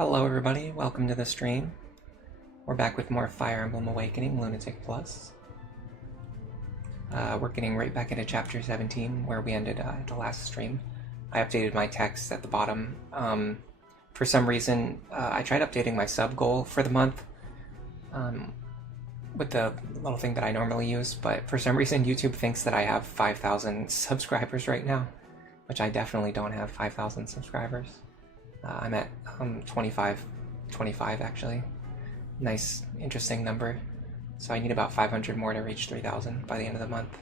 Hello everybody, welcome to the stream. We're back with more Fire Emblem Awakening Lunatic Plus. We're getting right back into Chapter 17, where we ended at the last stream. I updated my text at the bottom. For some reason, I tried updating my sub goal for the month with the little thing that I normally use, but for some reason YouTube thinks that I have 5,000 subscribers right now, which I definitely don't have 5,000 subscribers. I'm at 25 actually. Nice, interesting number. So I need about 500 more to reach 3,000 by the end of the month.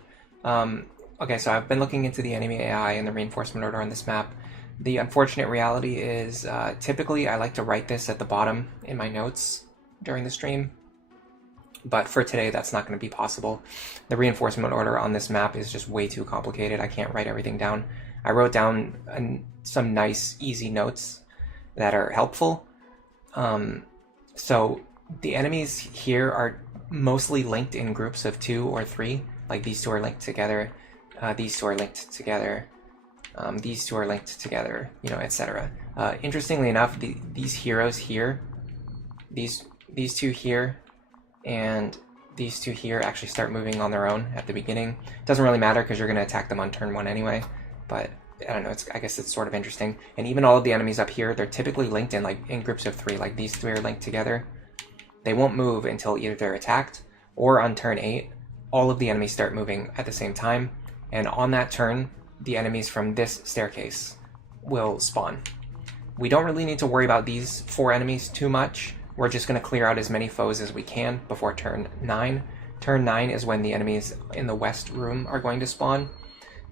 Okay, so I've been looking into the enemy AI and the reinforcement order on this map. The unfortunate reality is typically I like to write this at the bottom in my notes during the stream, but for today that's not going to be possible. The reinforcement order on this map is just way too complicated. I can't write everything down. I wrote down some nice, easy notes that are helpful. So the enemies here are mostly linked in groups of 2 or 3. Like these two are linked together, these two are linked together, these two are linked together, you know, etc. Interestingly enough, these heroes here, these two here, and these two here actually start moving on their own at the beginning. Doesn't really matter because you're going to attack them on turn 1 anyway, but I don't know, I guess it's sort of interesting. And even all of the enemies up here, they're typically linked in groups of 3, like these 3 are linked together. They won't move until either they're attacked, or on turn 8, all of the enemies start moving at the same time, and on that turn, the enemies from this staircase will spawn. We don't really need to worry about these 4 enemies too much. We're just going to clear out as many foes as we can before turn 9. Turn 9 is when the enemies in the west room are going to spawn.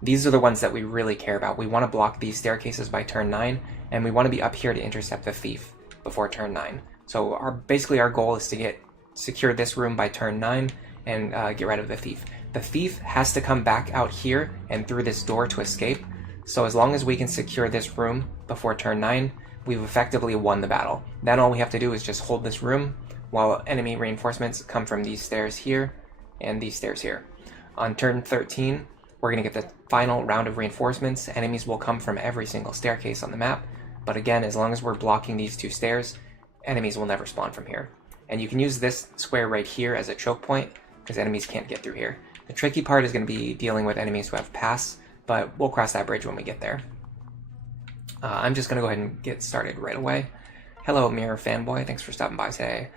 These are the ones that we really care about. We want to block these staircases by turn 9, and we want to be up here to intercept the thief before turn 9. So basically our goal is to secure this room by turn 9 and get rid of the thief. The thief has to come back out here and through this door to escape. So as long as we can secure this room before turn 9, we've effectively won the battle. Then all we have to do is just hold this room while enemy reinforcements come from these stairs here and these stairs here. On turn 13, we're going to get the final round of reinforcements. Enemies will come from every single staircase on the map, but again, as long as we're blocking these 2 stairs, enemies will never spawn from here. And you can use this square right here as a choke point, because enemies can't get through here. The tricky part is going to be dealing with enemies who have pass, but we'll cross that bridge when we get there. I'm just going to go ahead and get started right away. Hello, Mirror Fanboy, thanks for stopping by today.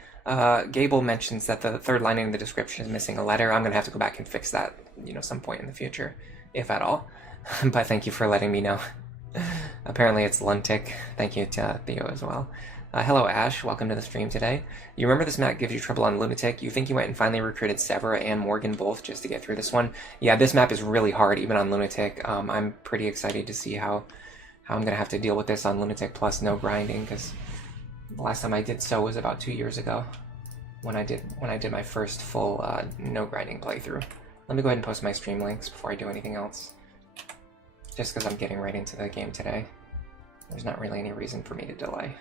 Gable mentions that the third line in the description is missing a letter. I'm going to have to go back and fix that, you know, some point in the future, if at all. But thank you for letting me know. Apparently it's Lunatc. Thank you to Theo as well. Hello, Ash. Welcome to the stream today. You remember this map gives you trouble on Lunatic? You think you went and finally recruited Severa and Morgan both just to get through this one? Yeah, this map is really hard, even on Lunatic. I'm pretty excited to see how I'm going to have to deal with this on Lunatic Plus no grinding, because the last time I did so was about 2 years ago, when I did my first full no grinding playthrough. Let me go ahead and post my stream links before I do anything else, just because I'm getting right into the game today. There's not really any reason for me to delay.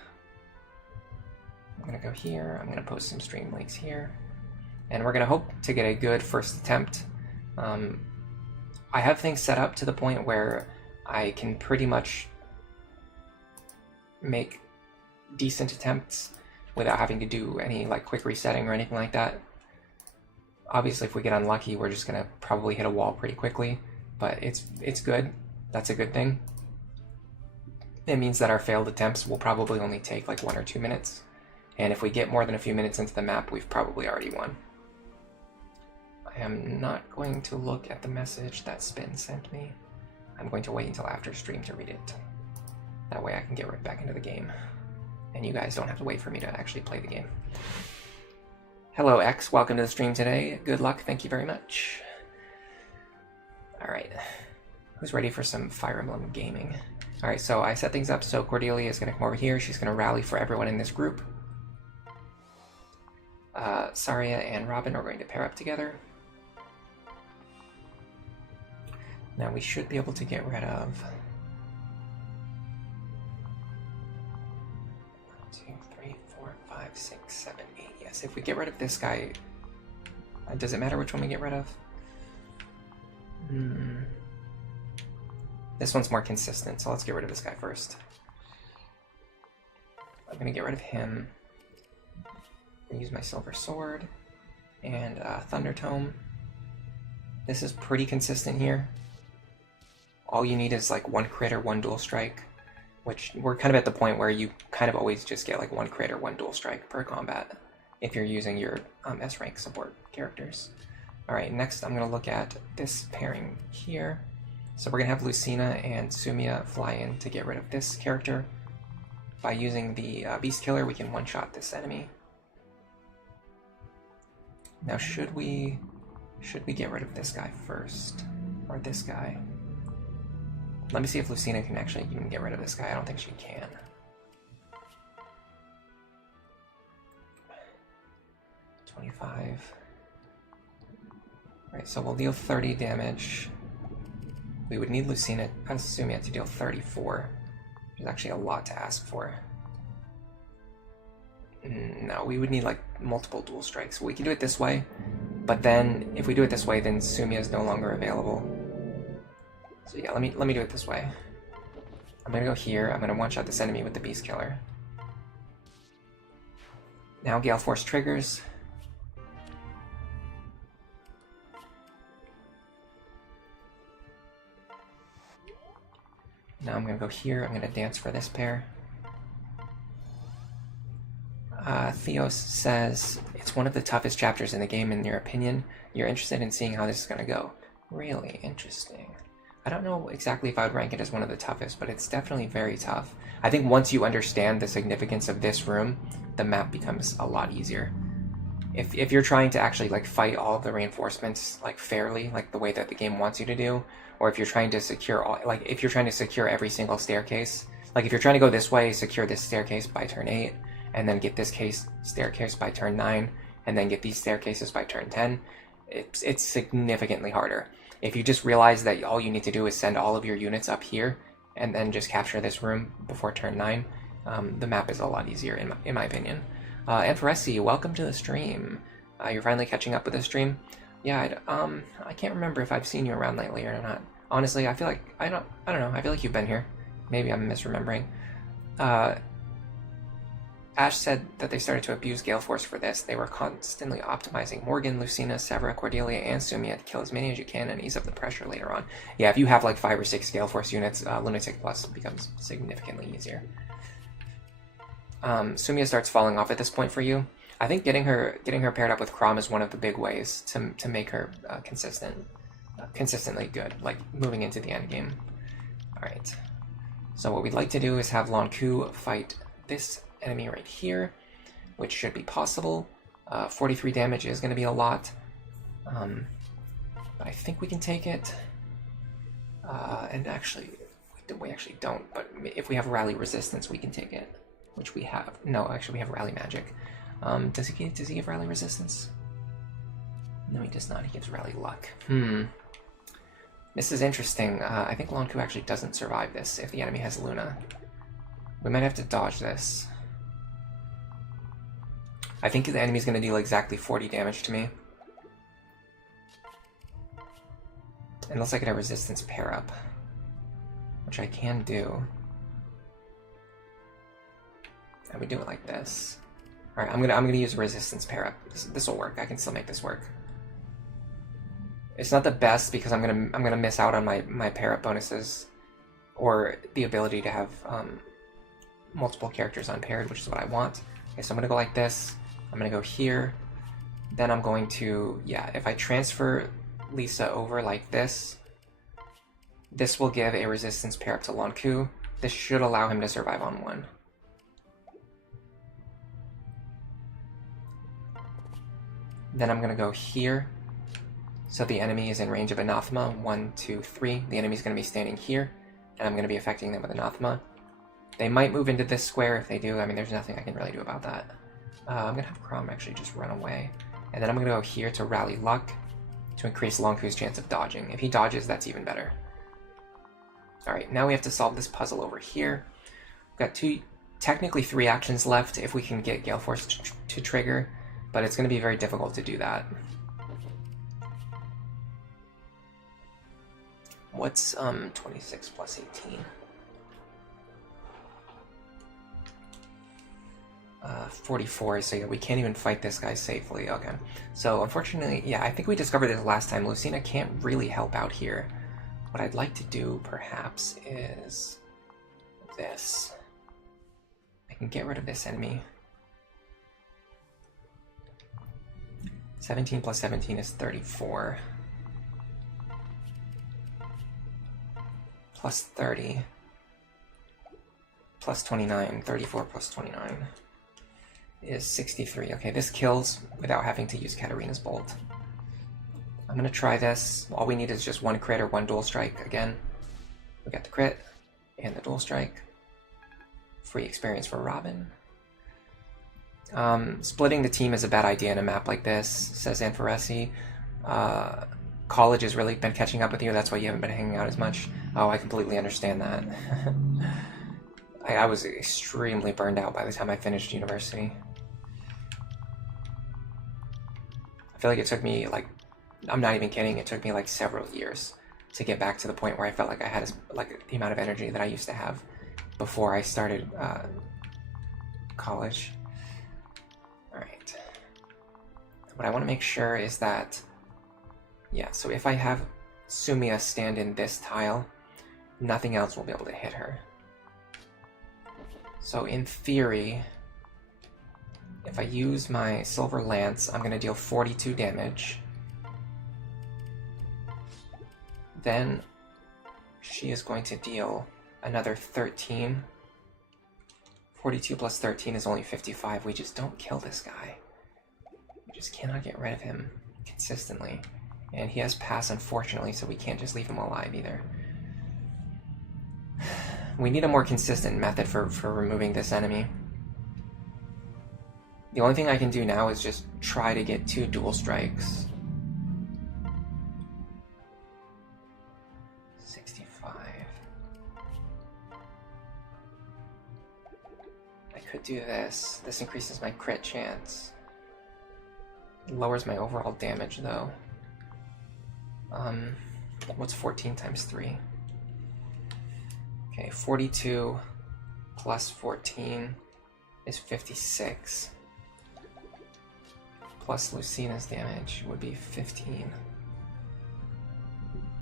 I'm going to go here, I'm going to post some stream links here, and we're going to hope to get a good first attempt. I have things set up to the point where I can pretty much make decent attempts without having to do any like quick resetting or anything like that. Obviously if we get unlucky, we're just gonna probably hit a wall pretty quickly, but it's good. That's a good thing. It means that our failed attempts will probably only take like 1 or 2 minutes, and if we get more than a few minutes into the map, we've probably already won. I am not going to look at the message that Spin sent me. I'm going to wait until after stream to read it. That way I can get right back into the game, and you guys don't have to wait for me to actually play the game. Hello, X. Welcome to the stream today. Good luck. Thank you very much. Alright. Who's ready for some Fire Emblem gaming? Alright, so I set things up so Cordelia is going to come over here. She's going to rally for everyone in this group. Saria and Robin are going to pair up together. Now we should be able to get rid of... 1, 2, 3, 4, 5, 6, 7, 8. Yes, if we get rid of this guy, does it matter which one we get rid of? This one's more consistent, so let's get rid of this guy first. I'm gonna get rid of him. Use my Silver Sword and Thunder Tome. This is pretty consistent here. All you need is like 1 crit or 1 dual strike, which we're kind of at the point where you kind of always just get like 1 crit or 1 dual strike per combat if you're using your S rank support characters. Alright, next I'm going to look at this pairing here. So we're going to have Lucina and Sumia fly in to get rid of this character. By using the Beast Killer, we can one-shot this enemy. Now should we get rid of this guy first? Or this guy? Let me see if Lucina can actually even get rid of this guy. I don't think she can. $25. Right, so we'll deal 30 damage. We would need Lucina, Sumia to deal 34. Which is actually a lot to ask for. No, we would need like multiple dual strikes. We can do it this way, but then if we do it this way, then Sumia is no longer available. So yeah, let me do it this way. I'm gonna go here. I'm gonna one-shot this enemy with the Beast Killer. Now Gale Force triggers. Now I'm gonna go here. I'm gonna dance for this pair. Theos says, it's one of the toughest chapters in the game in your opinion. You're interested in seeing how this is going to go. Really interesting. I don't know exactly if I would rank it as one of the toughest, but it's definitely very tough. I think once you understand the significance of this room, the map becomes a lot easier. If you're trying to actually like fight all of the reinforcements like fairly, like the way that the game wants you to do, or if you're trying to secure all, like if you're trying to secure every single staircase, like if you're trying to go this way, secure this staircase by turn 8, and then get this staircase by turn 9, and then get these staircases by turn 10, it's significantly harder. If you just realize that all you need to do is send all of your units up here, and then just capture this room before turn 9, the map is a lot easier in my opinion. And Faresi, welcome to the stream. You're finally catching up with the stream. Yeah, I can't remember if I've seen you around lately or not. Honestly, I feel like, I don't know, I feel like you've been here. Maybe I'm misremembering. Ash said that they started to abuse Gale Force for this. They were constantly optimizing Morgan, Lucina, Severa, Cordelia, and Sumia to kill as many as you can and ease up the pressure later on. Yeah, if you have like 5 or 6 Gale Force units, Lunatic Plus becomes significantly easier. Sumia starts falling off at this point for you. I think getting her paired up with Chrom is one of the big ways to make her consistently good, like moving into the end game. Alright. So what we'd like to do is have Lunatc fight this enemy right here, which should be possible. 43 damage is going to be a lot, but I think we can take it. And actually, we actually don't, but if we have Rally Resistance, we can take it, which we have. No, actually, we have Rally Magic. Does he give Rally Resistance? No, he does not. He gives Rally Luck. This is interesting. I think Lunatc actually doesn't survive this if the enemy has Luna. We might have to dodge this. I think the enemy's going to deal exactly 40 damage to me. Unless I get a resistance pair up, which I can do. I would do it like this. All right, I'm gonna use a resistance pair up. This will work. I can still make this work. It's not the best because I'm gonna miss out on my pair up bonuses, or the ability to have multiple characters unpaired, which is what I want. Okay, so I'm gonna go like this. I'm gonna go here. Then I'm going to, yeah, if I transfer Lisa over like this, this will give a resistance pair up to Lunatc. This should allow him to survive on 1. Then I'm gonna go here. So the enemy is in range of Anathema. 1, 2, 3. The enemy's gonna be standing here, and I'm gonna be affecting them with Anathema. They might move into this square. If they do, I mean, there's nothing I can really do about that. I'm gonna have Chrom actually just run away. And then I'm gonna go here to Rally Luck to increase Lunatc's chance of dodging. If he dodges, that's even better. Alright, now we have to solve this puzzle over here. We've got technically 3 actions left if we can get Gale Force to trigger, but it's gonna be very difficult to do that. What's 26 plus 18? 44, so yeah, we can't even fight this guy safely. Okay, so unfortunately, yeah, I think we discovered this last time. Lucina can't really help out here. What I'd like to do, perhaps, is this. I can get rid of this enemy. 17 plus 17 is 34. Plus 30. Plus 29. 34 plus 29 is 63. Okay, this kills without having to use Katarina's Bolt. I'm gonna try this. All we need is just one crit or one dual strike again. We got the crit and the dual strike. Free experience for Robin. Splitting the team is a bad idea in a map like this, says Anfaresi. College has really been catching up with you, that's why you haven't been hanging out as much. Oh, I completely understand that. I was extremely burned out by the time I finished university. I feel like it took me, like, I'm not even kidding, it took me like several years to get back to the point where I felt like I had like the amount of energy that I used to have before I started college. Alright. What I want to make sure is that, yeah, so if I have Sumia stand in this tile, nothing else will be able to hit her. So in theory, if I use my Silver Lance, I'm going to deal 42 damage. Then she is going to deal another 13. 42 plus 13 is only 55. We just don't kill this guy. We just cannot get rid of him consistently. And he has pass, unfortunately, so we can't just leave him alive either. We need a more consistent method for removing this enemy. The only thing I can do now is just try to get 2 dual strikes. 65. I could do this. This increases my crit chance. It lowers my overall damage, though. What's 14 times 3? Okay, 42 plus 14 is 56. Plus Lucina's damage would be 15.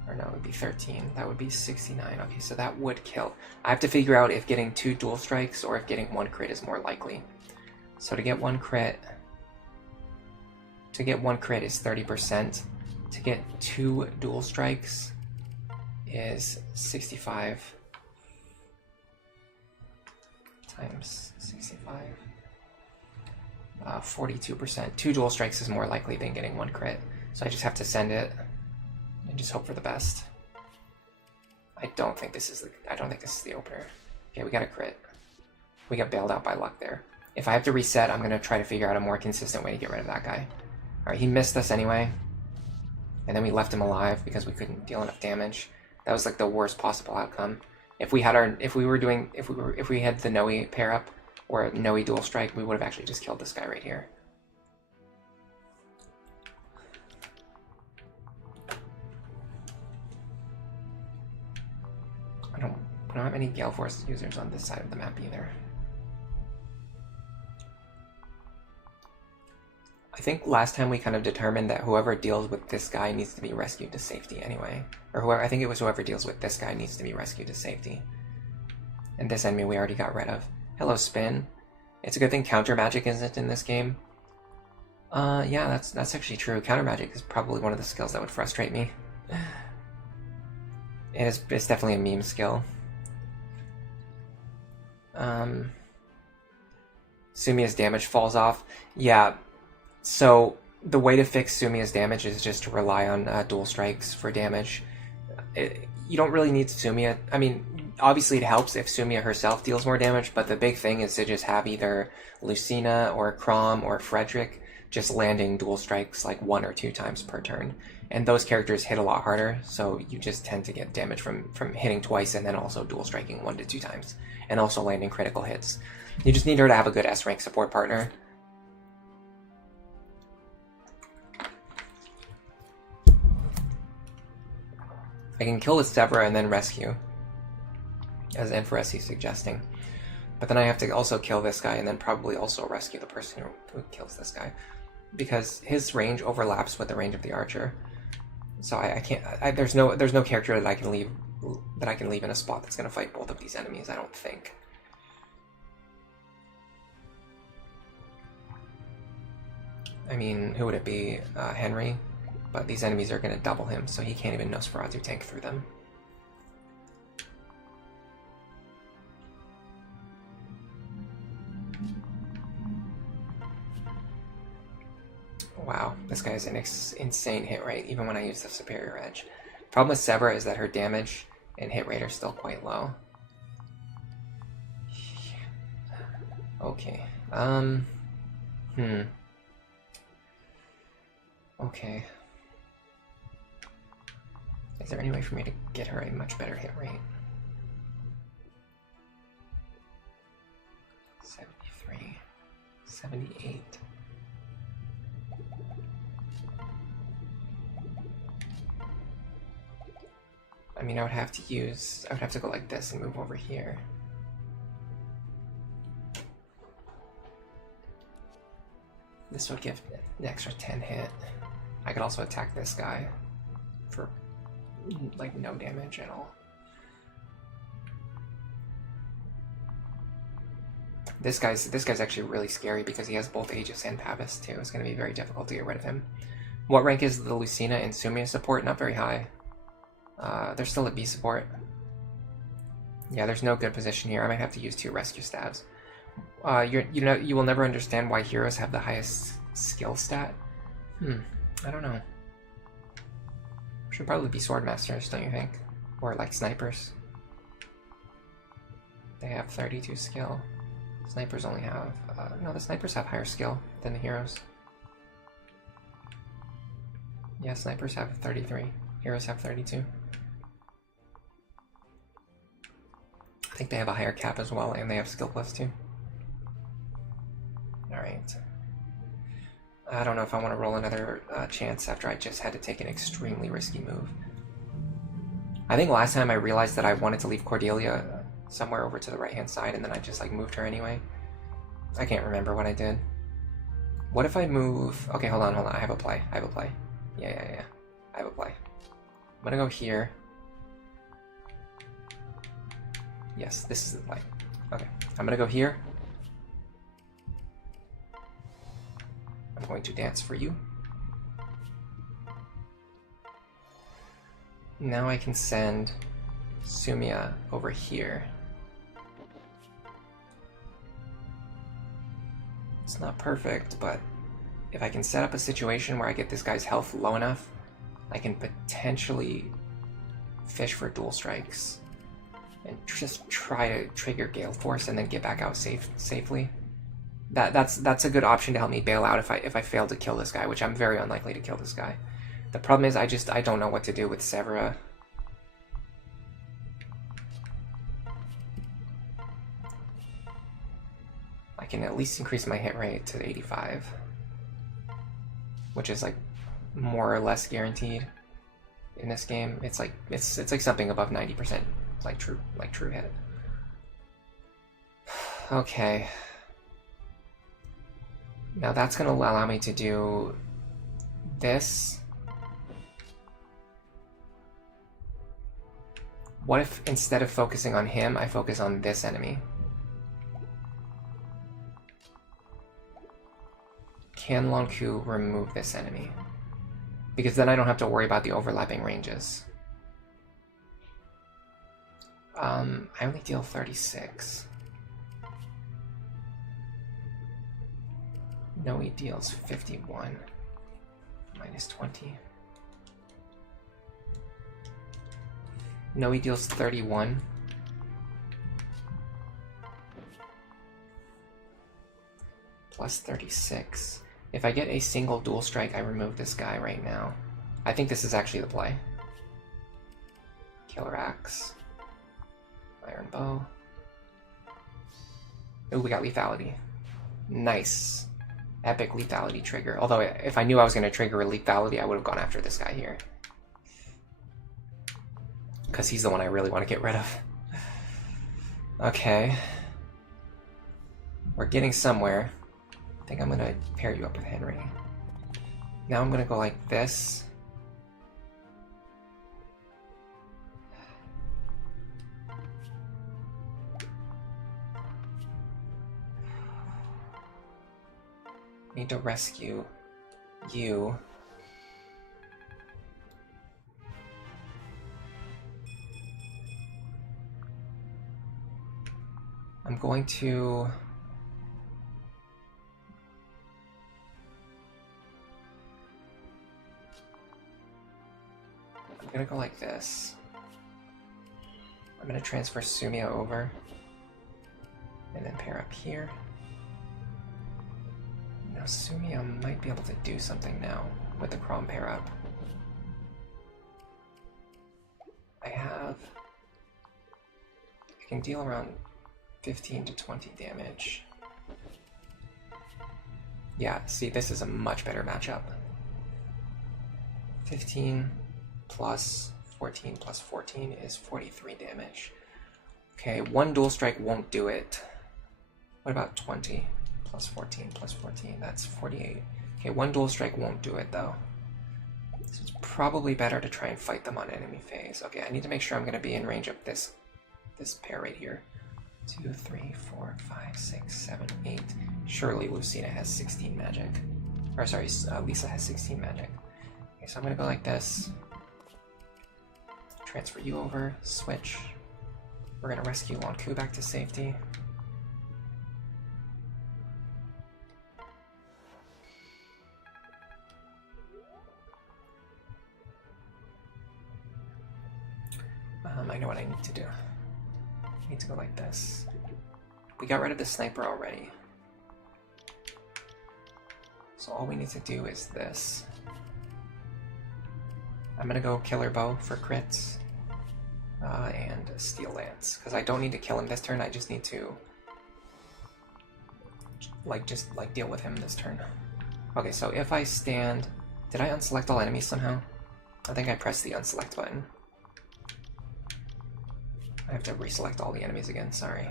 Or no, it would be 13. That would be 69. Okay, so that would kill. I have to figure out if getting 2 dual strikes or if getting 1 crit is more likely. So to get 1 crit... To get 1 crit is 30%. To get 2 dual strikes is 65 times 65. 42%. 2 dual strikes is more likely than getting 1 crit. So I just have to send it and just hope for the best. I don't think this is the opener. Okay, we got a crit. We got bailed out by luck there. If I have to reset, I'm gonna try to figure out a more consistent way to get rid of that guy. Alright, he missed us anyway. And then we left him alive because we couldn't deal enough damage. That was like the worst possible outcome. If we had the Noe pair up or Noe dual strike, we would have actually just killed this guy right here. We don't have any Gale Force users on this side of the map either. I think last time we kind of determined that whoever deals with this guy needs to be rescued to safety anyway. Or I think it was whoever deals with this guy needs to be rescued to safety. And this enemy we already got rid of. Hello, Spin. It's a good thing counter magic isn't in this game. Yeah, that's actually true. Counter magic is probably one of the skills that would frustrate me. It's definitely a meme skill. Sumia's damage falls off. Yeah. So the way to fix Sumia's damage is just to rely on dual strikes for damage. You don't really need Sumia. I mean, obviously it helps if Sumia herself deals more damage, but the big thing is to just have either Lucina or Crom or Frederick just landing dual strikes like 1 or 2 times per turn. And those characters hit a lot harder, so you just tend to get damage from hitting twice and then also dual striking 1 to 2 times. And also landing critical hits. You just need her to have a good S-rank support partner. I can kill with Severa and then rescue, as Anfaresi is suggesting. But then I have to also kill this guy and then probably also rescue the person who kills this guy. Because his range overlaps with the range of the archer. So I can't... there's no character that I can leave in a spot that's going to fight both of these enemies, I don't think. I mean, who would it be? Henry? But these enemies are going to double him, so he can't even Nosferatu tank through them. Wow, this guy has an insane hit rate, even when I use the superior edge. Problem with Severa is that her damage and hit rate are still quite low. Okay. Okay. Is there any way for me to get her a much better hit rate? 73. 78. I mean, I would have to go like this and move over here. This would give an extra 10 hit. I could also attack this guy for like no damage at all. This guy's actually really scary because he has both Aegis and Pavis too. It's going to be very difficult to get rid of him. What rank is the Lucina and Sumia support? Not very high. They're still at B support. Yeah, there's no good position here. I might have to use 2 rescue stabs. You will never understand why heroes have the highest skill stat. I don't know. Should probably be swordmasters, don't you think? Or like snipers. They have 32 skill. Snipers only have... no, the snipers have higher skill than the heroes. Yeah, snipers have 33. Heroes have 32. I think they have a higher cap as well, and they have skill +2. Alright. I don't know if I want to roll another chance after I just had to take an extremely risky move. I think last time I realized that I wanted to leave Cordelia somewhere over to the right-hand side, and then I just like moved her anyway. I can't remember what I did. What if I move... Okay, hold on. I have a play. Yeah. I have a play. I'm gonna go here. Yes, this is the play. Okay, I'm gonna go here. I'm going to dance for you. Now I can send Sumia over here. It's not perfect, but if I can set up a situation where I get this guy's health low enough, I can potentially fish for dual strikes and just try to trigger Gale Force and then get back out safely. That's a good option to help me bail out if I fail to kill this guy, which I'm very unlikely to kill this guy. The problem is I don't know what to do with Severa. I can at least increase my hit rate to 85, which is like more or less guaranteed in this game. It's like something above 90%, like true hit. Okay. Now that's going to allow me to do this. What if instead of focusing on him, I focus on this enemy? Can Lonku remove this enemy? Because then I don't have to worry about the overlapping ranges. I only deal 36. No, he deals 51. Minus 20. No, he deals 31. Plus 36. If I get a single dual strike, I remove this guy right now. I think this is actually the play. Killer Axe. Iron Bow. Oh, we got lethality. Nice. Epic lethality trigger. Although, if I knew I was going to trigger a lethality, I would have gone after this guy here. Because he's the one I really want to get rid of. Okay. We're getting somewhere. I think I'm gonna pair you up with Henry. Now I'm gonna go like this. Need to rescue you. I'm going to... I'm gonna go like this. I'm gonna transfer Sumia over. And then pair up here. Now Sumia might be able to do something now with the Chrom pair up. I can deal around 15 to 20 damage. Yeah, see, this is a much better matchup. 15 plus 14 plus 14 is 43 damage. Okay, one dual strike won't do it. What about 20 plus 14 plus 14? That's 48. Okay, one dual strike won't do it though. So it's probably better to try and fight them on enemy phase. Okay, I need to make sure I'm going to be in range of this pair right here. 2, 3, 4, 5, 6, 7, 8. Surely Lucina has 16 magic. Or sorry, Lisa has 16 magic. Okay, so I'm going to go like this. Transfer you over, switch. We're going to rescue Lonku back to safety. I know what I need to do. I need to go like this. We got rid of the sniper already. So all we need to do is this. I'm gonna go Killer Bow for crits. And Steel Lance. Because I don't need to kill him this turn, I just need to just deal with him this turn. Okay, so if I stand... Did I unselect all enemies somehow? I think I pressed the unselect button. I have to reselect all the enemies again, sorry.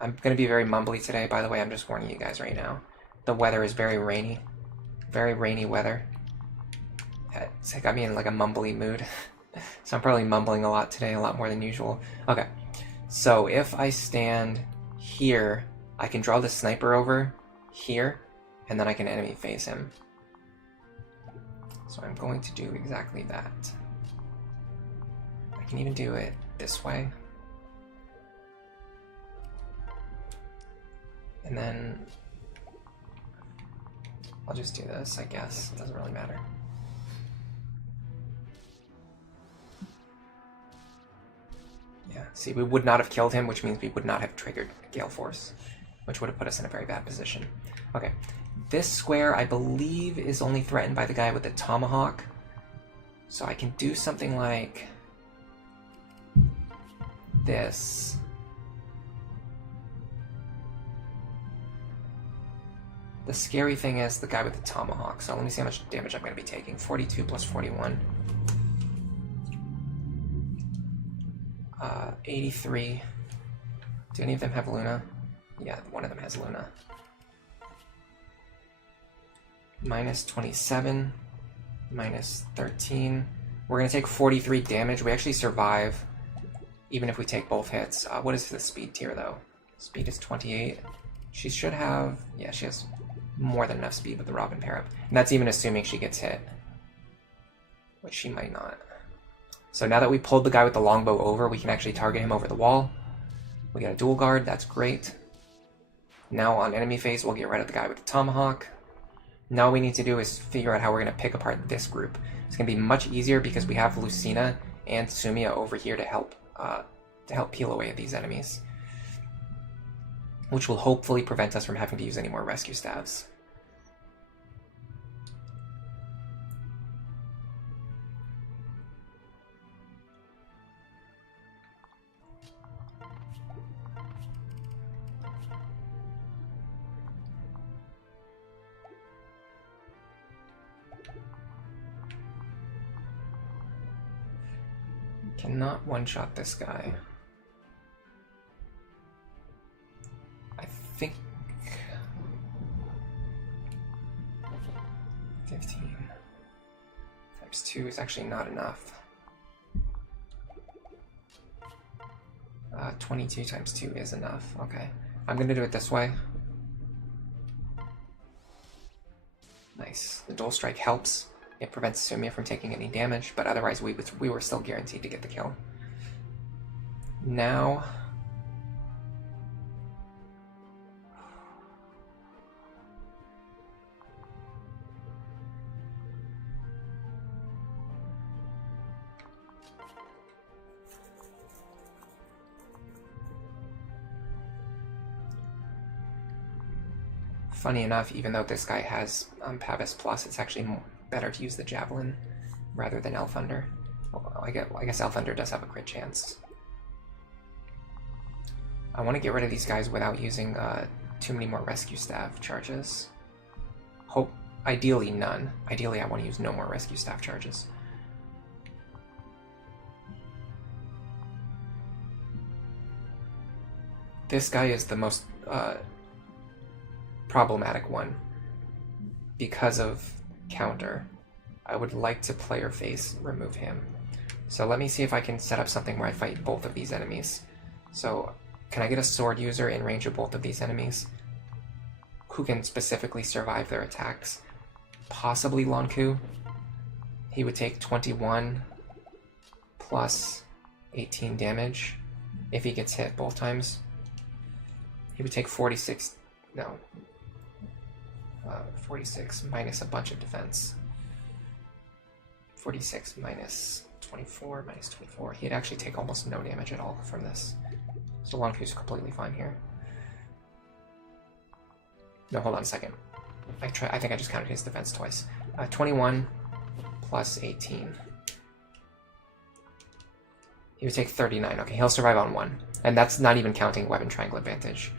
I'm going to be very mumbly today, by the way, I'm just warning you guys right now. The weather is very rainy. Very rainy weather. It's got me in like a mumbly mood. So I'm probably mumbling a lot today, a lot more than usual. Okay, so if I stand here, I can draw the sniper over here, and then I can enemy phase him. So I'm going to do exactly that. I can even do it this way. And then I'll just do this, I guess. It doesn't really matter. Yeah, see, we would not have killed him, which means we would not have triggered Gale Force, which would have put us in a very bad position. Okay, this square, I believe, is only threatened by the guy with the tomahawk. So I can do something like this. The scary thing is the guy with the tomahawk, so let me see how much damage I'm going to be taking. 42 plus 41. 83. Do any of them have Luna? Yeah, one of them has Luna. Minus 27. Minus 13. We're going to take 43 damage. We actually survive, even if we take both hits. What is the speed tier, though? Speed is 28. She should have... Yeah, she has more than enough speed with the Robin pair up. And that's even assuming she gets hit. Which she might not. So now that we pulled the guy with the longbow over, we can actually target him over the wall. We got a dual guard, that's great. Now on enemy phase, we'll get rid of the guy with the tomahawk. Now all we need to do is figure out how we're going to pick apart this group. It's going to be much easier because we have Lucina and Sumia over here to help peel away at these enemies. Which will hopefully prevent us from having to use any more rescue stabs. Cannot one-shot this guy. I think 15 times 2 is actually not enough. 22 times 2 is enough. Okay, I'm gonna do it this way. Nice. The dual strike helps. It prevents Sumia from taking any damage, but otherwise we were still guaranteed to get the kill. Now, funny enough, even though this guy has Pavis Plus, it's actually better to use the Javelin rather than Elfunder. Well, I guess Elfunder does have a crit chance. I want to get rid of these guys without using too many more Rescue Staff charges. Ideally none. Ideally I want to use no more Rescue Staff charges. This guy is the most problematic one because of counter. I would like to player face remove him. So let me see if I can set up something where I fight both of these enemies. So can I get a sword user in range of both of these enemies who can specifically survive their attacks? Possibly Lonku. He would take 21 plus 18 damage if he gets hit both times. He would take 46, no, 46 minus a bunch of defense. 46 minus 24 minus 24. He'd actually take almost no damage at all from this. So Lonku's completely fine here. No, hold on a second. I think I just counted his defense twice. 21 plus 18. He would take 39. Okay, he'll survive on 1. And that's not even counting weapon triangle advantage.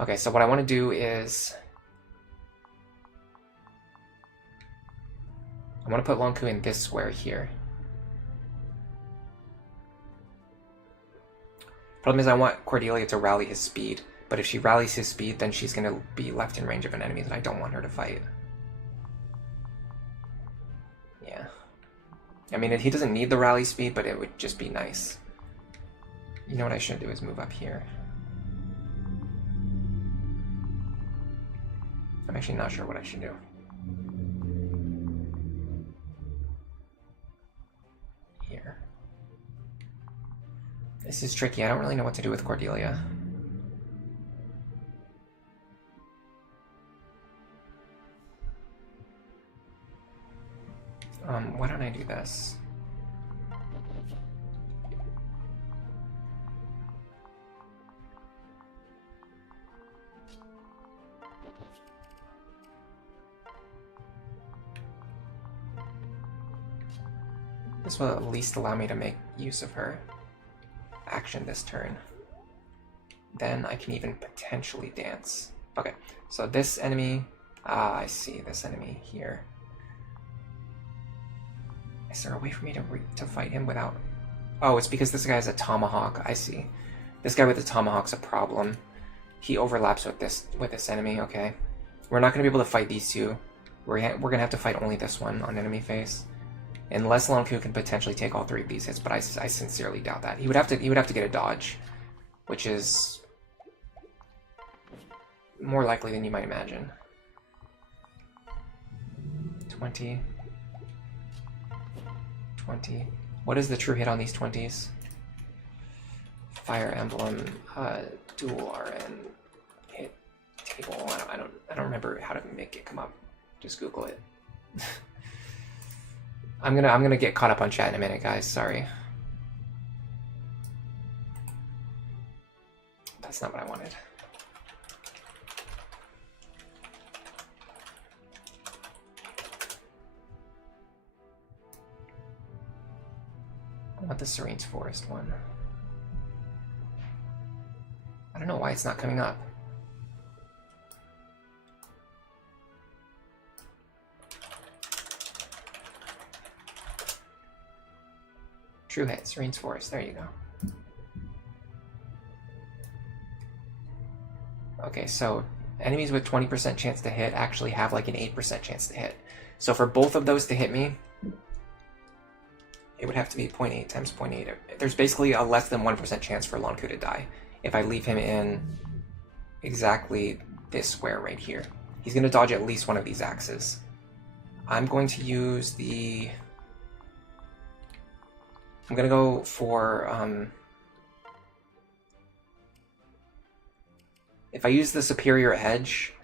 Okay, so what I want to do is I want to put Lonku in this square here. Problem is I want Cordelia to rally his speed, but if she rallies his speed, then she's going to be left in range of an enemy that I don't want her to fight. Yeah. I mean, he doesn't need the rally speed, but it would just be nice. You know what I should do is move up here. I'm actually not sure what I should do. Here. This is tricky. I don't really know what to do with Cordelia. Why don't I do this? This will at least allow me to make use of her action this turn. Then I can even potentially dance. Okay, so this enemy, I see this enemy here. Is there a way for me to fight him without... Oh, it's because this guy has a tomahawk. I see. This guy with the tomahawk's a problem. He overlaps with this enemy. Okay, we're not going to be able to fight these two. We're going to have to fight only this one on enemy face. Unless Lonku can potentially take all 3 of these hits, but I sincerely doubt that. He would have to get a dodge, which is more likely than you might imagine. 20. 20. What is the true hit on these 20s? Fire Emblem, dual RN, hit table. I don't remember how to make it come up. Just Google it. I'm gonna get caught up on chat in a minute, guys. Sorry. That's not what I wanted. I want the Serene's Forest one. I don't know why it's not coming up. True hit, Serene's Forest. There you go. Okay, so enemies with 20% chance to hit actually have like an 8% chance to hit. So for both of those to hit me, it would have to be 0.8 times 0.8. There's basically a less than 1% chance for Lunatc to die if I leave him in exactly this square right here. He's going to dodge at least one of these axes. I'm going to use the... I'm going to go for... If I use the Superior Edge,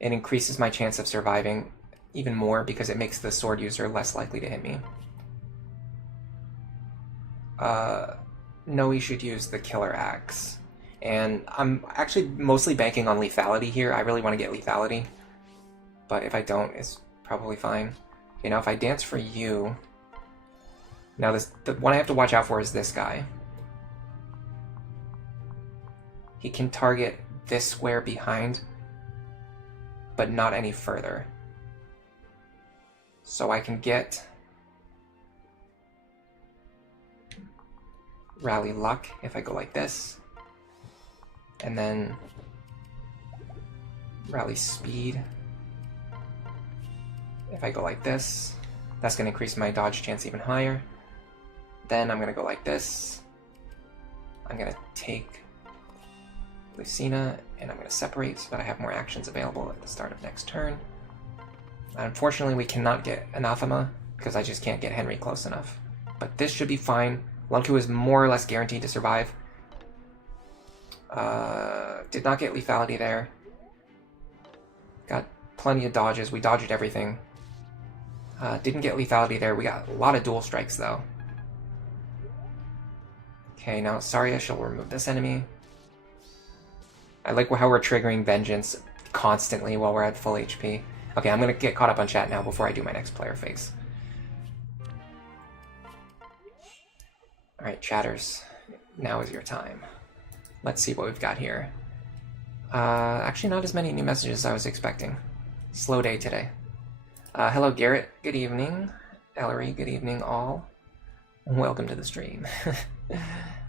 it increases my chance of surviving even more because it makes the sword user less likely to hit me. No, he should use the Killer Axe. And I'm actually mostly banking on lethality here. I really want to get lethality. But if I don't, it's probably fine. Okay, now if I dance for you... Now the one I have to watch out for is this guy. He can target this square behind, but not any further. So I can get Rally Luck if I go like this, and then Rally Speed if I go like this. That's going to increase my dodge chance even higher. Then I'm going to go like this. I'm going to take Lucina, and I'm going to separate so that I have more actions available at the start of next turn. Unfortunately, we cannot get Anathema, because I just can't get Henry close enough. But this should be fine. Lunatc is more or less guaranteed to survive. Did not get lethality there. Got plenty of dodges. We dodged everything. Didn't get lethality there. We got a lot of dual strikes, though. Okay, now Saria shall remove this enemy. I like how we're triggering Vengeance constantly while we're at full HP. Okay, I'm going to get caught up on chat now before I do my next player phase. Alright, chatters. Now is your time. Let's see what we've got here. Actually, not as many new messages as I was expecting. Slow day today. Hello, Garrett. Good evening. Ellery, good evening, all. Welcome to the stream.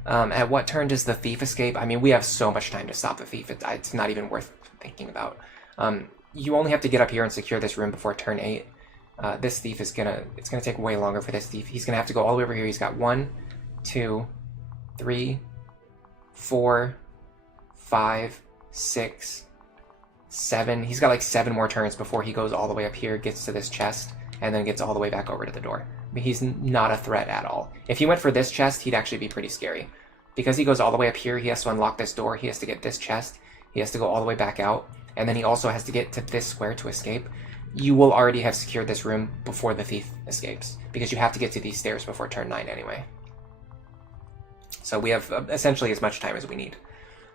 At what turn does the thief escape? I mean, we have so much time to stop the thief. It's not even worth thinking about. You only have to get up here and secure this room before turn 8. This thief is it's gonna take way longer for this thief. He's gonna have to go all the way over here. He's got 1, 2, 3, 4, 5, 6, 7. He's got like 7 more turns before he goes all the way up here, gets to this chest, and then gets all the way back over to the door. I mean, he's not a threat at all. If he went for this chest, he'd actually be pretty scary. Because he goes all the way up here, he has to unlock this door, he has to get this chest, he has to go all the way back out, and then he also has to get to this square to escape. You will already have secured this room before the thief escapes, because you have to get to these stairs before turn 9 anyway. So we have essentially as much time as we need.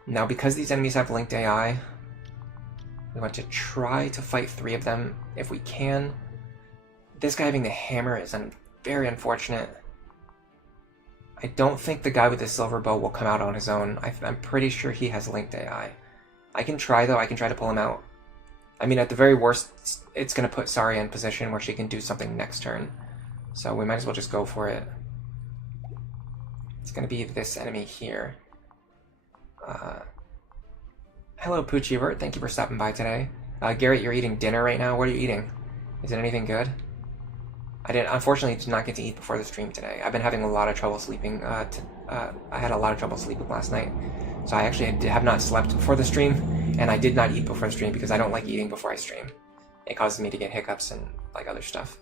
Now, because these enemies have linked AI, we want to try to fight 3 of them if we can. This guy having the hammer is very unfortunate. I don't think the guy with the silver bow will come out on his own. I'm pretty sure he has linked AI. I can try, though. I can try to pull him out. I mean, at the very worst, it's going to put Saria in position where she can do something next turn. So we might as well just go for it. It's going to be this enemy here. Hello, Poochievert. Thank you for stopping by today. Garrett, you're eating dinner right now. What are you eating? Is it anything good? Unfortunately, did not get to eat before the stream today. I've been having a lot of trouble sleeping. I had a lot of trouble sleeping last night. So I actually have not slept before the stream, and I did not eat before the stream because I don't like eating before I stream. It causes me to get hiccups and like other stuff.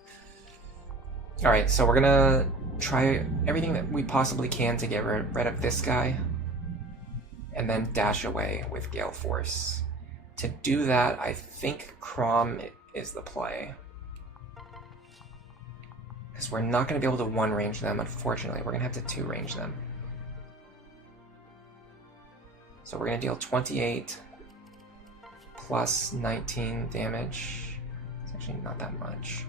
Alright, so we're gonna try everything that we possibly can to get rid of this guy, and then dash away with Gale Force. To do that, I think Crom is the play. Because we're not going to be able to 1-range them, unfortunately. We're going to have to 2-range them. So we're going to deal 28 plus 19 damage. It's actually not that much.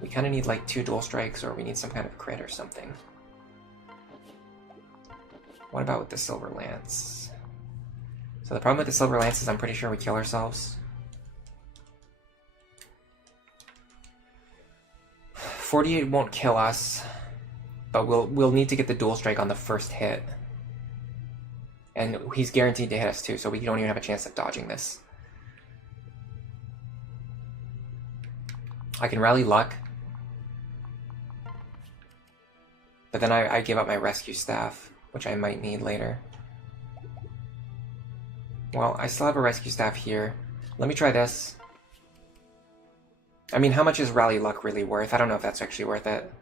We kind of need like 2 dual strikes, or we need some kind of crit or something. What about with the Silver Lance? So the problem with the Silver Lance is I'm pretty sure we kill ourselves. 48 won't kill us, but we'll need to get the dual strike on the first hit. And he's guaranteed to hit us too, so we don't even have a chance of dodging this. I can rally luck. But then I give up my rescue staff, which I might need later. Well, I still have a rescue staff here. Let me try this. I mean, how much is rally luck really worth? I don't know if that's actually worth it.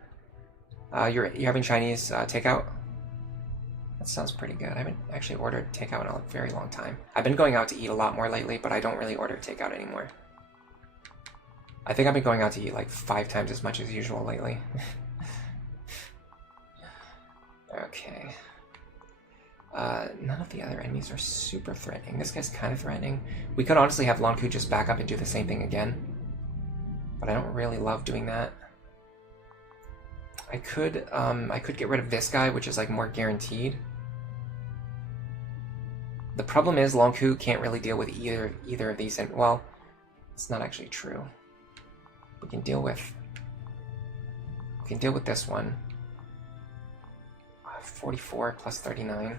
You're having Chinese takeout? That sounds pretty good. I haven't actually ordered takeout in a very long time. I've been going out to eat a lot more lately, but I don't really order takeout anymore. I think I've been going out to eat like 5 times as much as usual lately. Okay. None of the other enemies are super threatening. This guy's kind of threatening. We could honestly have Lunatc just back up and do the same thing again. But I don't really love doing that. I could get rid of this guy, which is like more guaranteed. The problem is Lunatc can't really deal with either of these, and well, it's not actually true. We can deal with this one. 44 plus 39.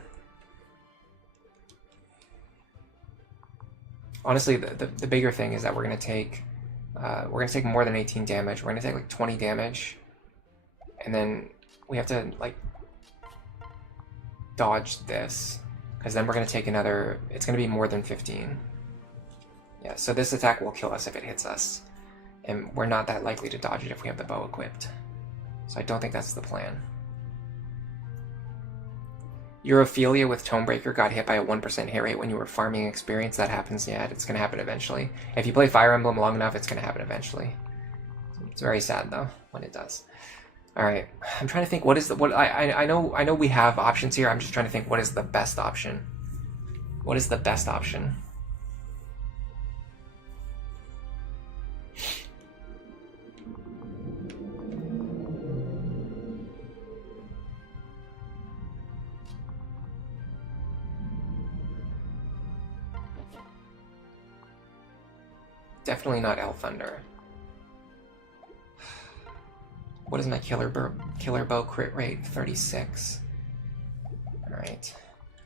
Honestly, the bigger thing is that we're gonna take more than 18 damage. We're gonna take like 20 damage, and then we have to like dodge this, because then we're gonna take another. It's gonna be more than 15. Yeah, so this attack will kill us if it hits us, and we're not that likely to dodge it if we have the bow equipped. So I don't think that's the plan. Your Ophelia with Tonebreaker got hit by a 1% hit rate when you were farming experience. That happens, yeah, it's going to happen eventually. If you play Fire Emblem long enough, it's going to happen eventually. It's very sad, though, when it does. Alright, I'm trying to think what is the... I know we have options here, I'm just trying to think what is the best option. What is the best option? Definitely not Elf Thunder. What is my killer bow crit rate? 36. Alright.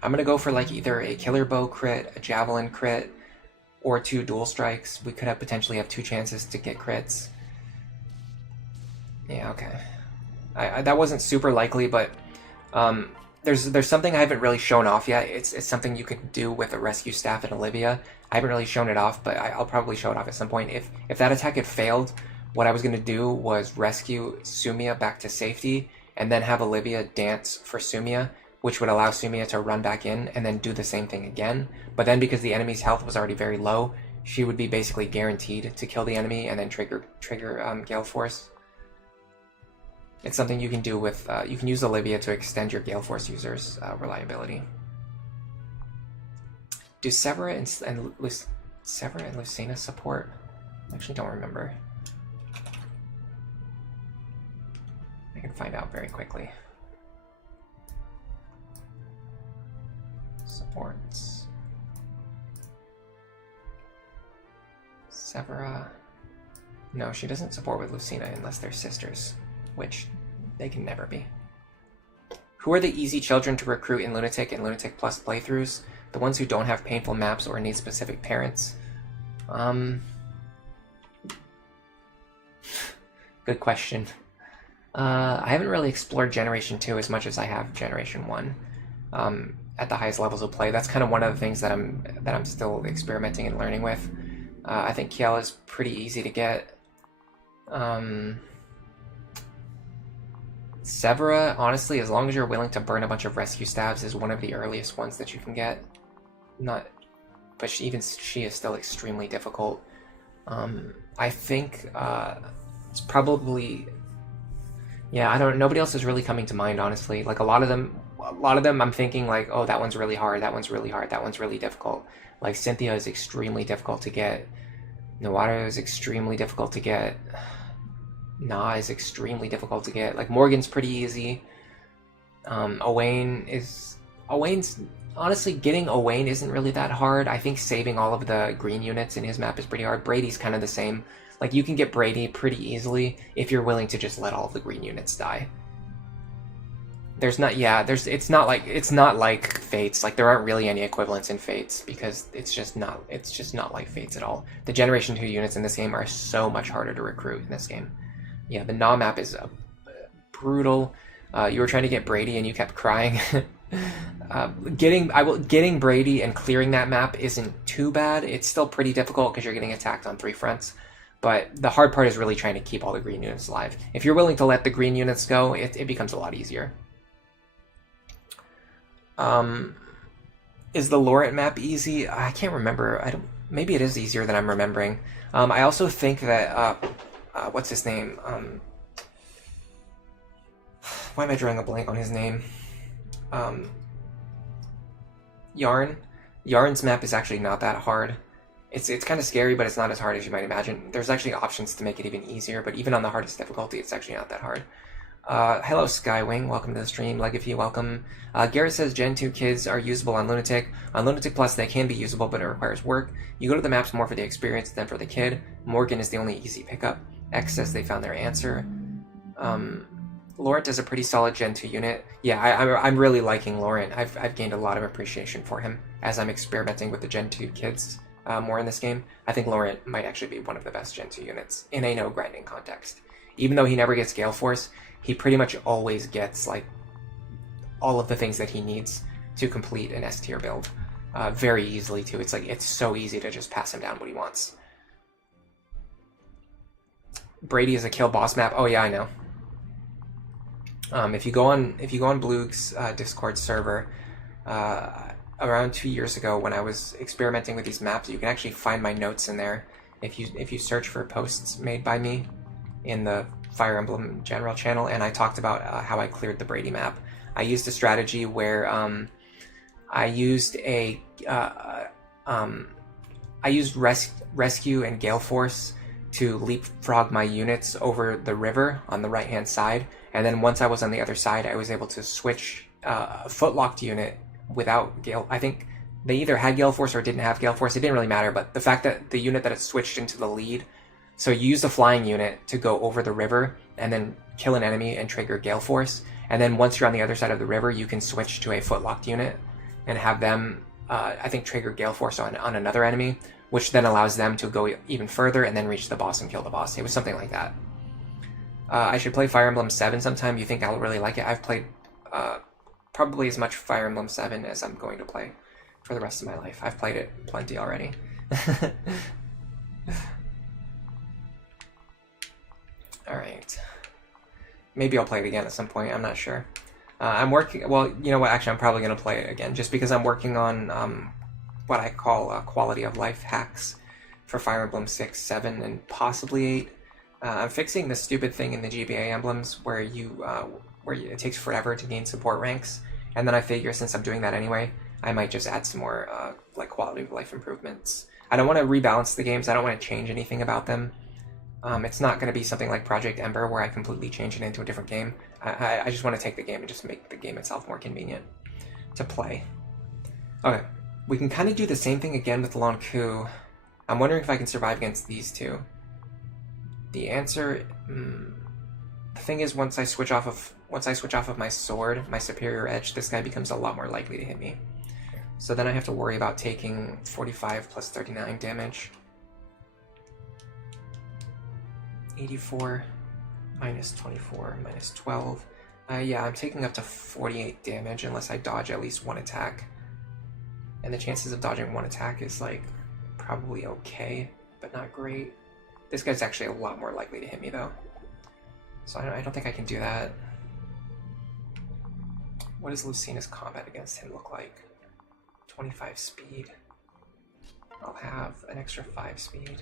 I'm gonna go for like either a killer bow crit, a javelin crit, or 2 dual strikes. We could potentially have 2 chances to get crits. Yeah, okay. That wasn't super likely, but there's something I haven't really shown off yet. It's something you could do with a rescue staff and Olivia. I haven't really shown it off, but I'll probably show it off at some point. If that attack had failed, what I was going to do was rescue Sumia back to safety, and then have Olivia dance for Sumia, which would allow Sumia to run back in, and then do the same thing again. But then because the enemy's health was already very low, she would be basically guaranteed to kill the enemy, and then trigger Gale Force. It's something you can do with, you can use Olivia to extend your Gale Force users' reliability. Do Severa and Lucina support? I actually don't remember. I can find out very quickly. Supports. Severa. No, she doesn't support with Lucina unless they're sisters, which they can never be. Who are the easy children to recruit in Lunatic and Lunatic Plus playthroughs? The ones who don't have painful maps or need specific parents? Good question. I haven't really explored Generation 2 as much as I have Generation 1 at the highest levels of play. That's kind of one of the things that I'm still experimenting and learning with. I think Kiel is pretty easy to get. Severa, honestly, as long as you're willing to burn a bunch of rescue staves, is one of the earliest ones that you can get. But she is still extremely difficult. I think it's probably, yeah, I don't. Nobody else is really coming to mind, honestly. Like a lot of them, I'm thinking like, oh, that one's really hard. That one's really hard. That one's really difficult. Like Cynthia is extremely difficult to get. Nawara is extremely difficult to get. Na is extremely difficult to get. Like Morgan's pretty easy. Owain's honestly, getting Owain isn't really that hard. I think saving all of the green units in his map is pretty hard. Brady's kind of the same. Like you can get Brady pretty easily if you're willing to just let all of the green units die. There's not, yeah, it's not like Fates. Like, there aren't really any equivalents in Fates, because it's just not like Fates at all. The Generation 2 units in this game are so much harder to recruit in this game. Yeah, the Gnaw map is brutal. You were trying to get Brady and you kept crying. Getting Brady and clearing that map isn't too bad. It's still pretty difficult because you're getting attacked on 3 fronts. But the hard part is really trying to keep all the green units alive. If you're willing to let the green units go, it becomes a lot easier. Is the Laurent map easy? I can't remember. Maybe it is easier than I'm remembering. I also think that what's his name? Why am I drawing a blank on his name? Yarn's map is actually not that hard. It's kind of scary, but it's not as hard as you might imagine. There's actually options to make it even easier, but even on the hardest difficulty, it's actually not that hard. Hello, Skywing. Welcome to the stream. Legacy, welcome. Garrett says Gen 2 kids are usable on Lunatic. On Lunatic Plus, they can be usable, but it requires work. You go to the maps more for the experience than for the kid. Morgan is the only easy pickup. X says they found their answer. Laurent is a pretty solid Gen 2 unit. Yeah, I'm really liking Laurent. I've gained a lot of appreciation for him as I'm experimenting with the Gen 2 kids more in this game. I think Laurent might actually be one of the best Gen 2 units in a no-grinding context. Even though he never gets Gale Force, he pretty much always gets like all of the things that he needs to complete an S tier build very easily too. It's so easy to just pass him down what he wants. Brady is a kill boss map. Oh yeah, I know. If you go on Bloog's Discord server, around 2 years ago when I was experimenting with these maps, you can actually find my notes in there. If you search for posts made by me in the Fire Emblem general channel, and I talked about how I cleared the Brady map. I used a strategy where I used Rescue and Gale Force to leapfrog my units over the river on the right hand side, and then once I was on the other side, I was able to switch a footlocked unit without Gale. I think they either had Gale Force or didn't have Gale Force. It didn't really matter, but the fact that the unit that it switched into the lead. So you use the flying unit to go over the river and then kill an enemy and trigger Gale Force. And then once you're on the other side of the river, you can switch to a footlocked unit and have them, I think, trigger Gale Force on another enemy, which then allows them to go even further and then reach the boss and kill the boss. It was something like that. I should play Fire Emblem 7 sometime. You think I'll really like it? I've played probably as much Fire Emblem 7 as I'm going to play for the rest of my life. I've played it plenty already. Alright. Maybe I'll play it again at some point, I'm not sure. I'm working, well, you know what, actually I'm probably going to play it again, just because I'm working on what I call quality of life hacks for Fire Emblem 6, 7, and possibly 8. I'm fixing this stupid thing in the GBA emblems where it takes forever to gain support ranks, and then I figure since I'm doing that anyway, I might just add some more like quality of life improvements. I don't want to rebalance the games, I don't want to change anything about them. It's not going to be something like Project Ember where I completely change it into a different game. I just want to take the game and just make the game itself more convenient to play. Okay, we can kind of do the same thing again with Lon Ku. I'm wondering if I can survive against these two. The answer, the thing is, once I switch off of my sword, my superior edge, this guy becomes a lot more likely to hit me. So then I have to worry about taking 45 plus 39 damage. 84 minus 24 minus 12. Yeah, I'm taking up to 48 damage unless I dodge at least one attack. And the chances of dodging one attack is like probably okay, but not great. This guy's actually a lot more likely to hit me though. So I don't think I can do that. What does Lucina's combat against him look like? 25 speed. I'll have an extra 5 speed.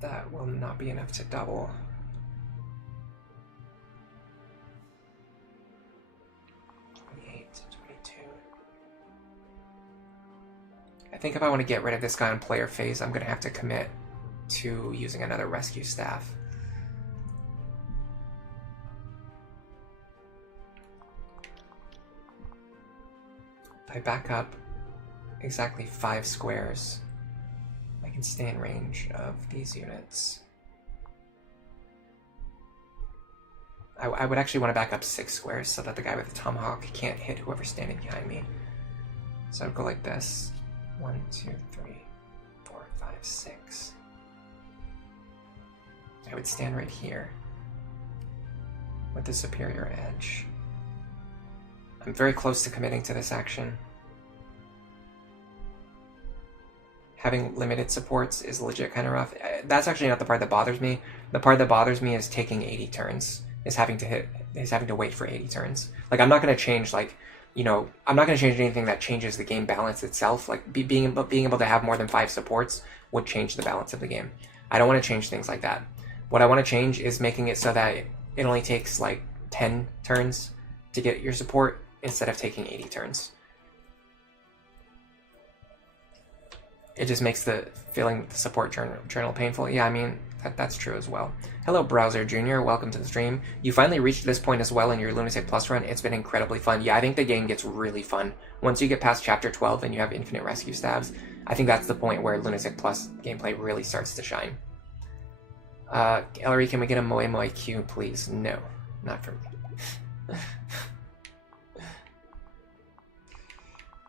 That will not be enough to double. I think if I want to get rid of this guy on player phase, I'm going to have to commit to using another rescue staff. If I back up exactly 5 squares, I can stay in range of these units. I would actually want to back up 6 squares so that the guy with the tomahawk can't hit whoever's standing behind me. So I'd go like this. 1, 2, 3, 4, 5, 6. I would stand right here with the superior edge. I'm very close to committing to this action. Having limited supports is legit kind of rough. That's actually not the part that bothers me. The part that bothers me is taking 80 turns. Is having to wait for 80 turns. Like, I'm not going to change, like, you know, I'm not going to change anything that changes the game balance itself. Like, being able to have more than 5 supports would change the balance of the game. I don't want to change things like that. What I want to change is making it so that it only takes, like, 10 turns to get your support instead of taking 80 turns. It just makes the filling the support journal painful. Yeah, I mean, that's true as well. Hello, Browser Jr. Welcome to the stream. You finally reached this point as well in your Lunatic Plus run. It's been incredibly fun. Yeah, I think the game gets really fun. Once you get past Chapter 12 and you have infinite rescue stabs, I think that's the point where Lunatic Plus gameplay really starts to shine. Ellery, can we get a Moe Moe Q, please? No, not for me.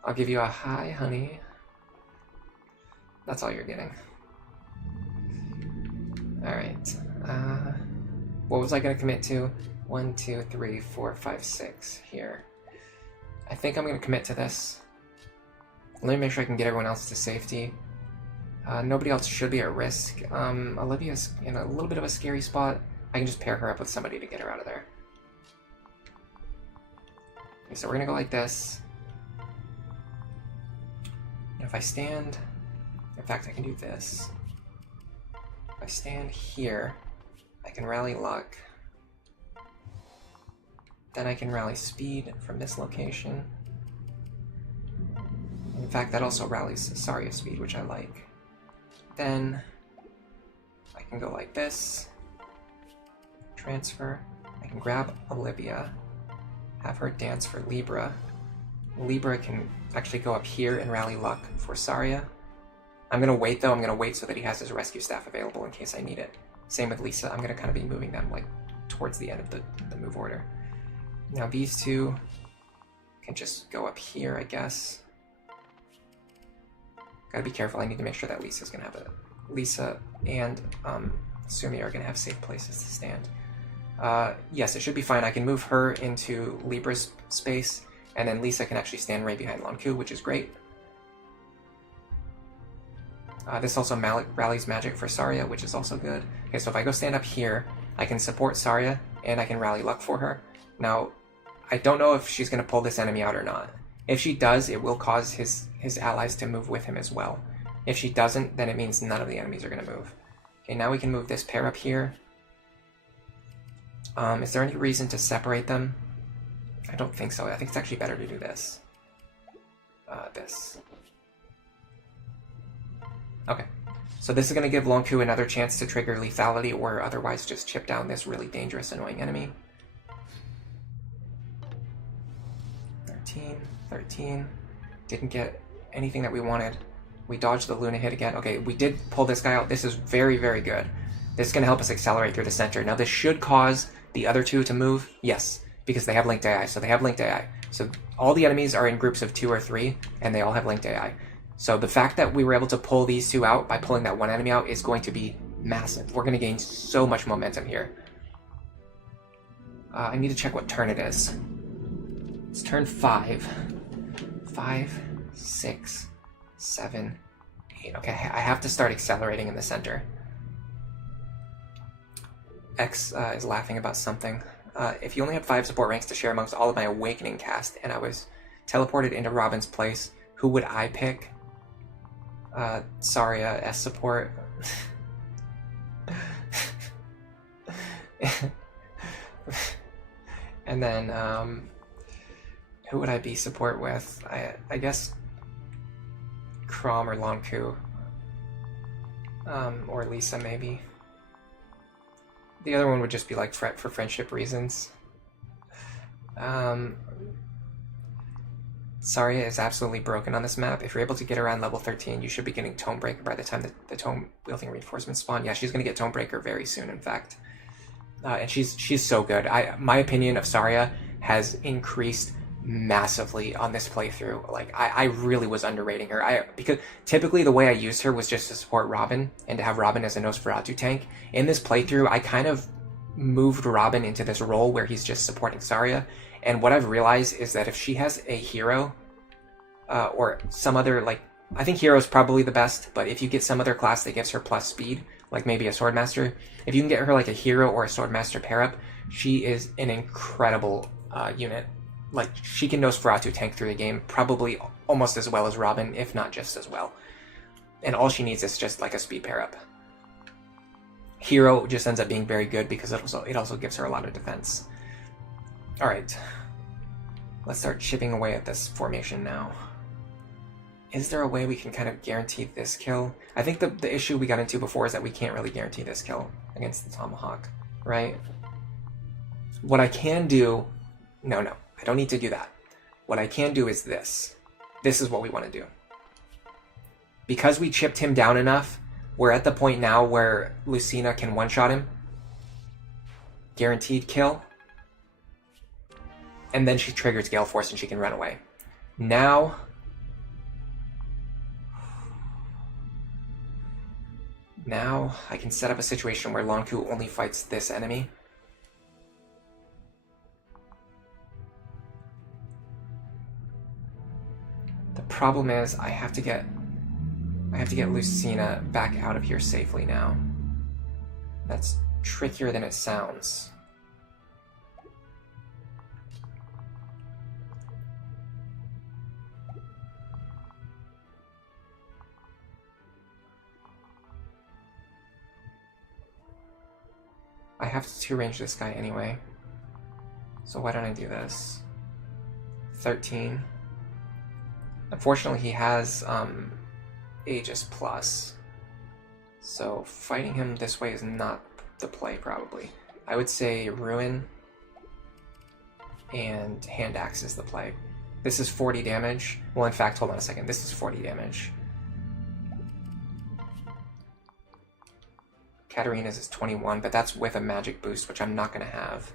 I'll give you a hi, honey. That's all you're getting. Alright. What was I going to commit to? 1, 2, 3, 4, 5, 6 here. I think I'm going to commit to this. Let me make sure I can get everyone else to safety. Nobody else should be at risk. Olivia's in a little bit of a scary spot. I can just pair her up with somebody to get her out of there. Okay, so we're going to go like this. And if I stand... In fact, I can do this. If I stand here, I can rally luck. Then I can rally speed from this location. In fact, that also rallies Saria speed, which I like. Then I can go like this. Transfer. I can grab Olivia, have her dance for Libra. Libra can actually go up here and rally luck for Saria. I'm going to wait, though. I'm going to wait so that he has his rescue staff available in case I need it. Same with Lisa. I'm going to kind of be moving them, like, towards the end of the move order. Now, these two can just go up here, I guess. Gotta be careful. I need to make sure that Lisa's going to have it. Lisa and Sumi are going to have safe places to stand. Yes, it should be fine. I can move her into Libra's space, and then Lisa can actually stand right behind Lunatc, which is great. This also rallies magic for Saria, which is also good. Okay, so if I go stand up here, I can support Saria, and I can rally luck for her. Now, I don't know if she's going to pull this enemy out or not. If she does, it will cause his allies to move with him as well. If she doesn't, then it means none of the enemies are going to move. Okay, now we can move this pair up here. Is there any reason to separate them? I don't think so. I think it's actually better to do this. This. Okay, so this is going to give Lunatc another chance to trigger lethality or otherwise just chip down this really dangerous, annoying enemy. 13, 13. Didn't get anything that we wanted. We dodged the Luna hit again. Okay, we did pull this guy out. This is very, very good. This is going to help us accelerate through the center. Now, this should cause the other two to move. Yes, because they have linked AI. So they have linked AI. So all the enemies are in groups of 2 or 3, and they all have linked AI. So the fact that we were able to pull these two out by pulling that one enemy out is going to be massive. We're going to gain so much momentum here. I need to check what turn it is. It's turn 5. 5, 6, 7, 8. Okay, I have to start accelerating in the center. X is laughing about something. If you only had 5 support ranks to share amongst all of my Awakening cast, and I was teleported into Robin's place, who would I pick? Saria S support. And then, who would I be support with? I guess Crom or Lunatc. Or Lisa, maybe. The other one would just be like for friendship reasons. Saria is absolutely broken on this map. If you're able to get around level 13, you should be getting Tomebreaker by the time the Tome wielding reinforcements spawn. Yeah, she's going to get Tomebreaker very soon, in fact. and she's so good. My opinion of Zarya has increased massively on this playthrough. Like I really was underrating her. Because typically the way I used her was just to support Robin and to have Robin as a Nosferatu tank. In this playthrough, I kind of moved Robin into this role where he's just supporting Zarya. And what I've realized is that if she has a hero or some other, like, I think hero is probably the best, but if you get some other class that gives her plus speed, like maybe a Swordmaster, if you can get her like a hero or a Swordmaster pair up, she is an incredible unit. Like, she can Nosferatu tank through the game probably almost as well as Robin, if not just as well. And all she needs is just like a speed pair up. Hero just ends up being very good because it also gives her a lot of defense. Alright. Let's start chipping away at this formation now. Is there a way we can kind of guarantee this kill? I think the issue we got into before is that we can't really guarantee this kill against the Tomahawk, right? What I can do... No, I don't need to do that. What I can do is this. This is what we want to do. Because we chipped him down enough, we're at the point now where Lucina can one-shot him. Guaranteed kill. And then she triggers Gale Force and she can run away. Now I can set up a situation where Lonku only fights this enemy. The problem is I have to get Lucina back out of here safely now. That's trickier than it sounds. I have to two-range this guy anyway. So why don't I do this? 13. Unfortunately, he has Aegis Plus. So fighting him this way is not the play, probably. I would say Ruin and Hand Axe is the play. This is 40 damage. Well, in fact, hold on a second. This is 40 damage. Katarina's is 21, but that's with a magic boost, which I'm not going to have.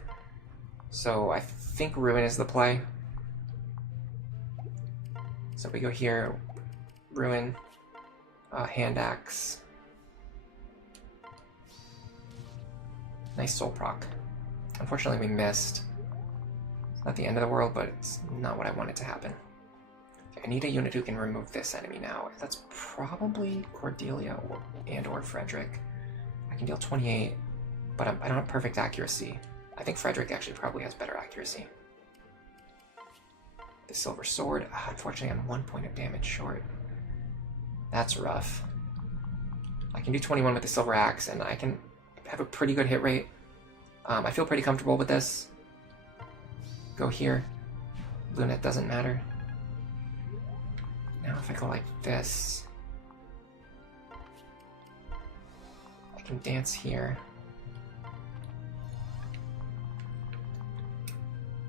So I think Ruin is the play. So we go here, Ruin, Hand Axe. Nice soul proc. Unfortunately, we missed. It's not the end of the world, but it's not what I wanted to happen. Okay, I need a unit who can remove this enemy now. That's probably Cordelia or Frederick. I can deal 28, but I don't have perfect accuracy. I think Frederick actually probably has better accuracy. The Silver Sword, unfortunately I'm 1 point of damage short. That's rough. I can do 21 with the Silver Axe, and I can have a pretty good hit rate. I feel pretty comfortable with this. Go here. Lunatc doesn't matter. Now if I go like this, I can dance here.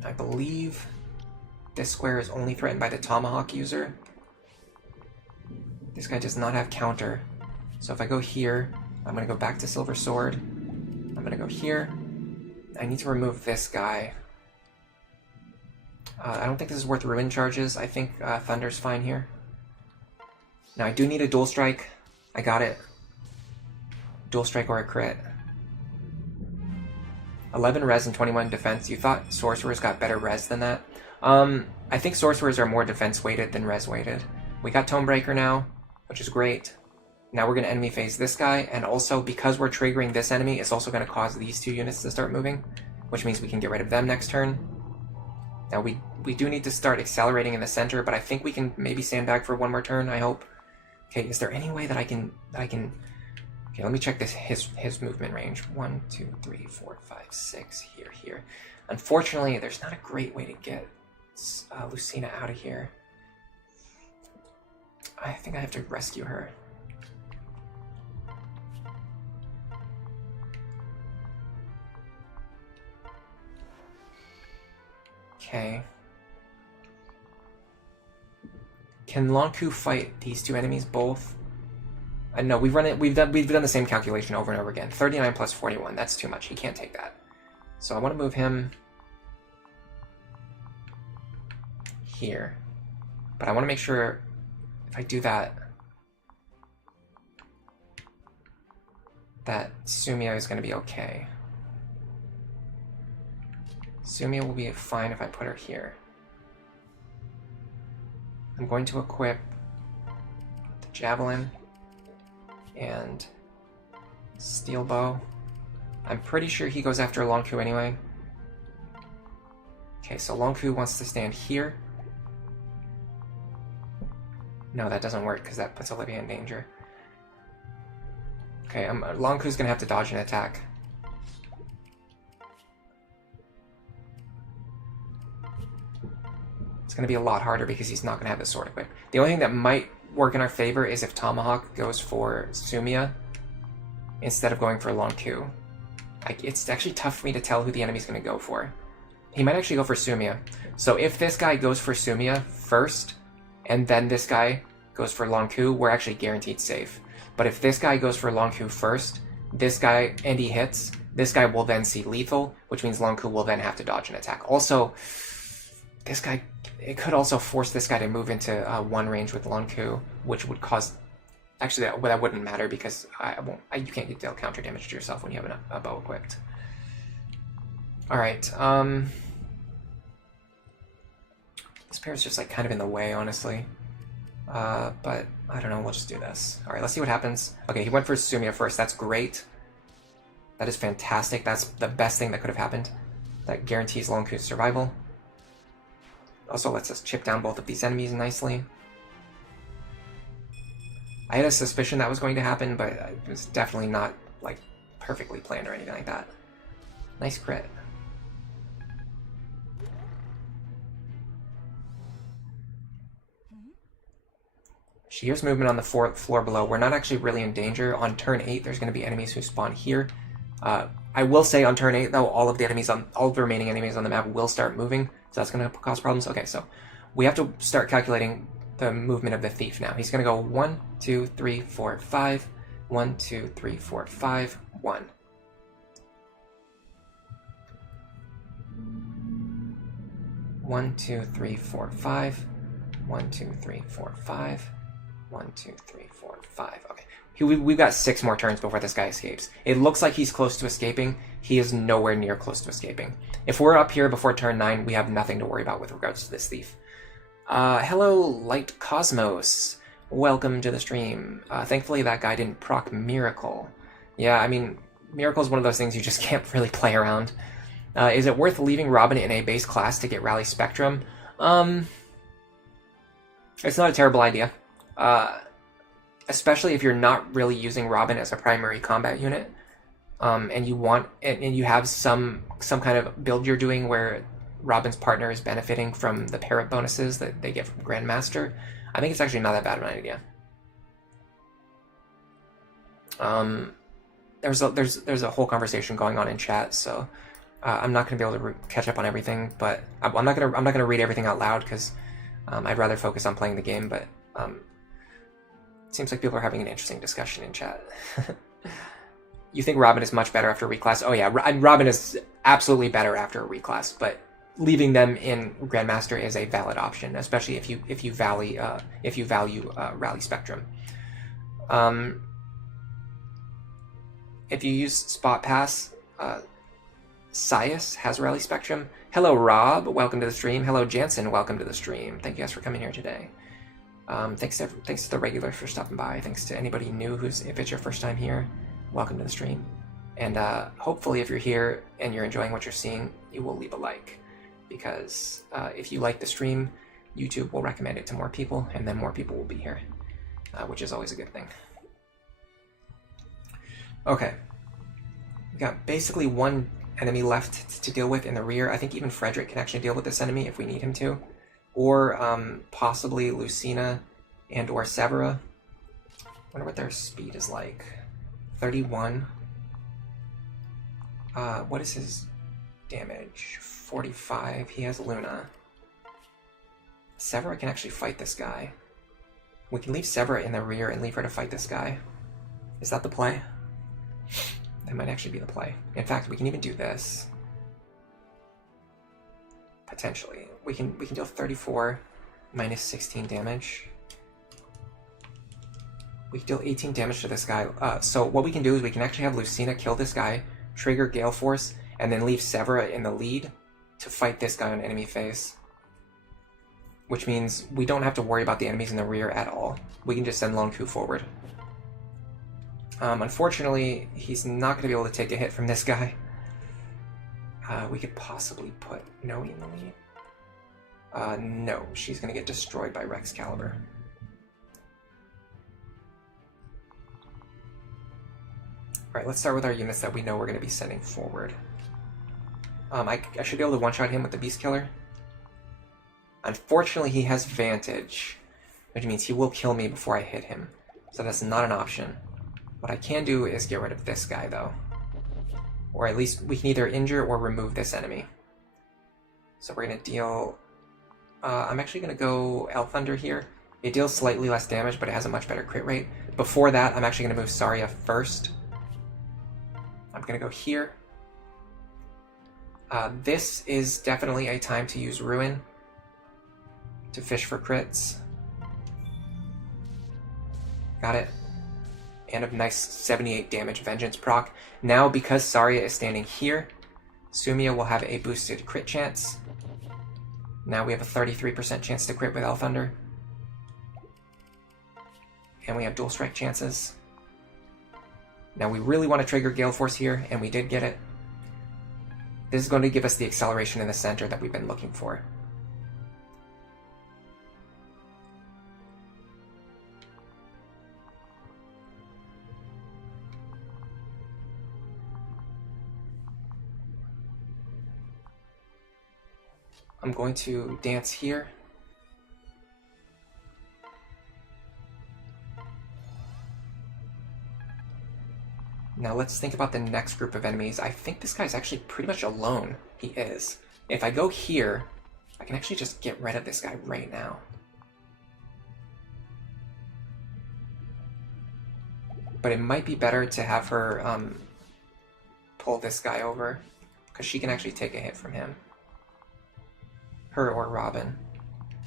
I believe this square is only threatened by the Tomahawk user. This guy does not have counter. So if I go here, I'm going to go back to Silver Sword. I'm going to go here. I need to remove this guy. I don't think this is worth Ruin charges. I think Thunder's fine here. Now I do need a Dual Strike. I got it. Dual Strike or a crit. 11 res and 21 defense. You thought Sorcerers got better res than that? I think Sorcerers are more defense weighted than res weighted. We got Tomebreaker now, which is great. Now we're going to enemy phase this guy, and also because we're triggering this enemy, it's also going to cause these two units to start moving, which means we can get rid of them next turn. Now we do need to start accelerating in the center, but I think we can maybe sandbag for one more turn, I hope. Okay, is there any way that I can... Okay, let me check this his movement range. 1, 2, 3, 4, 5, 6, here. Unfortunately, there's not a great way to get Lucina out of here. I think I have to rescue her. Okay. Can Lonku fight these two enemies both? No, we've done the same calculation over and over again. 39 plus 41, that's too much. He can't take that. So I want to move him here. But I want to make sure if I do that, that Sumia is going to be okay. Sumia will be fine if I put her here. I'm going to equip the Javelin and Steel Bow. I'm pretty sure he goes after Longku anyway. Okay, so Longku wants to stand here. No, that doesn't work because that puts Olivia in danger. Okay, Longku's gonna have to dodge an attack. It's gonna be a lot harder because he's not gonna have his sword equipped. The only thing that might work in our favor is if Tomahawk goes for Sumia instead of going for Longku. It's actually tough for me to tell who the enemy's gonna go for. He might actually go for Sumia. So if this guy goes for Sumia first, and then this guy goes for Longku, we're actually guaranteed safe. But if this guy goes for Longku first, this guy, and he hits, this guy will then see lethal, which means Longku will then have to dodge an attack. Also, this guy, it could also force this guy to move into one range with Longku, which would cause... Actually, that wouldn't matter because you can't deal counter damage to yourself when you have a bow equipped. Alright, this pair's just like kind of in the way, honestly. But I don't know, we'll just do this. Alright, let's see what happens. Okay, he went for Sumia first, that's great. That is fantastic, that's the best thing that could have happened. That guarantees Longku's survival. Also lets us chip down both of these enemies nicely. I had a suspicion that was going to happen, but it was definitely not, like, perfectly planned or anything like that. Nice crit. She hears movement on the floor below. We're not actually really in danger. On turn 8, there's going to be enemies who spawn here. I will say on turn 8, though, all of the remaining enemies on the map will start moving, so that's going to cause problems. Okay, so we have to start calculating the movement of the thief now. He's going to go 1, 2, 3, 4, 5. 1, 2, 3, 4, 5, 1. One, two, three, four, 5. 1, 2, 3, 4, 5. 1, 2, 3, 4, 5. Okay. We've got 6 more turns before this guy escapes. It looks like he's close to escaping. He is nowhere near close to escaping. If we're up here before turn 9, we have nothing to worry about with regards to this thief. Hello, Light Cosmos. Welcome to the stream. Thankfully, that guy didn't proc Miracle. Yeah, I mean, Miracle is one of those things you just can't really play around. Is it worth leaving Robin in a base class to get Rally Spectrum? It's not a terrible idea. Especially if you're not really using Robin as a primary combat unit, and you have some kind of build you're doing where Robin's partner is benefiting from the parent bonuses that they get from Grandmaster. I think it's actually not that bad of an idea. There's a whole conversation going on in chat, so I'm not going to be able to catch up on everything. But I'm not gonna read everything out loud because I'd rather focus on playing the game. But it seems like people are having an interesting discussion in chat. You think Robin is much better after a reclass? Oh yeah, Robin is absolutely better after a reclass, but leaving them in Grandmaster is a valid option, especially if you value Rally Spectrum. If you use Spot Pass, Sias has Rally Spectrum. Hello Rob, welcome to the stream. Hello Jansen, welcome to the stream. Thank you guys for coming here today. Thanks to the regulars for stopping by. Thanks to anybody new if it's your first time here, welcome to the stream. And hopefully if you're here and you're enjoying what you're seeing, you will leave a like. Because if you like the stream, YouTube will recommend it to more people, and then more people will be here, which is always a good thing. Okay, we got basically one enemy left to deal with in the rear. I think even Frederick can actually deal with this enemy if we need him to, or possibly Lucina and or Severa. I wonder what their speed is like. 31. What is his damage? 45. He has Luna. Severa can actually fight this guy. We can leave Severa in the rear and leave her to fight this guy. Is that the play? That might actually be the play. In fact, we can even do this. Potentially. We can deal 34 minus 16 damage. We can deal 18 damage to this guy. So what we can do is we can actually have Lucina kill this guy, trigger Gale Force, and then leave Severa in the lead to fight this guy on enemy phase. Which means we don't have to worry about the enemies in the rear at all. We can just send Lone Ku forward. Unfortunately, he's not going to be able to take a hit from this guy. We could possibly put Noe in the lead. No, she's going to get destroyed by Rexcalibur. Alright, let's start with our units that we know we're going to be sending forward. I should be able to one-shot him with the Beast Killer. Unfortunately, he has Vantage, which means he will kill me before I hit him. So that's not an option. What I can do is get rid of this guy, though. Or at least we can either injure or remove this enemy. So we're going to deal... I'm actually going to go Elthunder here. It deals slightly less damage, but it has a much better crit rate. Before that, I'm actually going to move Saria first. I'm going to go here. This is definitely a time to use Ruin to fish for crits. Got it. And a nice 78 damage Vengeance proc. Now, because Saria is standing here, Sumia will have a boosted crit chance. Now we have a 33% chance to crit with Elthunder. And we have dual strike chances. Now we really want to trigger Gale Force here, and we did get it. This is going to give us the acceleration in the center that we've been looking for. I'm going to dance here. Now let's think about the next group of enemies. I think this guy's actually pretty much alone. He is. If I go here, I can actually just get rid of this guy right now. But it might be better to have her pull this guy over, because she can actually take a hit from him. Her or Robin.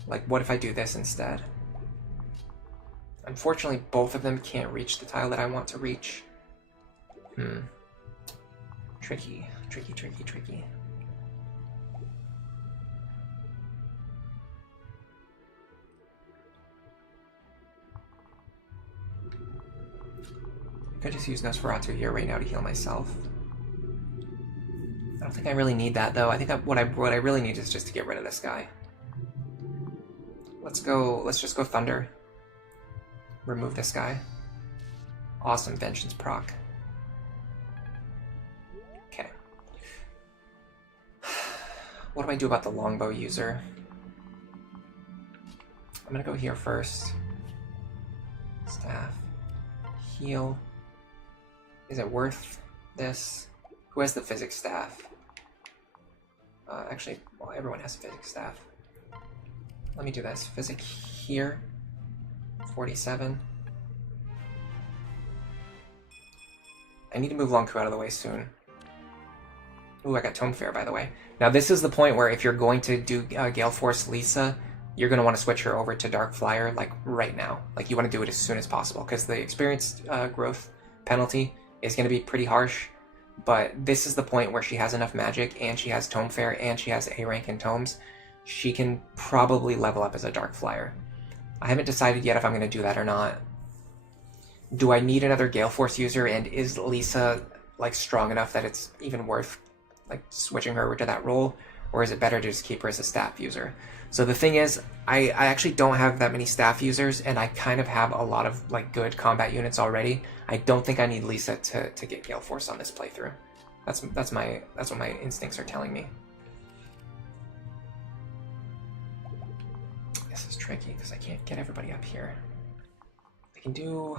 Like, what if I do this instead? Unfortunately, both of them can't reach the tile that I want to reach. Tricky, tricky, tricky, tricky. I could just use Nosferatu here right now to heal myself. I don't think I really need that, though. I think what I really need is just to get rid of this guy. Let's just go Thunder. Remove this guy. Awesome Vengeance proc. Okay. What do I do about the longbow user? I'm gonna go here first. Staff. Heal. Is it worth this? Who has the physics staff? Actually, well, everyone has physics staff. Let me do this. Physic here. 47. I need to move Longku out of the way soon. Ooh, I got Tome Fair, by the way. Now, this is the point where if you're going to do Gale Force Lisa, you're going to want to switch her over to Dark Flyer, like, right now. Like, you want to do it as soon as possible, because the experience growth penalty is going to be pretty harsh. But this is the point where she has enough magic, and she has Tome Fair, and she has A rank in Tomes. She can probably level up as a Dark Flyer. I haven't decided yet if I'm going to do that or not. Do I need another Gale Force user, and is Lisa, like, strong enough that it's even worth, like, switching her over to that role? Or is it better to just keep her as a staff user? So the thing is, I actually don't have that many staff users, and I kind of have a lot of, like, good combat units already. I don't think I need Lisa to get Gale Force on this playthrough. That's what my instincts are telling me. This is tricky, because I can't get everybody up here. I can do...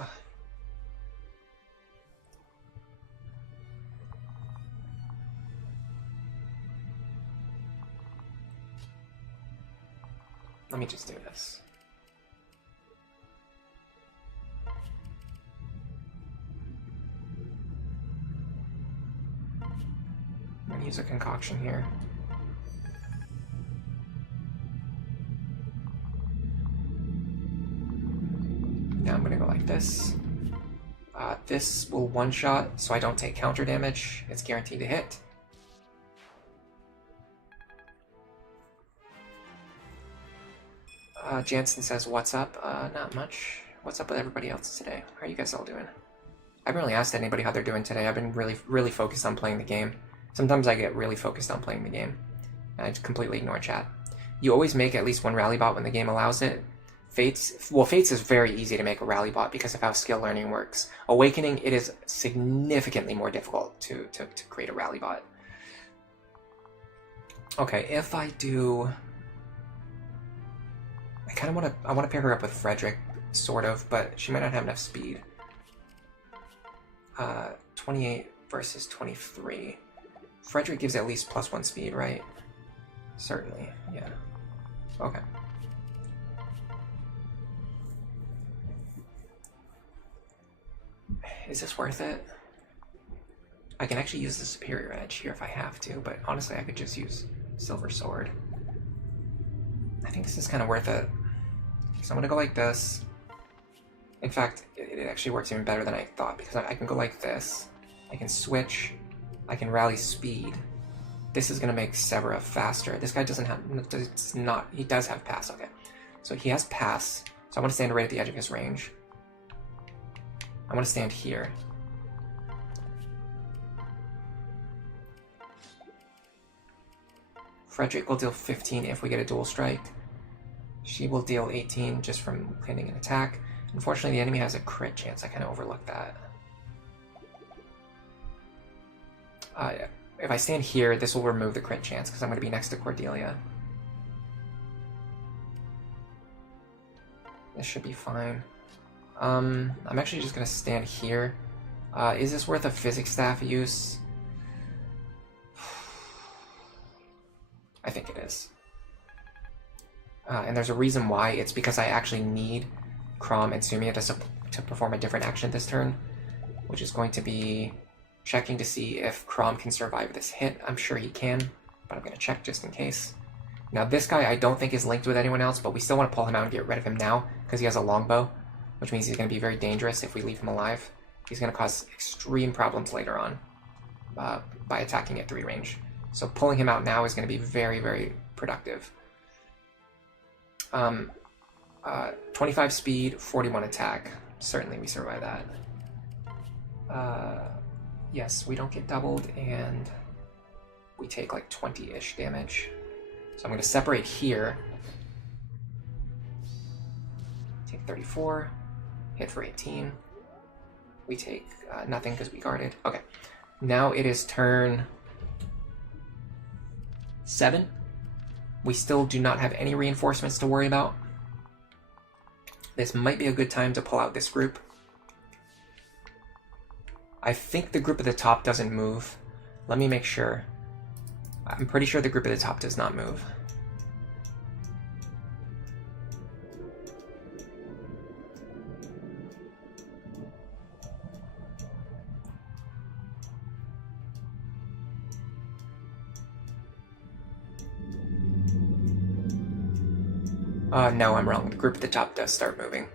Let me just do this. I'm gonna use a concoction here. this. This will one-shot, so I don't take counter damage. It's guaranteed to hit. Jansen says, what's up? Not much. What's up with everybody else today? How are you guys all doing? I haven't really asked anybody how they're doing today. I've been really focused on playing the game. Sometimes I get really focused on playing the game. I just completely ignore chat. You always make at least one rally bot when the game allows it. Fates is very easy to make a rally bot because of how skill learning works. Awakening, it is significantly more difficult to create a rally bot. Okay, if I do... I want to pair her up with Frederick, sort of, but she might not have enough speed. 28 versus 23. Frederick gives at least +1 speed, right? Certainly, yeah. Okay. Is this worth it? I can actually use the superior edge here if I have to, but honestly I could just use Silver Sword. I think this is kind of worth it. So I'm going to go like this. In fact, it actually works even better than I thought, because I can go like this. I can switch. I can rally speed. This is going to make Severa faster. This guy doesn't have... It's not... He does have pass, okay. So he has pass. So I want to stand right at the edge of his range. I want to stand here. Frederick will deal 15 if we get a dual strike. She will deal 18 just from landing an attack. Unfortunately, the enemy has a crit chance. I kind of overlooked that. If I stand here, this will remove the crit chance because I'm going to be next to Cordelia. This should be fine. I'm actually just going to stand here. Is this worth a physics staff use? I think it is. And there's a reason why. It's because I actually need Chrom and Sumia to perform a different action this turn, which is going to be checking to see if Chrom can survive this hit. I'm sure he can, but I'm going to check just in case. Now this guy I don't think is linked with anyone else, but we still want to pull him out and get rid of him now, because he has a longbow, which means he's going to be very dangerous if we leave him alive. He's going to cause extreme problems later on by attacking at 3 range. So pulling him out now is going to be very productive. 25 speed, 41 attack. Certainly we survive that. Yes, we don't get doubled, and we take like 20-ish damage. So I'm going to separate here. Take 34. Hit for 18. We take nothing because we guarded. Okay. Now it is turn 7. We still do not have any reinforcements to worry about. This might be a good time to pull out this group. I think the group at the top doesn't move. Let me make sure. I'm pretty sure the group at the top does not move. No, I'm wrong. The group at the top does start moving.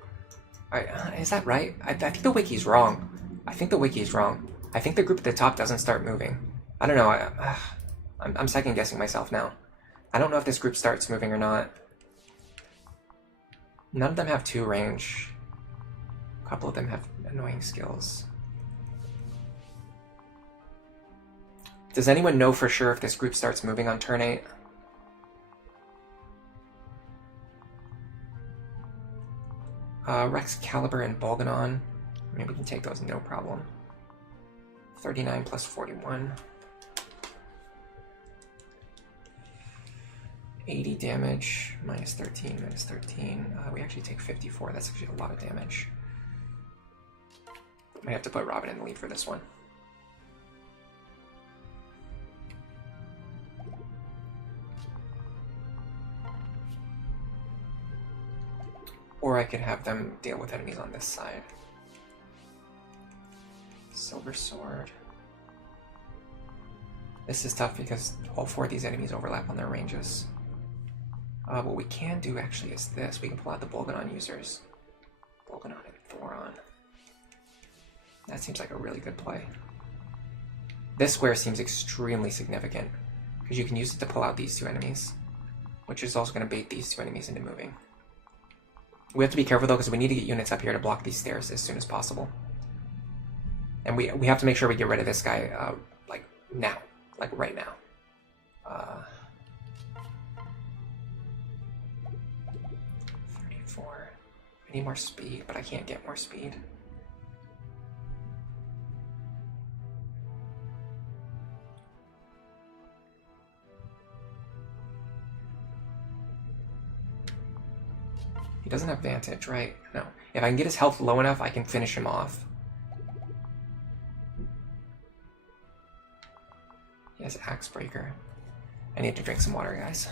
Is that right? I think the wiki's wrong. I think the group at the top doesn't start moving. I don't know. I'm second guessing myself now. I don't know if this group starts moving or not. None of them have 2 range. A couple of them have annoying skills. Does anyone know for sure if this group starts moving on turn 8? Rex, Caliber, and Bolganon. Maybe we can take those no problem. 39 plus 41. 80 damage, minus 13, minus 13. We actually take 54. That's actually a lot of damage. Might have to put Robin in the lead for this one. Or I could have them deal with enemies on this side. Silver Sword. This is tough because all 4 of these enemies overlap on their ranges. What we can do actually is this. We can pull out the Bolganon users. Bolganon and Thoron. That seems like a really good play. This square seems extremely significant, because you can use it to pull out these two enemies, which is also going to bait these two enemies into moving. We have to be careful though, because we need to get units up here to block these stairs as soon as possible. And we have to make sure we get rid of this guy, like now, like right now. 34. I need more speed, but I can't get more speed. He doesn't have Vantage, right? No. If I can get his health low enough, I can finish him off. He has Axe Breaker. I need to drink some water, guys.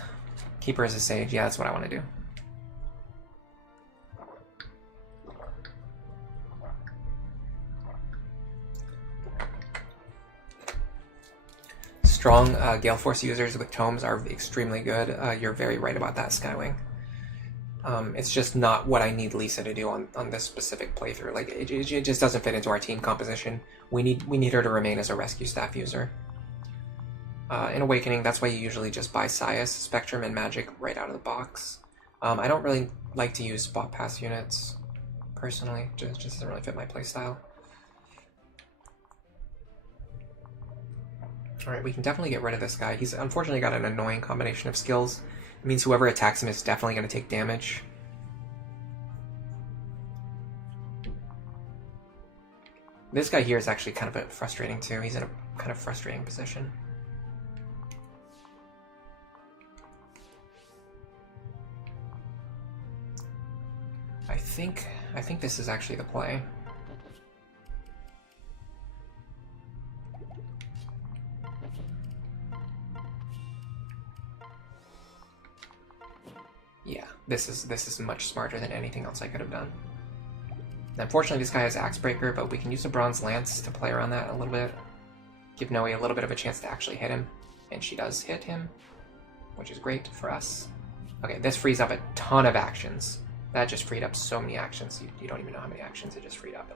Keeper as a Sage. Yeah, that's what I want to do. Strong Gale Force users with tomes are extremely good. You're very right about that, Skywing. It's just not what I need Lisa to do on this specific playthrough. Like it just doesn't fit into our team composition. We need her to remain as a rescue staff user. In Awakening, that's why you usually just buy Sias, Spectrum, and Magic right out of the box. I don't really like to use spot pass units personally. Just doesn't really fit my playstyle. Alright, we can definitely get rid of this guy. He's unfortunately got an annoying combination of skills. It means whoever attacks him is definitely going to take damage. This guy here is actually kind of a bit frustrating too. He's in a kind of frustrating position. I think this is actually the play. Yeah, this is much smarter than anything else I could have done. Unfortunately, this guy has Axe Breaker, but we can use a Bronze Lance to play around that a little bit. Give Noe a little bit of a chance to actually hit him. And she does hit him, which is great for us. Okay, this frees up a ton of actions. That just freed up so many actions. You don't even know how many actions it just freed up.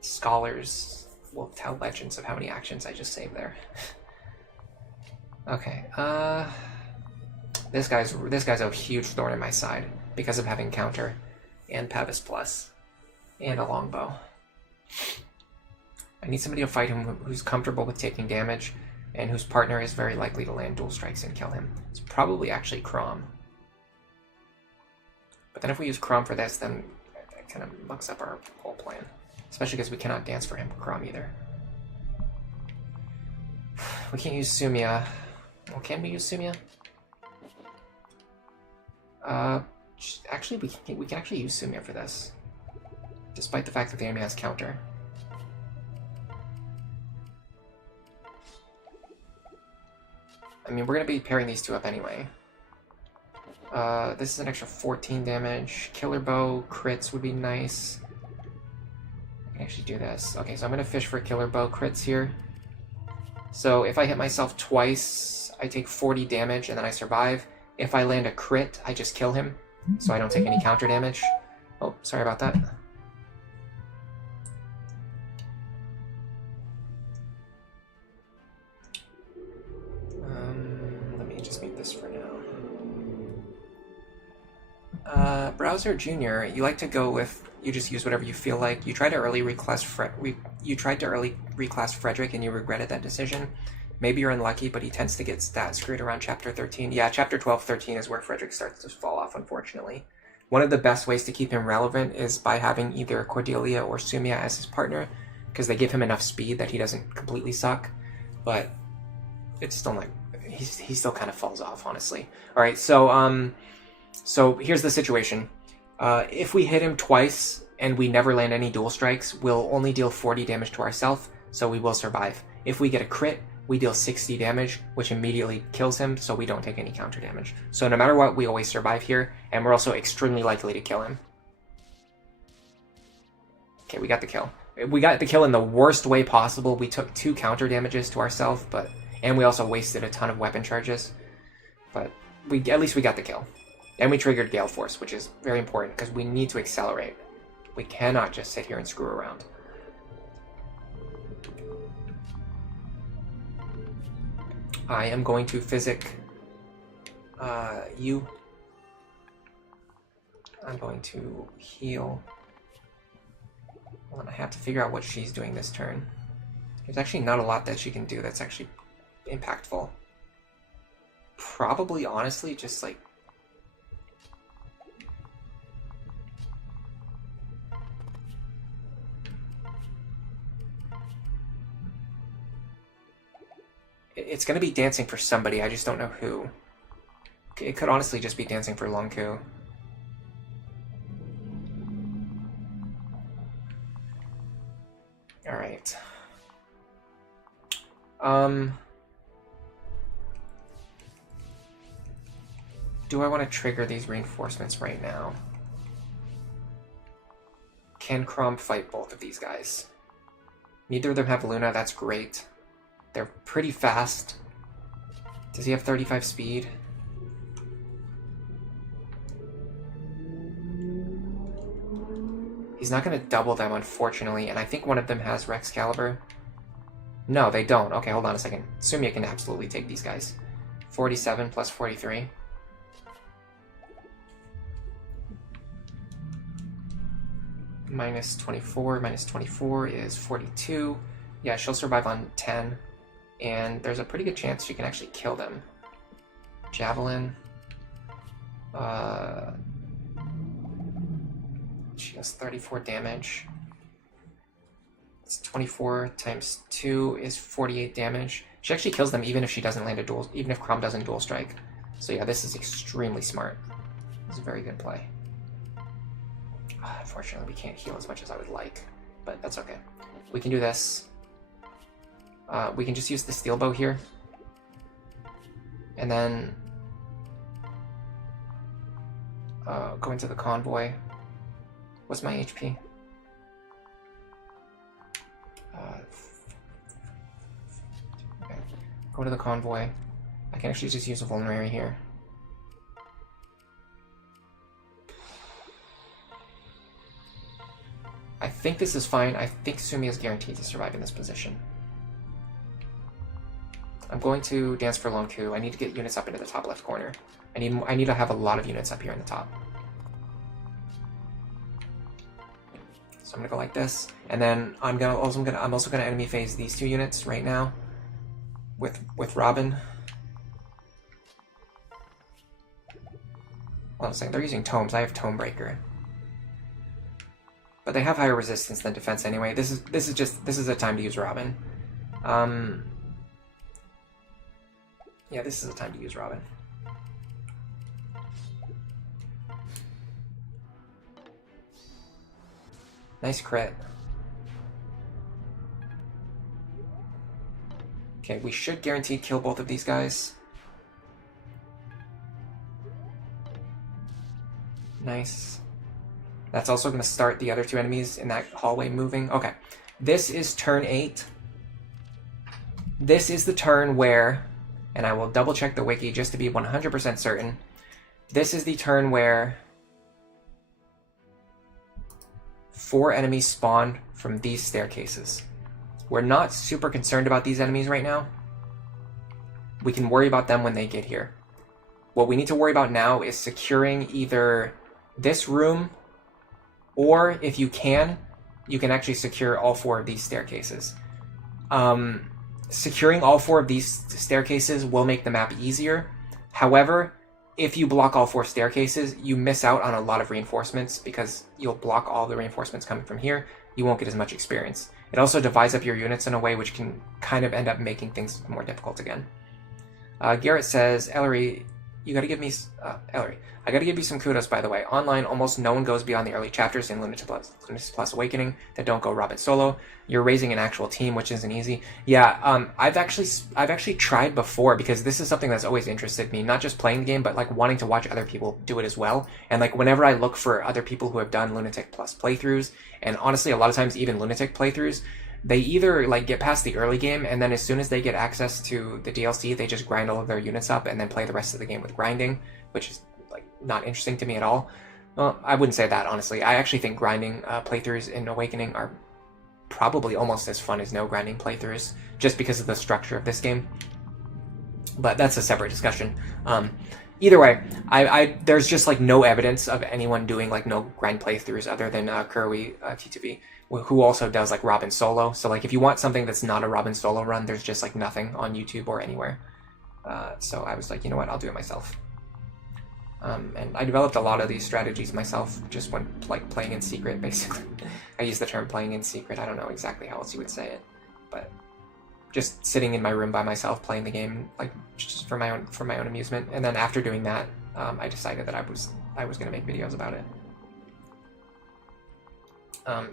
Scholars will tell legends of how many actions I just saved there. Okay, This guy's a huge thorn in my side because of having counter and Pavis Plus and a longbow. I need somebody to fight him who's comfortable with taking damage and whose partner is very likely to land dual strikes and kill him. It's probably actually Crom. But then if we use Crom for this, then it kind of mucks up our whole plan. Especially because we cannot dance for him Crom either. We can't use Sumia. Well, can we use Sumia? Actually, we can actually use Sumia for this, despite the fact that the enemy has counter. I mean, we're going to be pairing these two up anyway. This is an extra 14 damage. Killer Bow crits would be nice. I can actually do this. Okay, so I'm going to fish for Killer Bow crits here. So if I hit myself twice, I take 40 damage and then I survive. If I land a crit, I just kill him, so I don't take any counter damage. Oh, sorry about that. Let me just mute this for now. Browser Junior, you like to go with, you just use whatever you feel like. You tried to early reclass Frederick and you regretted that decision. Maybe you're unlucky, but he tends to get stat screwed around Chapter 13. Yeah, Chapter 12, 13 is where Frederick starts to fall off, unfortunately. One of the best ways to keep him relevant is by having either Cordelia or Sumia as his partner, because they give him enough speed that he doesn't completely suck. But it's still like, he still kind of falls off, honestly. Alright, so here's the situation. If we hit him twice and we never land any dual strikes, we'll only deal 40 damage to ourselves, so we will survive. If we get a crit, we deal 60 damage, which immediately kills him, so we don't take any counter damage. So no matter what, we always survive here, and we're also extremely likely to kill him. Okay, we got the kill. We got the kill in the worst way possible. We took 2 counter damages to ourselves, and we also wasted a ton of weapon charges. But at least we got the kill. And we triggered Gale Force, which is very important, because we need to accelerate. We cannot just sit here and screw around. I am going to physic you. I'm going to heal. Well, and I have to figure out what she's doing this turn. There's actually not a lot that she can do that's actually impactful. Probably, honestly, just like... It's going to be dancing for somebody, I just don't know who. It could honestly just be dancing for Lunatc. Alright. Do I want to trigger these reinforcements right now? Can Chrom fight both of these guys? Neither of them have Luna, that's great. They're pretty fast. Does he have 35 speed? He's not going to double them, unfortunately, and I think one of them has Rex Caliber. No, they don't. Okay, hold on a second. Sumia can absolutely take these guys. 47 plus 43. Minus 24. Minus 24 is 42. Yeah, she'll survive on 10. And there's a pretty good chance she can actually kill them. Javelin. She has 34 damage. It's 24 times 2 is 48 damage. She actually kills them even if she doesn't land a dual, even if Chrom doesn't dual strike. So yeah, this is extremely smart. It's a very good play. Unfortunately, we can't heal as much as I would like, but that's okay. We can do this. We can just use the steel bow here. And then go into the convoy. What's my HP? Okay. Go to the convoy. I can actually just use a vulnerary here. I think this is fine. I think Sumi is guaranteed to survive in this position. I'm going to dance for Lunatc. I need to get units up into the top left corner. I need to have a lot of units up here in the top. So I'm gonna go like this, and then I'm also gonna enemy phase these two units right now with Robin. Well, I'm saying they're using tomes. I have Tome Breaker, but they have higher resistance than defense anyway. This is a time to use Robin. Yeah, this is a time to use Robin. Nice crit. Okay, we should guaranteed kill both of these guys. Nice. That's also going to start the other two enemies in that hallway moving. Okay, this is turn 8. This is the turn where, and I will double check the wiki just to be 100% certain, this is the turn where 4 enemies spawn from these staircases. We're not super concerned about these enemies right now. We can worry about them when they get here. What we need to worry about now is securing either this room, or if you can actually secure all 4 of these staircases. Securing all 4 of these staircases will make the map easier. However, if you block all 4 staircases, you miss out on a lot of reinforcements because you'll block all the reinforcements coming from here. You won't get as much experience. It also divides up your units in a way which can kind of end up making things more difficult again. Garrett says, Ellery, you gotta give me... Ellery, I gotta give you some kudos, by the way. Online, almost no one goes beyond the early chapters in Lunatic Plus Awakening that don't go Robin solo. You're raising an actual team, which isn't easy. Yeah, I've actually tried before, because this is something that's always interested me, not just playing the game, but like wanting to watch other people do it as well. And like whenever I look for other people who have done Lunatic Plus playthroughs, and honestly a lot of times even Lunatic playthroughs, they either like get past the early game, and then as soon as they get access to the DLC, they just grind all of their units up and then play the rest of the game with grinding, which is like not interesting to me at all. Well, I wouldn't say that, honestly. I actually think grinding playthroughs in Awakening are probably almost as fun as no grinding playthroughs, just because of the structure of this game. But that's a separate discussion. Either way, there's just like no evidence of anyone doing like no grind playthroughs other than Kurui T2V, who also does like Robin solo. So like if you want something that's not a Robin solo run, there's just like nothing on YouTube or anywhere. So I was like, you know what, I'll do it myself. And I developed a lot of these strategies myself, just when like playing in secret, basically. I use the term playing in secret. I don't know exactly how else you would say it, but just sitting in my room by myself playing the game, like just for my own amusement. And then after doing that, I decided that I was going to make videos about it.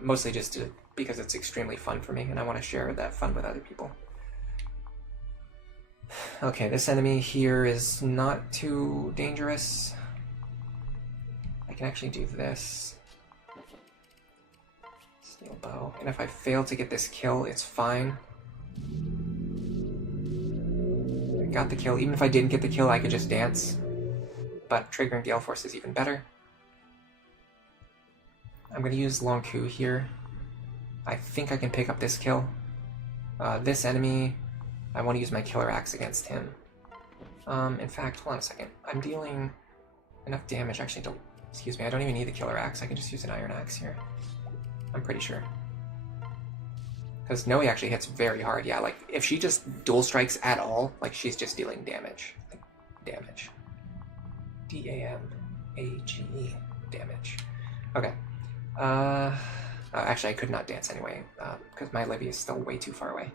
Mostly just because it's extremely fun for me, and I want to share that fun with other people. Okay, this enemy here is not too dangerous. I can actually do this. Steel bow. And if I fail to get this kill, it's fine. I got the kill. Even if I didn't get the kill, I could just dance. But triggering Gale Force is even better. I'm going to use Long Coup here. I think I can pick up this kill. This enemy, I want to use my Killer Axe against him. In fact, hold on a second. I'm dealing enough damage actually to... Excuse me, I don't even need the Killer Axe. I can just use an Iron Axe here. I'm pretty sure. Because Noe actually hits very hard. Yeah, like, if she just dual strikes at all, like, she's just dealing damage. Like, damage. D-A-M-A-G-E. Damage. Okay. Actually, I could not dance anyway, because my Libby is still way too far away.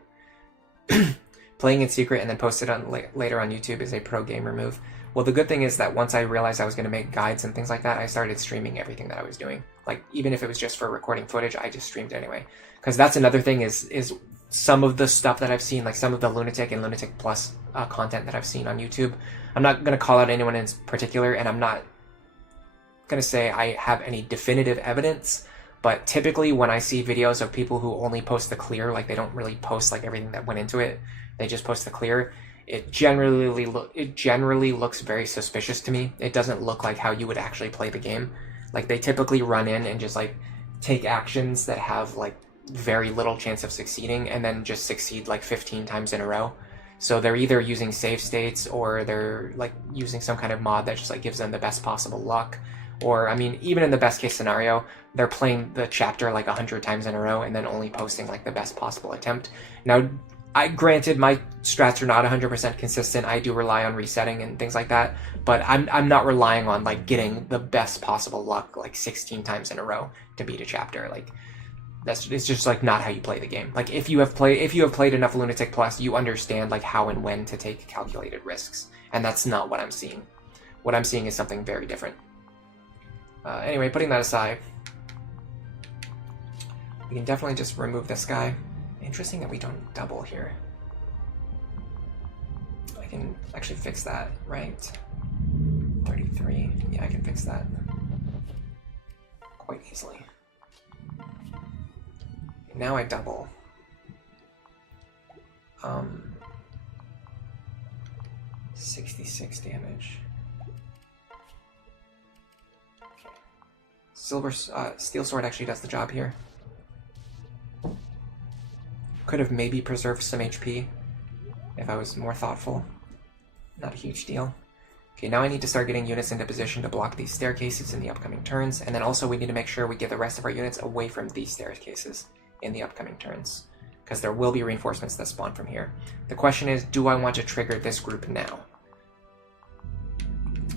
Playing in secret and then post it on later on YouTube is a pro gamer move. Well, the good thing is that once I realized I was going to make guides and things like that, I started streaming everything that I was doing. Like, even if it was just for recording footage, I just streamed anyway. Because that's another thing is some of the stuff that I've seen, like some of the Lunatic and Lunatic Plus content that I've seen on YouTube. I'm not going to call out anyone in particular, and I'm not going to say I have any definitive evidence. But typically when I see videos of people who only post the clear, like they don't really post like everything that went into it, they just post the clear, it generally looks very suspicious to me. It doesn't look like how you would actually play the game. Like they typically run in and just like take actions that have like very little chance of succeeding and then just succeed like 15 times in a row. So they're either using save states or they're like using some kind of mod that just like gives them the best possible luck. Or, I mean, even in the best case scenario, they're playing the chapter like 100 times in a row and then only posting like the best possible attempt. Now, granted, my strats are not 100% consistent. I do rely on resetting and things like that, but I'm not relying on like getting the best possible luck like 16 times in a row to beat a chapter. Like it's just like not how you play the game. Like if you have played enough Lunatic Plus, you understand like how and when to take calculated risks, and that's not what I'm seeing. What I'm seeing is something very different. Anyway, putting that aside, we can definitely just remove this guy. Interesting that we don't double here. I can actually fix that, right? 33. Yeah, I can fix that quite easily. Now I double. 66 damage. Steel Sword actually does the job here. Could have maybe preserved some HP if I was more thoughtful. Not a huge deal. Okay, now I need to start getting units into position to block these staircases in the upcoming turns, and then also we need to make sure we get the rest of our units away from these staircases in the upcoming turns, because there will be reinforcements that spawn from here. The question is, do I want to trigger this group now?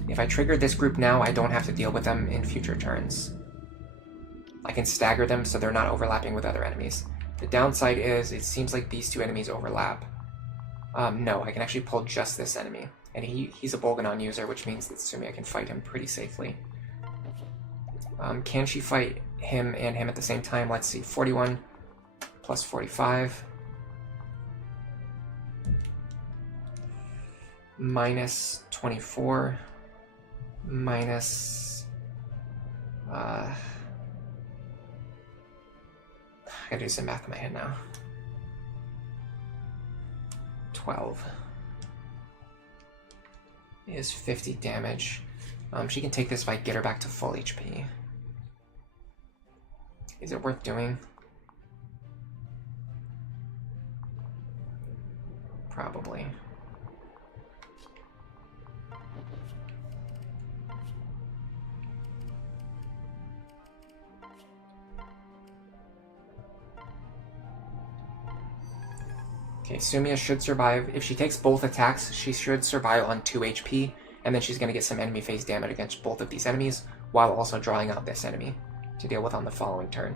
If I trigger this group now, I don't have to deal with them in future turns. I can stagger them so they're not overlapping with other enemies. The downside is, it seems like these two enemies overlap. No, I can actually pull just this enemy. And he's a Bolganon user, which means that assuming I can fight him pretty safely. Can she fight him and him at the same time? Let's see, 41 plus 45. Minus 24. Minus... I gotta do some math in my head now. 12 is 50 damage. She can take this if I get her back to full HP. Is it worth doing? Probably. Okay, Sumia should survive. If she takes both attacks, she should survive on 2 HP, and then she's going to get some enemy phase damage against both of these enemies, while also drawing out this enemy to deal with on the following turn.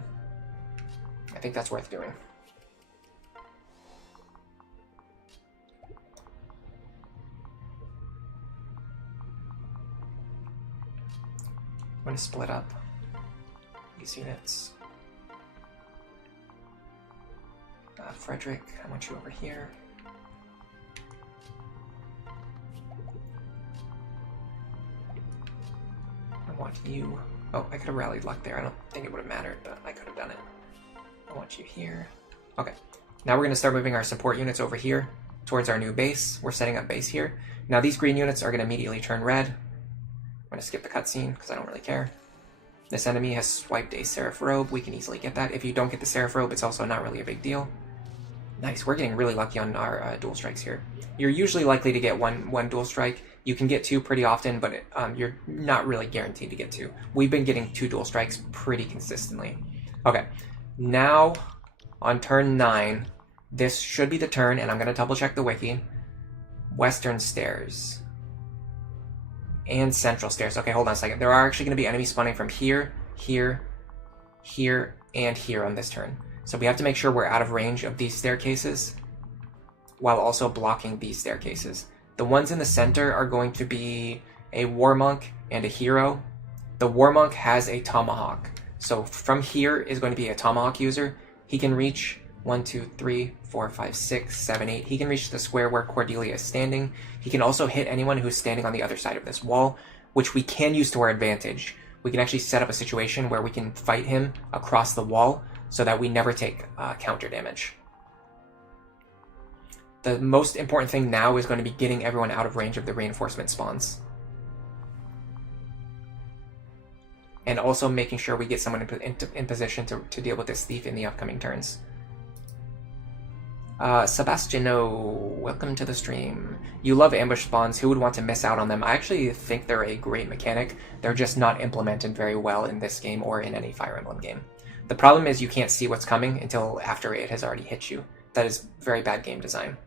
I think that's worth doing. I'm going to split up these units. Frederick, I want you over here. I want you... Oh, I could have rallied luck there. I don't think it would have mattered, but I could have done it. I want you here. Okay. Now we're going to start moving our support units over here towards our new base. We're setting up base here. Now these green units are going to immediately turn red. I'm going to skip the cutscene because I don't really care. This enemy has swiped a Seraph Robe. We can easily get that. If you don't get the Seraph Robe, it's also not really a big deal. Nice, we're getting really lucky on our dual strikes here. You're usually likely to get one dual strike. You can get 2 pretty often, but you're not really guaranteed to get 2. We've been getting 2 dual strikes pretty consistently. Okay, now on turn 9, this should be the turn, and I'm going to double check the wiki. Western Stairs. And Central Stairs. Okay, hold on a second. There are actually going to be enemies spawning from here, here, here, and here on this turn. So we have to make sure we're out of range of these staircases while also blocking these staircases. The ones in the center are going to be a War Monk and a Hero. The War Monk has a Tomahawk. So from here is going to be a Tomahawk user. He can reach 1, 2, 3, 4, 5, 6, 7, 8. He can reach the square where Cordelia is standing. He can also hit anyone who's standing on the other side of this wall, which we can use to our advantage. We can actually set up a situation where we can fight him across the wall so that we never take counter damage. The most important thing now is going to be getting everyone out of range of the reinforcement spawns. And also making sure we get someone in position to deal with this thief in the upcoming turns. Sebastiano, welcome to the stream. You love ambush spawns. Who would want to miss out on them? I actually think they're a great mechanic. They're just not implemented very well in this game or in any Fire Emblem game. The problem is you can't see what's coming until after it has already hit you. That is very bad game design.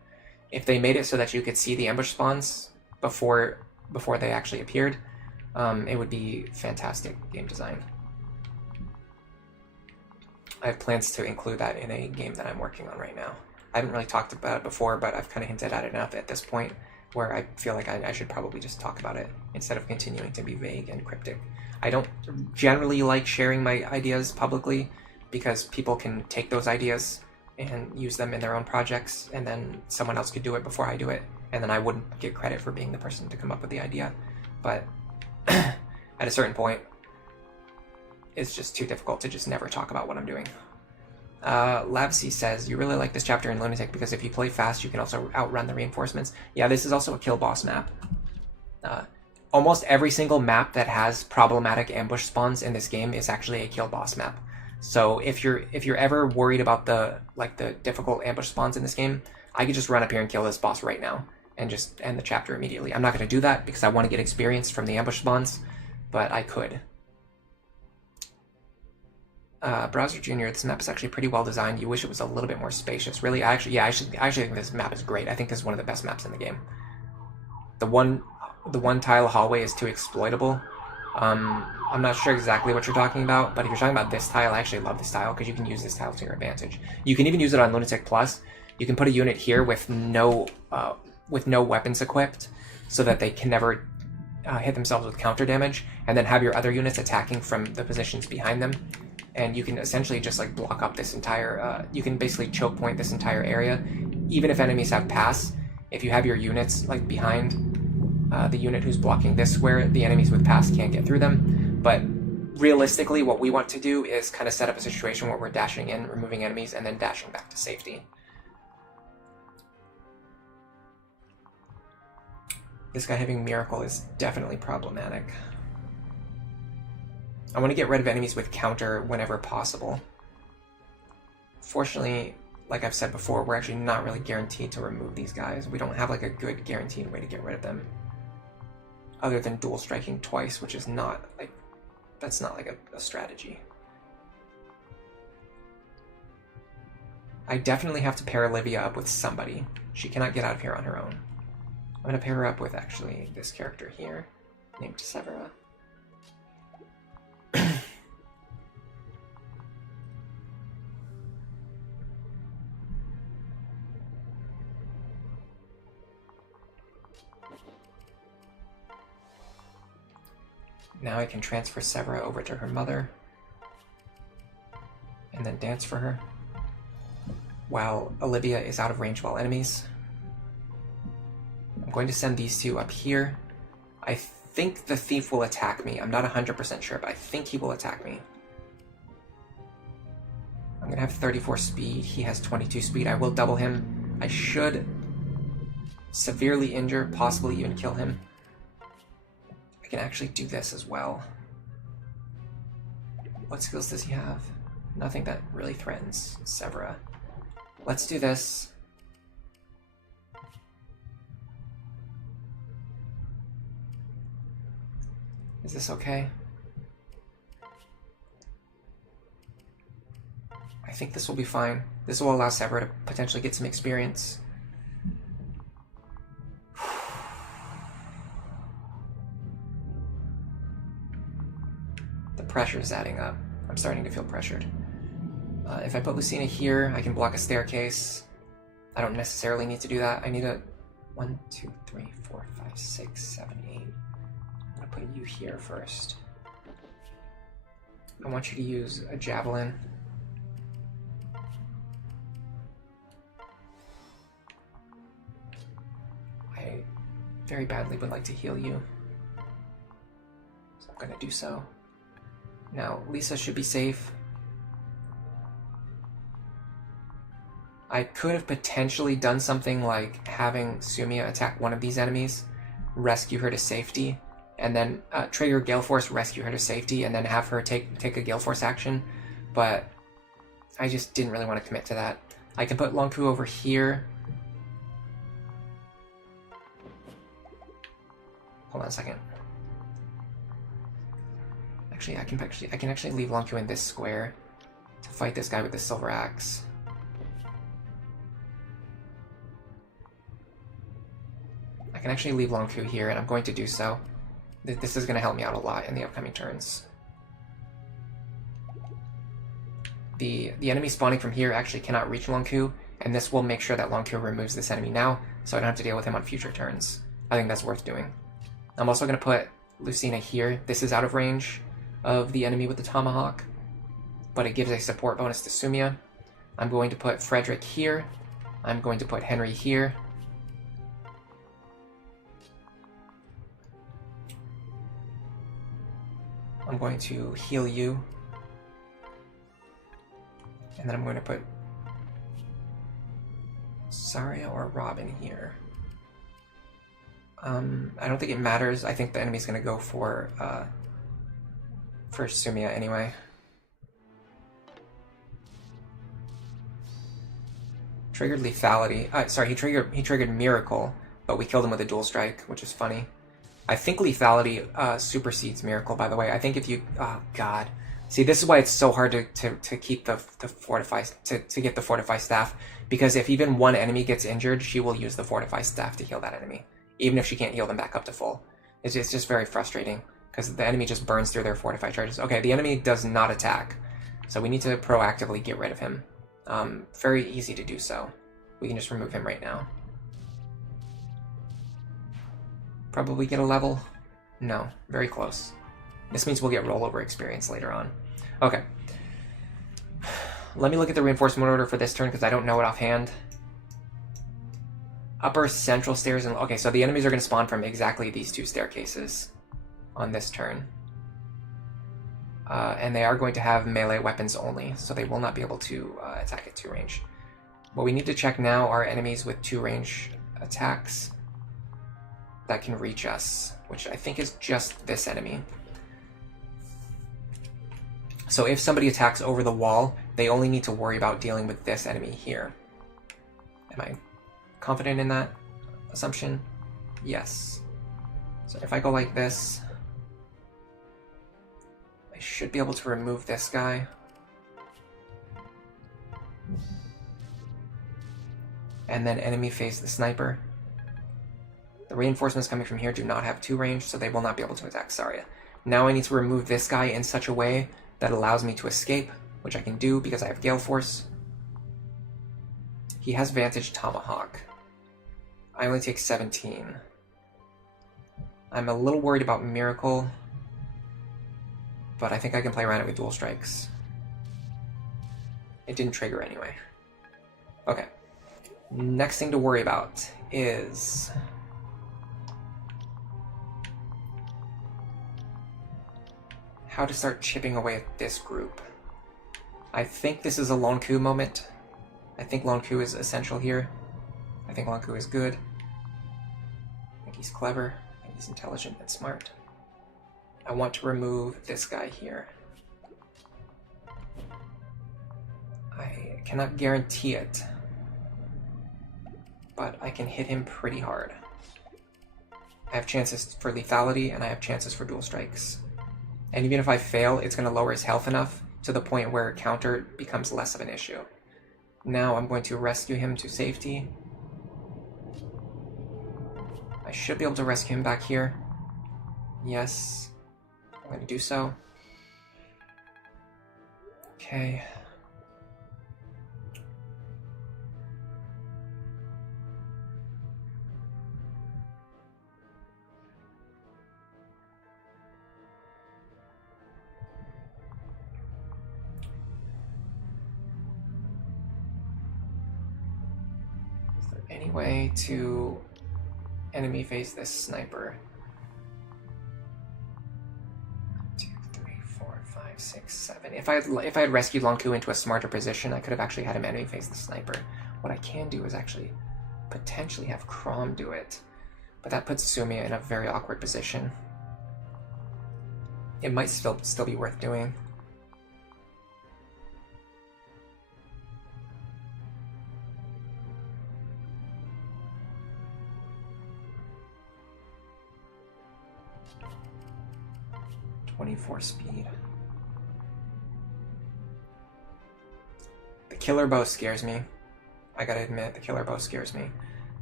If they made it so that you could see the ambush spawns before they actually appeared, it would be fantastic game design. I have plans to include that in a game that I'm working on right now. I haven't really talked about it before, but I've kind of hinted at it enough at this point where I feel like I should probably just talk about it instead of continuing to be vague and cryptic. I don't generally like sharing my ideas publicly because people can take those ideas and use them in their own projects, and then someone else could do it before I do it, and then I wouldn't get credit for being the person to come up with the idea. But at a certain point, it's just too difficult to just never talk about what I'm doing. Labsy says, you really like this chapter in Lunatic because if you play fast, you can also outrun the reinforcements. Yeah, this is also a kill boss map. Almost every single map that has problematic ambush spawns in this game is actually a kill boss map. So if you're ever worried about the difficult ambush spawns in this game, I could just run up here and kill this boss right now and just end the chapter immediately. I'm not going to do that because I want to get experience from the ambush spawns, but I could. Browser Junior, this map is actually pretty well designed. You wish it was a little bit more spacious. Really, I actually think this map is great. I think this is one of the best maps in the game. The one tile hallway is too exploitable. I'm not sure exactly what you're talking about, but if you're talking about this tile, I actually love this tile because you can use this tile to your advantage. You can even use it on Lunatic Plus. You can put a unit here with no weapons equipped, so that they can never hit themselves with counter damage, and then have your other units attacking from the positions behind them. And you can essentially just like block up this entire, you can basically choke point this entire area. Even if enemies have pass, if you have your units like behind the unit who's blocking this square, the enemies with pass can't get through them. But realistically, what we want to do is kind of set up a situation where we're dashing in, removing enemies, and then dashing back to safety. This guy having Miracle is definitely problematic. I want to get rid of enemies with counter whenever possible. Fortunately, like I've said before, we're actually not really guaranteed to remove these guys. We don't have like a good guaranteed way to get rid of them. Other than dual striking twice, which is not like, that's not like a strategy. I definitely have to pair Olivia up with somebody. She cannot get out of here on her own. I'm going to pair her up with, actually, this character here, named Severa. Now I can transfer Severa over to her mother, and then dance for her, while Olivia is out of range of all enemies. I'm going to send these two up here. I think the thief will attack me. I'm not 100% sure, but I think he will attack me. I'm going to have 34 speed. He has 22 speed. I will double him. I should severely injure, possibly even kill him. I can actually do this as well. What skills does he have? Nothing that really threatens Severa. Let's do this. Is this okay? I think this will be fine. This will allow Severa to potentially get some experience. The pressure is adding up. I'm starting to feel pressured. If I put Lucina here, I can block a staircase. I don't necessarily need to do that. I need a 1, 2, 3, 4, 5, 6, 7, 8. I'm gonna put you here first. I want you to use a javelin. I very badly would like to heal you, so I'm gonna do so. Now, Lisa should be safe. I could have potentially done something like having Sumia attack one of these enemies, rescue her to safety, and then trigger Gale Force, rescue her to safety, and then have her take a Gale Force action, but I just didn't really want to commit to that. I can put Longku over here. Hold on a second. Actually, I can actually leave Longku in this square to fight this guy with the silver axe. I can actually leave Longku here, and I'm going to do so. This is going to help me out a lot in the upcoming turns. The enemy spawning from here actually cannot reach Longku, and this will make sure that Longku removes this enemy now, so I don't have to deal with him on future turns. I think that's worth doing. I'm also going to put Lucina here. This is out of range of the enemy with the tomahawk, but it gives a support bonus to Sumia. I'm going to put Frederick here. I'm going to put Henry here. I'm going to heal you. And then I'm going to put Saria or Robin here. I don't think it matters. I think the enemy's going to go for Sumia anyway. Triggered lethality. Sorry, he triggered Miracle, but we killed him with a dual strike, which is funny. I think lethality supersedes Miracle, by the way. I think if you... Oh, God. See, this is why it's so hard to keep the Fortify... To get the Fortify staff. Because if even one enemy gets injured, she will use the Fortify staff to heal that enemy. Even if she can't heal them back up to full. It's just very frustrating. Because the enemy just burns through their Fortify charges. Okay, the enemy does not attack. So we need to proactively get rid of him. Very easy to do so. We can just remove him right now. Probably get a level? No, very close. This means we'll get rollover experience later on. Okay. Let me look at the reinforcement order for this turn because I don't know it offhand. Upper central stairs and... Okay, so the enemies are going to spawn from exactly these two staircases on this turn. And they are going to have melee weapons only, so they will not be able to attack at 2 range. What we need to check now are enemies with 2 range attacks that can reach us, which I think is just this enemy. So if somebody attacks over the wall, they only need to worry about dealing with this enemy here. Am I confident in that assumption? Yes. So if I go like this, I should be able to remove this guy. and then enemy face the sniper. The reinforcements coming from here do not have 2 range, so they will not be able to attack Saria. Now I need to remove this guy in such a way that allows me to escape, which I can do because I have Gale Force. He has Vantage Tomahawk. I only take 17. I'm a little worried about Miracle, but I think I can play around it with Dual Strikes. It didn't trigger anyway. Okay. Next thing to worry about is how to start chipping away at this group. I think this is a Lon Ku moment. I think Lon Ku is essential here. I think Lon Ku is good. I think he's clever. I think he's intelligent and smart. I want to remove this guy here. I cannot guarantee it, but I can hit him pretty hard. I have chances for lethality, and I have chances for dual strikes. And even if I fail, it's going to lower his health enough to the point where counter becomes less of an issue. Now I'm going to rescue him to safety. I should be able to rescue him back here. Yes, I'm going to do so. Okay. Any way to enemy face this sniper? 2, 3, 4, 5, 6, 7. If I had rescued Lon Ku into a smarter position, I could have actually had him enemy face the sniper. What I can do is actually potentially have Crom do it, but that puts Sumia in a very awkward position. It might still be worth doing. .24 speed. The killer bow scares me. I gotta admit, the killer bow scares me.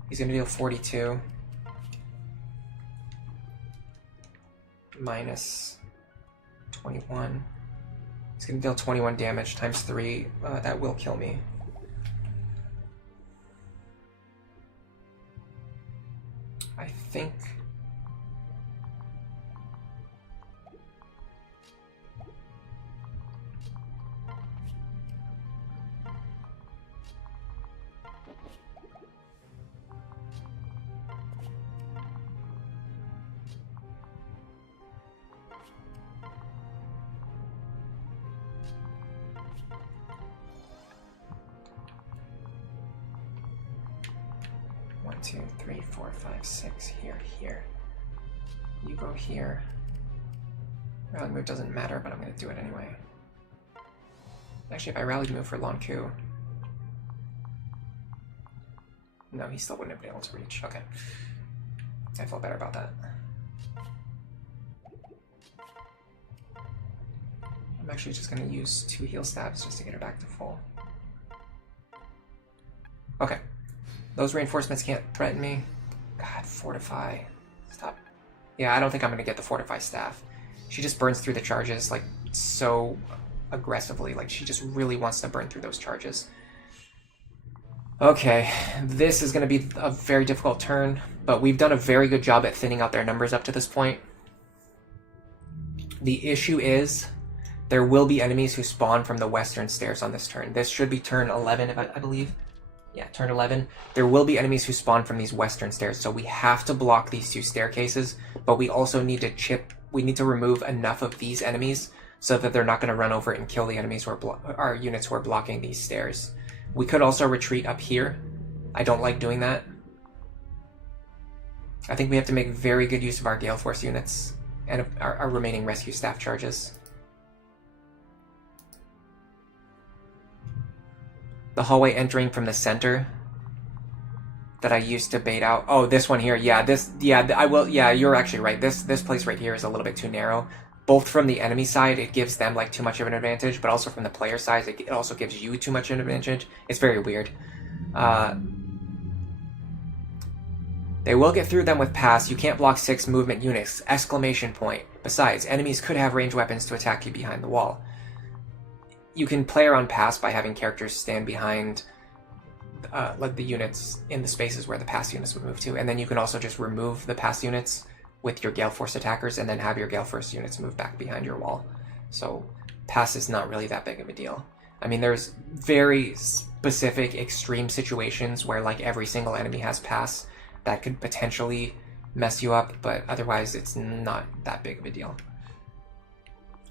He's gonna deal 42. Minus 21. He's gonna deal 21 damage times 3. That will kill me. I think... One, 2, 3, 4, 5, 6. Here. You go here. Rally move doesn't matter, but I'm going to do it anyway. Actually, if I rallied move for Lon Ku... No, he still wouldn't have been able to reach. Okay. I feel better about that. I'm actually just going to use 2 heal stabs just to get her back to full. Okay. Those reinforcements can't threaten me. God, Fortify. Stop. Yeah, I don't think I'm going to get the Fortify staff. She just burns through the charges, like, so aggressively. Like, she just really wants to burn through those charges. Okay, this is going to be a very difficult turn, but we've done a very good job at thinning out their numbers up to this point. The issue is, there will be enemies who spawn from the western stairs on this turn. This should be turn 11, I believe. Yeah, turn 11. There will be enemies who spawn from these western stairs, so we have to block these 2 staircases, but we also need to we need to remove enough of these enemies so that they're not going to run over and kill the enemies who are our units who are blocking these stairs. We could also retreat up here. I don't like doing that. I think we have to make very good use of our Gale Force units and our remaining rescue staff charges. The hallway entering from the center that I used to bait out. Oh, this one here. Yeah, I will. Yeah, you're actually right. This place right here is a little bit too narrow. Both from the enemy side, it gives them like too much of an advantage, but also from the player side, it also gives you too much of an advantage. It's very weird. They will get through them with pass. You can't block 6 movement units! Exclamation point. Besides, enemies could have ranged weapons to attack you behind the wall. You can play around pass by having characters stand behind like the units in the spaces where the pass units would move to, and then you can also just remove the pass units with your Gale Force attackers and then have your Gale Force units move back behind your wall. So pass is not really that big of a deal. I mean, there's very specific extreme situations where like every single enemy has pass that could potentially mess you up, but otherwise it's not that big of a deal.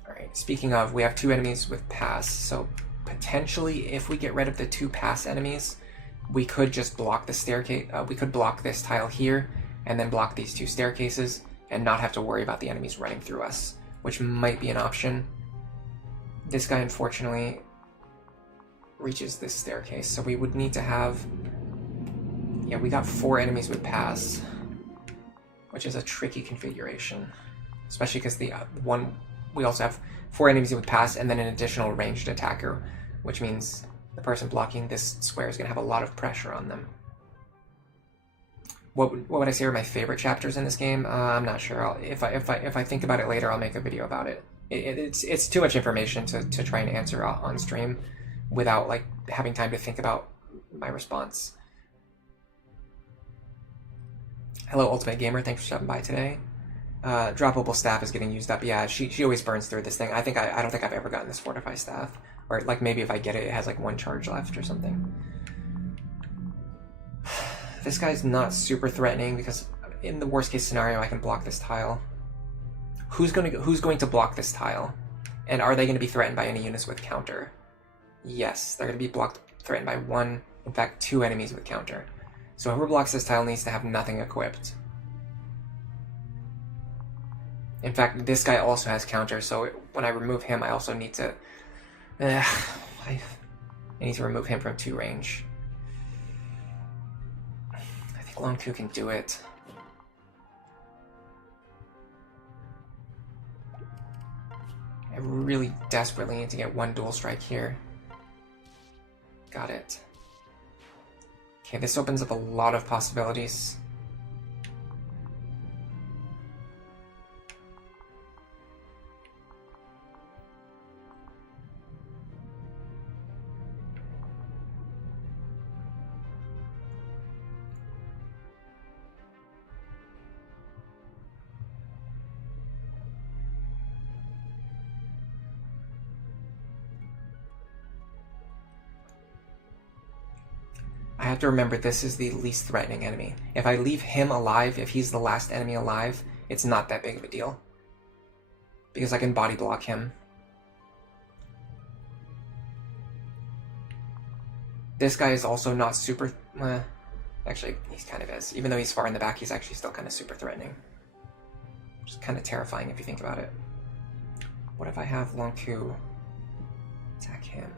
Alright, speaking of, we have 2 enemies with pass, so potentially if we get rid of the 2 pass enemies, we could just block the staircase, we could block this tile here, and then block these 2 staircases, and not have to worry about the enemies running through us, which might be an option. This guy, unfortunately, reaches this staircase, so we would need to have... Yeah, we got 4 enemies with pass, which is a tricky configuration, especially because the we also have 4 enemies with pass, and then an additional ranged attacker, which means the person blocking this square is going to have a lot of pressure on them. What would I say are my favorite chapters in this game? I'm not sure. If I think about it later, I'll make a video about it. It's too much information to try and answer on stream without like having time to think about my response. Hello, Ultimate Gamer. Thanks for stopping by today. Droppable staff is getting used up. Yeah, she always burns through this thing. I don't think I've ever gotten this Fortify staff. Or like maybe if I get it, it has like 1 charge left or something. This guy's not super threatening because in the worst case scenario, I can block this tile. Who's going to block this tile? And are they going to be threatened by any units with counter? Yes, they're going to be threatened by 1, in fact 2 enemies with counter. So whoever blocks this tile needs to have nothing equipped. In fact, this guy also has counter, so when I remove him, I also need to... I need to remove him from 2 range. I think Lunatc can do it. I really desperately need to get 1 dual strike here. Got it. Okay, this opens up a lot of possibilities. I have to remember this is the least threatening enemy. If I leave him alive, if he's the last enemy alive, it's not that big of a deal. Because I can body block him. This guy is also not super... actually, he kind of is. Even though he's far in the back, he's actually still kind of super threatening. Which is kind of terrifying if you think about it. What if I have Lunatc attack him?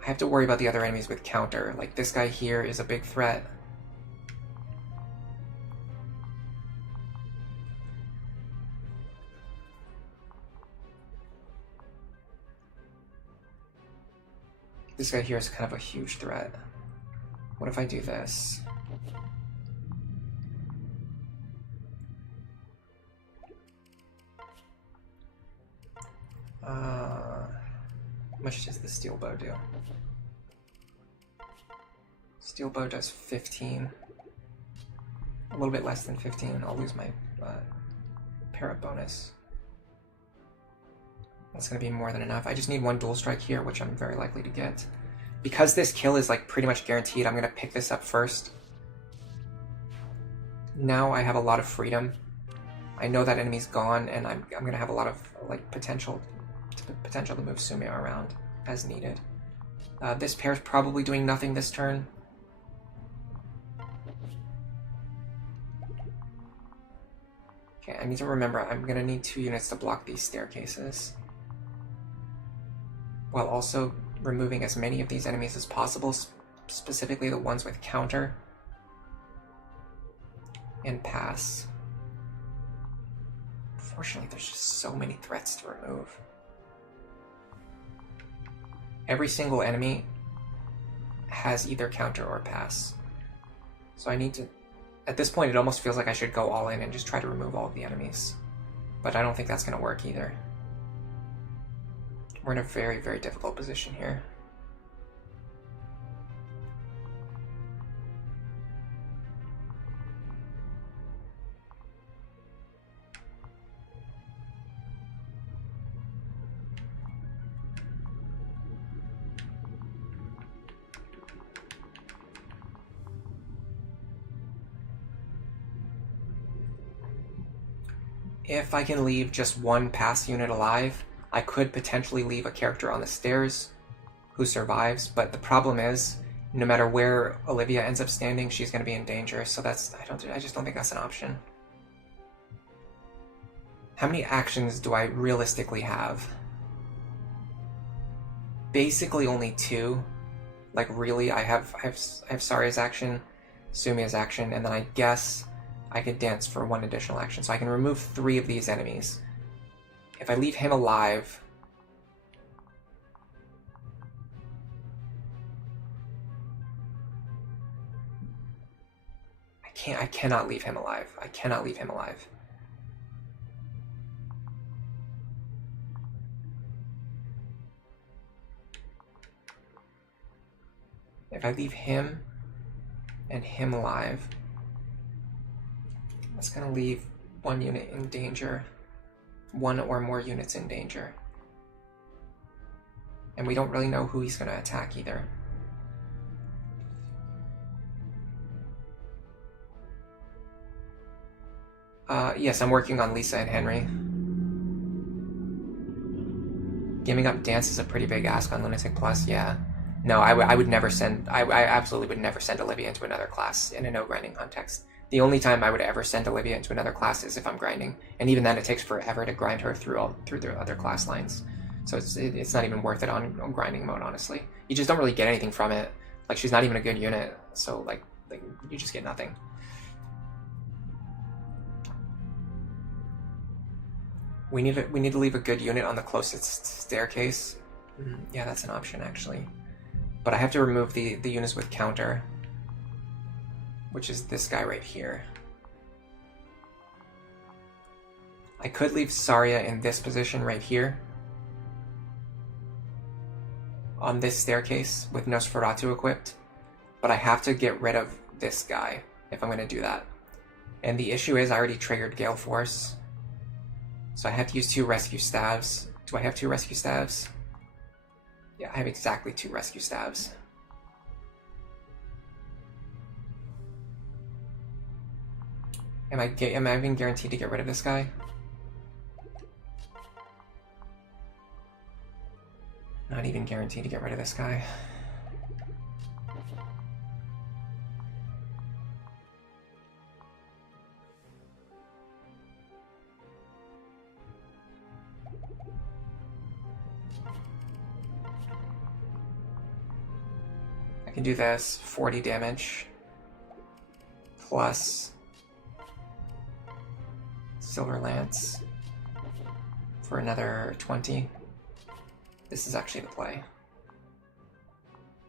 I have to worry about the other enemies with counter. Like, this guy here is a big threat. This guy here is kind of a huge threat. What if I do this? How much does the steel bow do? Steel bow does 15. A little bit less than 15. I'll lose my para bonus. That's going to be more than enough. I just need 1 dual strike here, which I'm very likely to get. Because this kill is like pretty much guaranteed, I'm going to pick this up first. Now I have a lot of freedom. I know that enemy's gone, and I'm going to have a lot of like potential to move Sumio around as needed. This pair's probably doing nothing this turn. Okay, I need to remember I'm going to need 2 units to block these staircases, while also removing as many of these enemies as possible, specifically the ones with counter and pass. Unfortunately, there's just so many threats to remove. Every single enemy has either counter or pass. So I need to... At this point, it almost feels like I should go all in and just try to remove all of the enemies. But I don't think that's going to work either. We're in a very, very difficult position here. If I can leave just one pass unit alive, I could potentially leave a character on the stairs who survives, but the problem is, no matter where Olivia ends up standing, she's going to be in danger, so that's... I just don't think that's an option. How many actions do I realistically have? Basically only 2. Like, really, I have Saria's action, Sumia's action, and then I guess I could dance for 1 additional action. So I can remove 3 of these enemies. If I leave him alive... I cannot leave him alive. I cannot leave him alive. If I leave him and him alive, that's going to leave 1 unit in danger. 1 or more units in danger. And we don't really know who he's going to attack either. Yes, I'm working on Lisa and Henry. Giving up dance is a pretty big ask on Lunatic Plus, yeah. No, I would never send... I absolutely would never send Olivia into another class in a no-grinding context. The only time I would ever send Olivia into another class is if I'm grinding. And even then, it takes forever to grind her through the other class lines. So it's not even worth it on grinding mode, honestly. You just don't really get anything from it. Like, she's not even a good unit, so, like you just get nothing. We need to leave a good unit on the closest staircase. Yeah, that's an option, actually. But I have to remove the units with counter, which is this guy right here. I could leave Saria in this position right here, on this staircase with Nosferatu equipped, but I have to get rid of this guy if I'm going to do that. And the issue is I already triggered Gale Force, so I have to use 2 rescue stabs. Do I have 2 rescue stabs? Yeah, I have exactly 2 rescue stabs. Am I even guaranteed to get rid of this guy? Not even guaranteed to get rid of this guy. I can do this, 40 damage, plus Silver Lance for another 20. This is actually the play.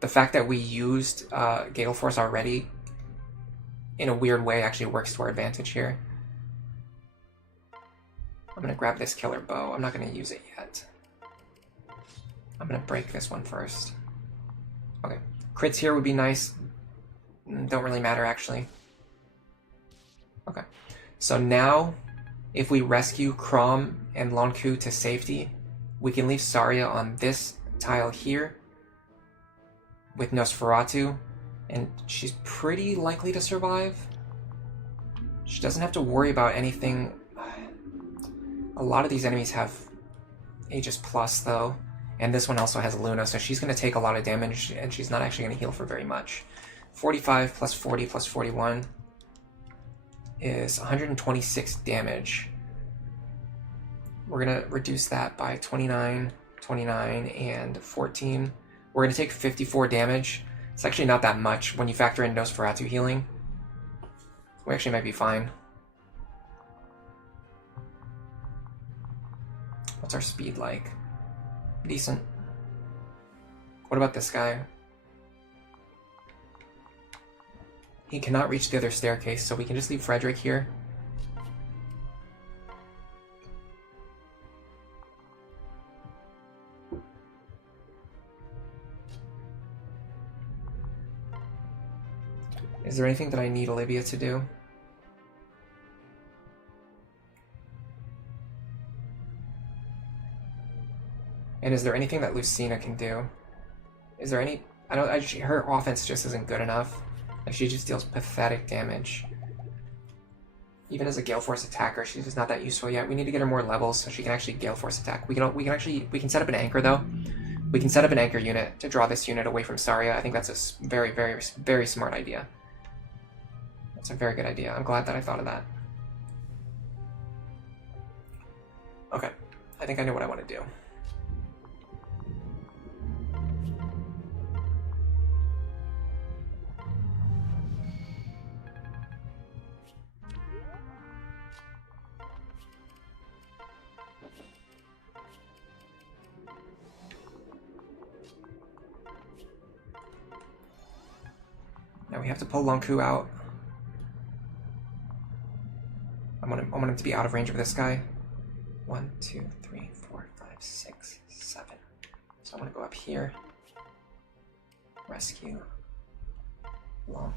The fact that we used Gale Force already, in a weird way, actually works to our advantage here. I'm going to grab this killer bow. I'm not going to use it yet. I'm going to break this one first. Okay. Crits here would be nice. Don't really matter, actually. Okay. So now, if we rescue Crom and Lonku to safety, we can leave Saria on this tile here with Nosferatu, and she's pretty likely to survive. She doesn't have to worry about anything. A lot of these enemies have Aegis Plus, though, and this one also has Luna, so she's going to take a lot of damage, and she's not actually going to heal for very much. 45 plus 40 plus 41 is 126 damage. We're going to reduce that by 29, 29, and 14. We're going to take 54 damage. It's actually not that much when you factor in Nosferatu healing. We actually might be fine. What's our speed like? Decent. What about this guy? He cannot reach the other staircase, so we can just leave Frederick here. Is there anything that I need Olivia to do? And is there anything that Lucina can do? Is there any... her offense just isn't good enough. Like, she just deals pathetic damage. Even as a Gale Force attacker, she's just not that useful yet. We need to get her more levels so she can actually Gale Force attack. We can set up an anchor though. We can set up an anchor unit to draw this unit away from Saria. I think that's a very, very, very smart idea. That's a very good idea. I'm glad that I thought of that. Okay, I think I know what I want to do. Now we have to pull Lunku out. I want him to be out of range of this guy. 1, 2, 3, 4, 5, 6, 7. So I want to go up here. Rescue. Lonk.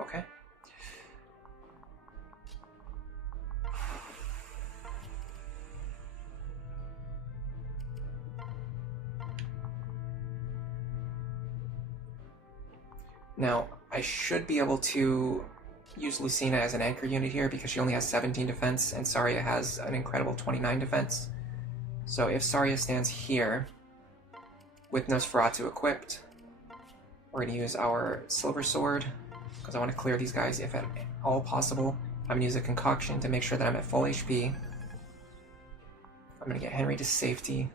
Okay. Now, I should be able to use Lucina as an anchor unit here because she only has 17 defense and Saria has an incredible 29 defense. So if Saria stands here with Nosferatu equipped, we're going to use our Silver Sword because I want to clear these guys if at all possible. I'm going to use a concoction to make sure that I'm at full HP. I'm going to get Henry to safety.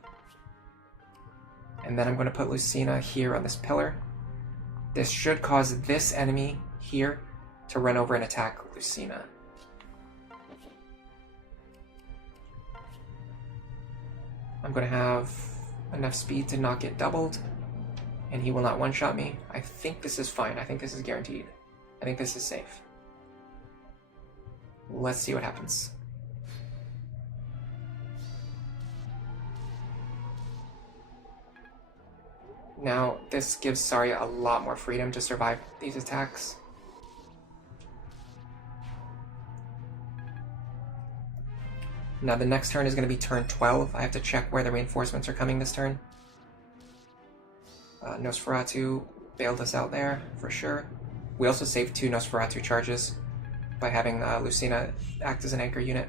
And then I'm going to put Lucina here on this pillar. This should cause this enemy here to run over and attack Lucina. I'm going to have enough speed to not get doubled, and he will not one-shot me. I think this is fine. I think this is guaranteed. I think this is safe. Let's see what happens. Now, this gives Saria a lot more freedom to survive these attacks. Now, the next turn is going to be turn 12. I have to check where the reinforcements are coming this turn. Nosferatu bailed us out there, for sure. We also saved 2 Nosferatu charges by having Lucina act as an anchor unit.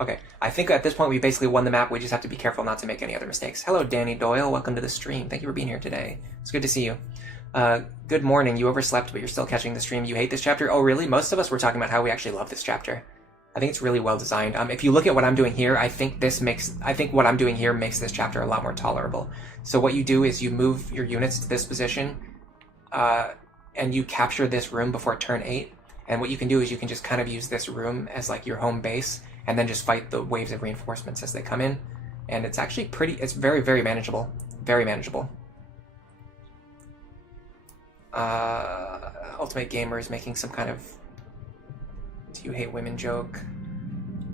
Okay, I think at this point we basically won the map. We just have to be careful not to make any other mistakes. Hello, Danny Doyle. Welcome to the stream. Thank you for being here today. It's good to see you. Good morning. You overslept, but you're still catching the stream. You hate this chapter? Oh, really? Most of us were talking about how we actually love this chapter. I think it's really well designed. If you look at what I'm doing here, I think what I'm doing here makes this chapter a lot more tolerable. So what you do is you move your units to this position, and you capture this room before turn 8. And what you can do is you can just kind of use this room as like your home base, and then just fight the waves of reinforcements as they come in. And it's actually it's very, very manageable. Very manageable. Ultimate Gamer is making some kind of "do you hate women" joke.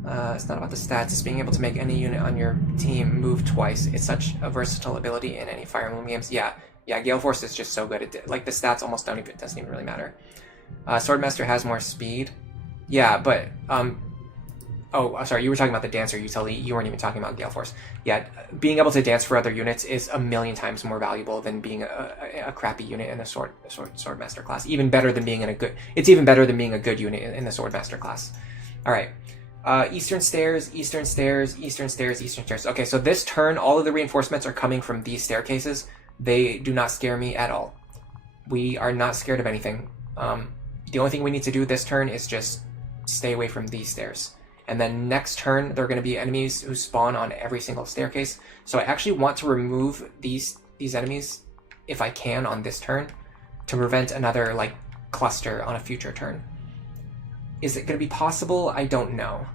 It's not about the stats, it's being able to make any unit on your team move twice. It's such a versatile ability in any Fire Emblem games. Yeah, Gale Force is just so good at like the stats almost doesn't even really matter. Swordmaster has more speed. Yeah, but oh, sorry, you were talking about the dancer utility. You weren't even talking about Gale Force. Yeah, being able to dance for other units is a million times more valuable than being a crappy unit in the Swordmaster class. Even better than being it's even better than being a good unit in the Swordmaster class. All right, Eastern Stairs, Eastern Stairs, Eastern Stairs, Eastern Stairs. Okay, so this turn, all of the reinforcements are coming from these staircases. They do not scare me at all. We are not scared of anything. The only thing we need to do this turn is just stay away from these stairs. And then next turn, there are going to be enemies who spawn on every single staircase. So I actually want to remove these enemies, if I can, on this turn, to prevent another like cluster on a future turn. Is it going to be possible? I don't know.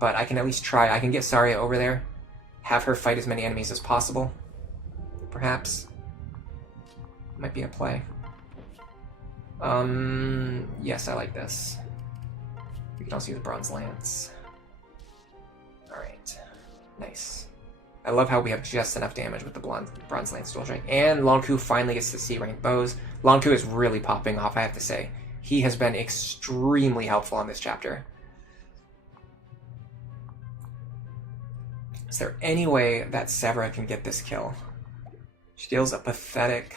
But I can at least try. I can get Saria over there, have her fight as many enemies as possible. Perhaps. Might be a play. Yes, I like this. We can also use Bronze Lance. Alright. Nice. I love how we have just enough damage with the Bronze Lance Dual Strike. And Lunatc finally gets to C-rank bows. Lunatc is really popping off, I have to say. He has been extremely helpful on this chapter. Is there any way that Severa can get this kill? She deals a pathetic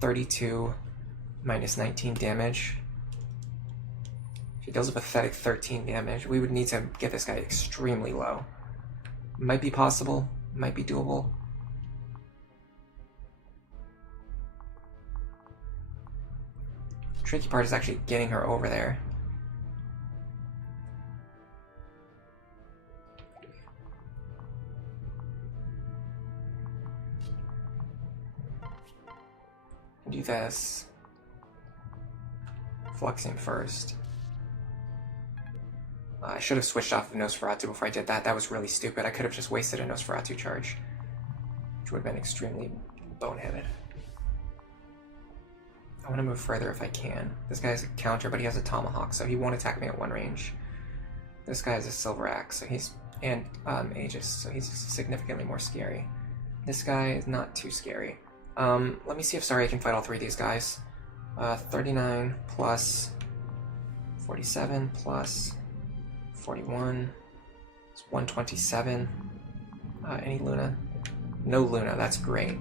32 minus 19 damage. She deals a pathetic 13 damage. We would need to get this guy extremely low. Might be possible. Might be doable. Tricky part is actually getting her over there. Do this. Fluxing first. I should have switched off of Nosferatu before I did that. That was really stupid. I could have just wasted a Nosferatu charge, which would have been extremely boneheaded. I want to move further if I can. This guy has a counter, but he has a Tomahawk, so he won't attack me at one range. This guy has a Silver Axe, so he's and Aegis, so he's significantly more scary. This guy is not too scary. Let me see if Saria can fight all three of these guys. 39 plus 47 plus 41. It's 127. Any Luna? No Luna, that's great.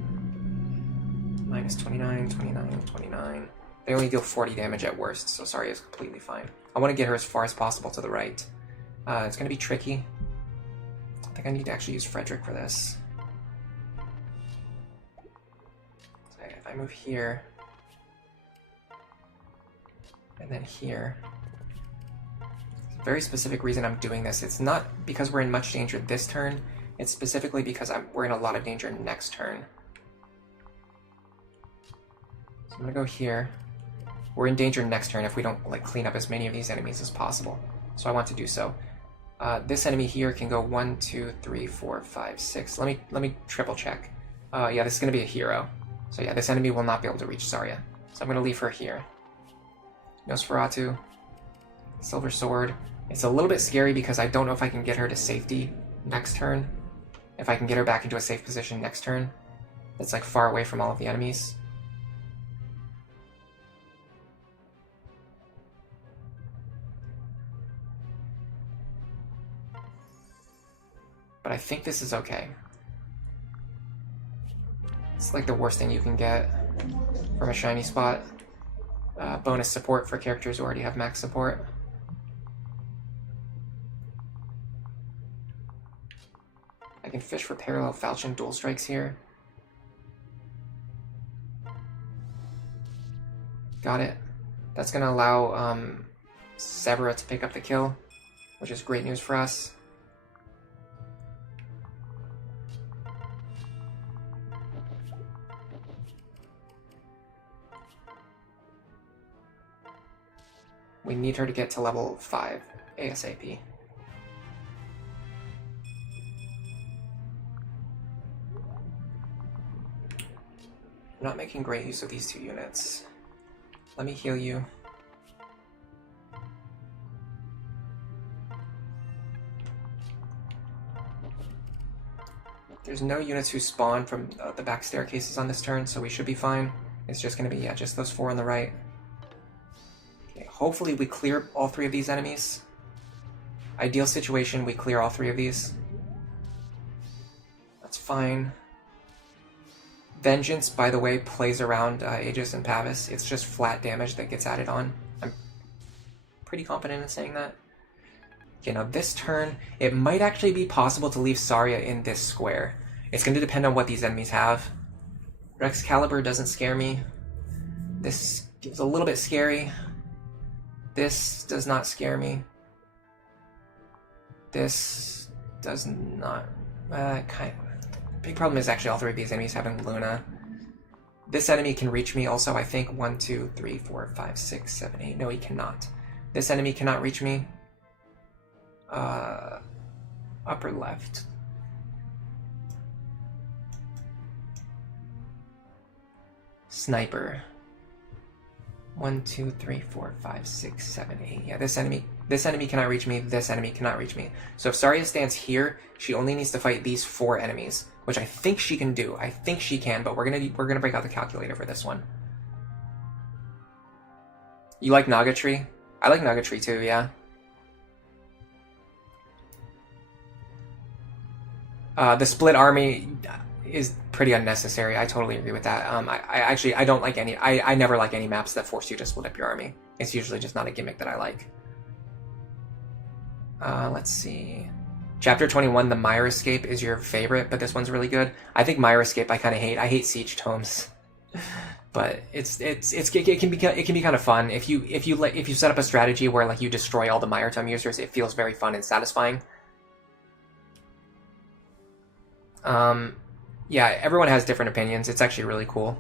Minus 29, 29, 29. They only deal 40 damage at worst, so Saria is completely fine. I want to get her as far as possible to the right. It's going to be tricky. I think I need to actually use Frederick for this. So if I move here, and then here, there's a very specific reason I'm doing this. It's not because we're in much danger this turn, it's specifically because we're in a lot of danger next turn. So I'm going to go here. We're in danger next turn if we don't clean up as many of these enemies as possible. So I want to do so. This enemy here can go 1, 2, 3, 4, 5, 6. Let me triple check. Yeah, this is going to be a hero. So yeah, this enemy will not be able to reach Saria. So I'm going to leave her here. Nosferatu. Silver Sword. It's a little bit scary because I don't know if I can get her to safety next turn. If I can get her back into a safe position next turn. That's far away from all of the enemies. But I think this is okay. It's the worst thing you can get from a shiny spot. Bonus support for characters who already have max support. I can fish for parallel falchion dual strikes here. Got it. That's going to allow Severa to pick up the kill, which is great news for us. We need her to get to level 5 ASAP. I'm not making great use of these two units. Let me heal you. There's no units who spawn from the back staircases on this turn, so we should be fine. It's just going to be, yeah, just those 4 on the right. Hopefully we clear all 3 of these enemies. Ideal situation, we clear all 3 of these. That's fine. Vengeance, by the way, plays around Aegis and Pavis. It's just flat damage that gets added on. I'm pretty confident in saying that. Okay, now this turn, it might actually be possible to leave Saria in this square. It's going to depend on what these enemies have. Rexcalibur doesn't scare me. This is a little bit scary. This does not scare me. This does not. Big problem is actually all 3 of these enemies having Luna. This enemy can reach me also, I think. 1, 2, 3, 4, 5, 6, 7, 8. No, he cannot. This enemy cannot reach me. Upper left. Sniper. 1, 2, 3, 4, 5, 6, 7, 8. Yeah, this enemy cannot reach me. This enemy cannot reach me. So if Saria stands here, she only needs to fight these 4 enemies, which I think she can do. I think she can, but we're gonna break out the calculator for this one. You like Nagatree? I like Nagatree too. Yeah. The split army is pretty unnecessary. I totally agree with that. I don't like any. I never like any maps that force you to split up your army. It's usually just not a gimmick that I like. Let's see. Chapter 21, the Mire Escape is your favorite, but this one's really good. I think Mire Escape I kind of hate. I hate Siege Tomes, but it can be kind of fun if you set up a strategy where like you destroy all the Mire Tome users. It feels very fun and satisfying. Yeah, everyone has different opinions. It's actually really cool.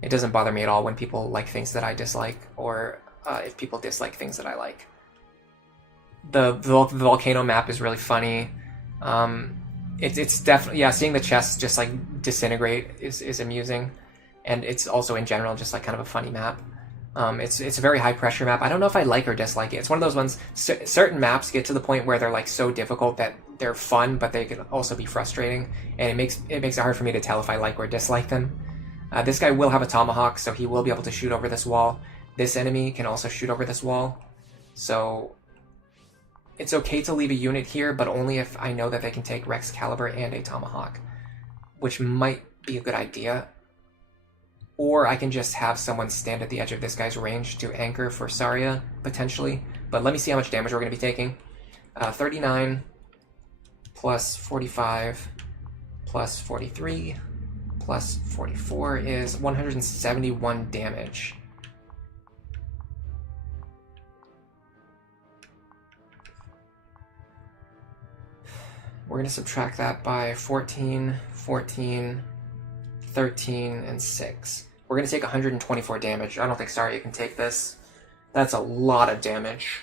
It doesn't bother me at all when people like things that I dislike, or if people dislike things that I like. The volcano map is really funny. It's definitely, yeah, seeing the chests just like disintegrate is amusing, and it's also in general just like kind of a funny map. It's a very high pressure map. I don't know if I like or dislike it. It's one of those ones. Certain maps get to the point where they're like so difficult that they're fun, but they can also be frustrating, and it makes it hard for me to tell if I like or dislike them. This guy will have a tomahawk, so he will be able to shoot over this wall. This enemy can also shoot over this wall, so it's okay to leave a unit here, but only if I know that they can take Rex Caliber and a tomahawk, which might be a good idea. Or I can just have someone stand at the edge of this guy's range to anchor for Saria, potentially. But let me see how much damage we're going to be taking. 39 plus 45 plus 43 plus 44 is 171 damage. We're going to subtract that by 14, 14, 13, and 6. We're going to take 124 damage. I don't think Saria can take this. That's a lot of damage.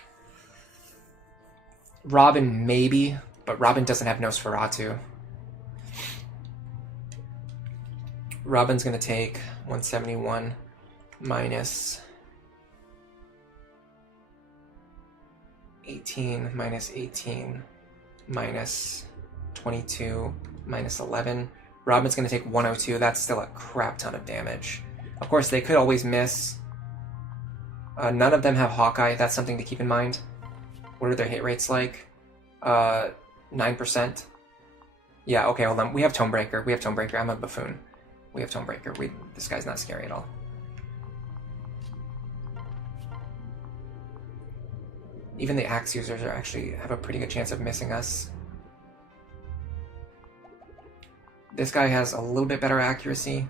Robin, maybe, but Robin doesn't have Nosferatu. Robin's going to take 171 minus 18 minus 18 minus 22 minus 11. Robin's going to take 102. That's still a crap ton of damage. Of course, they could always miss. None of them have Hawkeye. That's something to keep in mind. What are their hit rates like? 9%. Yeah, okay, hold on. We have Tomebreaker. We have Tomebreaker. I'm a buffoon. We have Tomebreaker. This guy's not scary at all. Even the Axe users have a pretty good chance of missing us. This guy has a little bit better accuracy.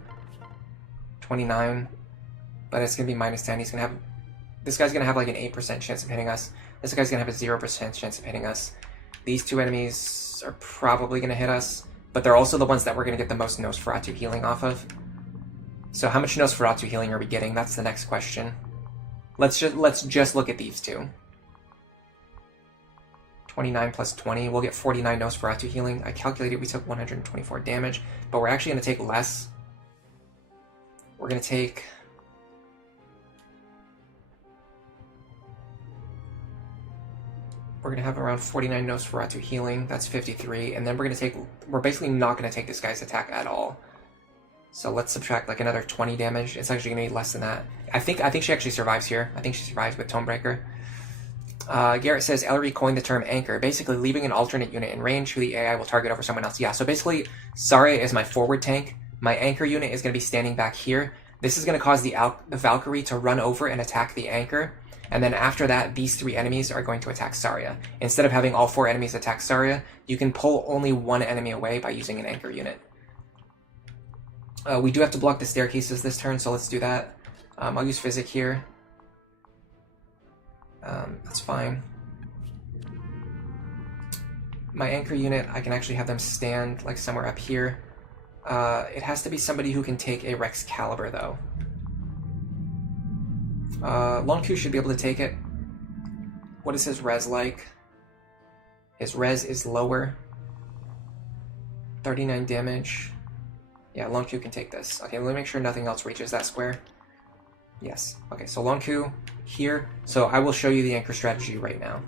29. But it's going to be minus 10. This guy's going to have like an 8% chance of hitting us. This guy's going to have a 0% chance of hitting us. These two enemies are probably going to hit us, but they're also the ones that we're going to get the most Nosferatu healing off of. So how much Nosferatu healing are we getting? That's the next question. Let's just look at these two. 29 plus 20, we'll get 49 Nosferatu healing. I calculated we took 124 damage, but we're actually going to take less. We're going to take... We're going to have around 49 Nosferatu healing. That's 53. And then we're going to take... We're basically not going to take this guy's attack at all. So let's subtract like another 20 damage. It's actually going to be less than that. I think she actually survives here. I think she survives with Tomebreaker. Garrett says, Ellery coined the term anchor, basically leaving an alternate unit in range who the AI will target over someone else. Yeah, so basically, Saria is my forward tank. My anchor unit is going to be standing back here. This is going to cause the Valkyrie to run over and attack the anchor. And then after that, these three enemies are going to attack Saria. Instead of having all four enemies attack Saria, you can pull only one enemy away by using an anchor unit. We do have to block the staircases this turn, so let's do that. I'll use Physic here. That's fine. My anchor unit, I can actually have them stand like somewhere up here. It has to be somebody who can take a Rex Caliber, though. Lon Q should be able to take it. What is his res like? His res is lower. 39 damage. Yeah, Lunatc can take this. Okay, let me make sure nothing else reaches that square. Yes. Okay, so Lunatc here. So I will show you the anchor strategy right now.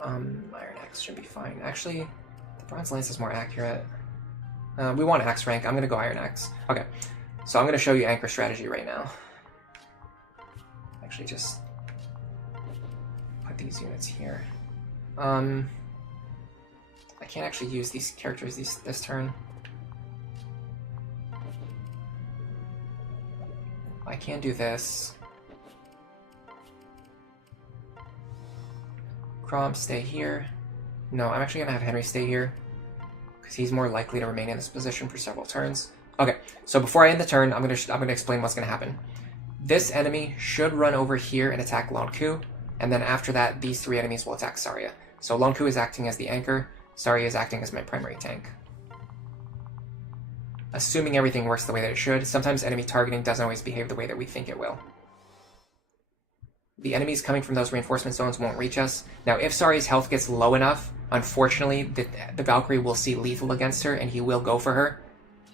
Iron Axe should be fine. Actually, the Bronze Lance is more accurate. We want Axe rank. I'm going to go Iron Axe. Okay, so I'm going to show you anchor strategy right now. Actually, just put these units here. I can't actually use these characters this turn. I can do this. Crom, stay here. No, I'm actually going to have Henry stay here, because he's more likely to remain in this position for several turns. Okay, so before I end the turn, I'm gonna explain what's going to happen. This enemy should run over here and attack Lunatc, and then after that, these three enemies will attack Saria. So Lunatc is acting as the anchor, Saria is acting as my primary tank. Assuming everything works the way that it should, sometimes enemy targeting doesn't always behave the way that we think it will. The enemies coming from those reinforcement zones won't reach us. Now, if Saria's health gets low enough, unfortunately, the Valkyrie will see lethal against her, and he will go for her.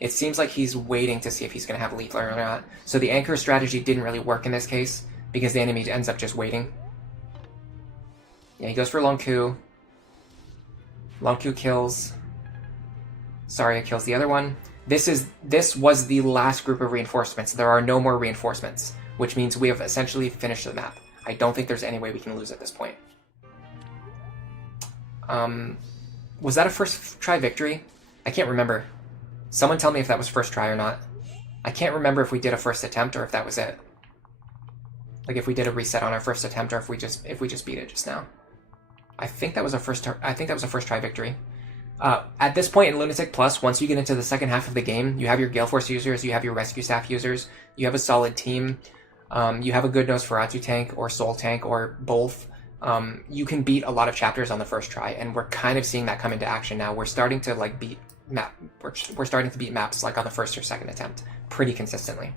It seems like he's waiting to see if he's going to have lethal or not. So the anchor strategy didn't really work in this case, because the enemy ends up just waiting. Yeah, he goes for Lunatc. Lunatc kills. Saria kills the other one. This was the last group of reinforcements. There are no more reinforcements, which means we have essentially finished the map. I don't think there's any way we can lose at this point. Was that a first try victory? I can't remember. Someone tell me if that was first try or not. I can't remember if we did a first attempt or if that was it. Like if we did a reset on our first attempt or if we just beat it just now. I think that was a first try victory. At this point in Lunatic Plus, once you get into the second half of the game, you have your Gale Force users, you have your Rescue Staff users, you have a solid team, you have a good Nosferatu tank or Soul tank or both. You can beat a lot of chapters on the first try, and we're kind of seeing that come into action now. We're starting to like beat we're starting to beat maps like on the first or second attempt pretty consistently.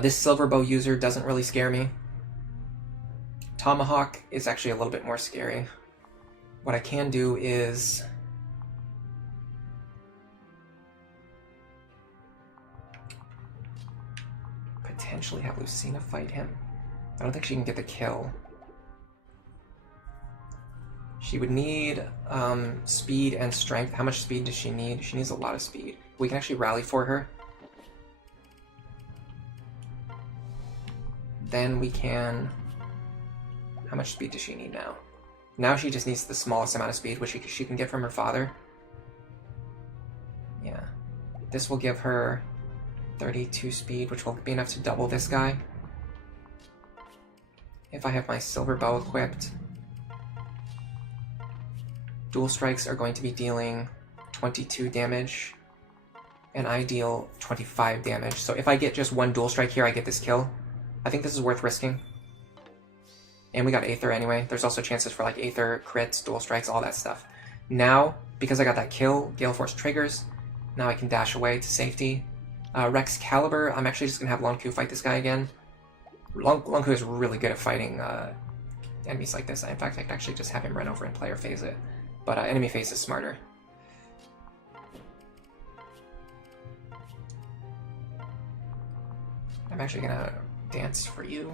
This Silver Bow user doesn't really scare me. Tomahawk is actually a little bit more scary. What I can do is potentially have Lucina fight him. I don't think she can get the kill. She would need speed and strength. How much speed does she need? She needs a lot of speed. We can actually rally for her. Then we can... How much speed does she need now? Now she just needs the smallest amount of speed, which she can get from her father. Yeah. This will give her 32 speed, which will be enough to double this guy. If I have my Silver Bow equipped, dual strikes are going to be dealing 22 damage, and I deal 25 damage. So if I get just one dual strike here, I get this kill. I think this is worth risking. And we got Aether anyway. There's also chances for like Aether, crits, dual strikes, all that stuff. Now, because I got that kill, Gale Force triggers. Now I can dash away to safety. Rex Caliber, I'm actually just going to have Lunatc fight this guy again. Lunatc is really good at fighting enemies like this. In fact, I could actually just have him run over and player phase it. But enemy phase is smarter. I'm actually going to dance for you.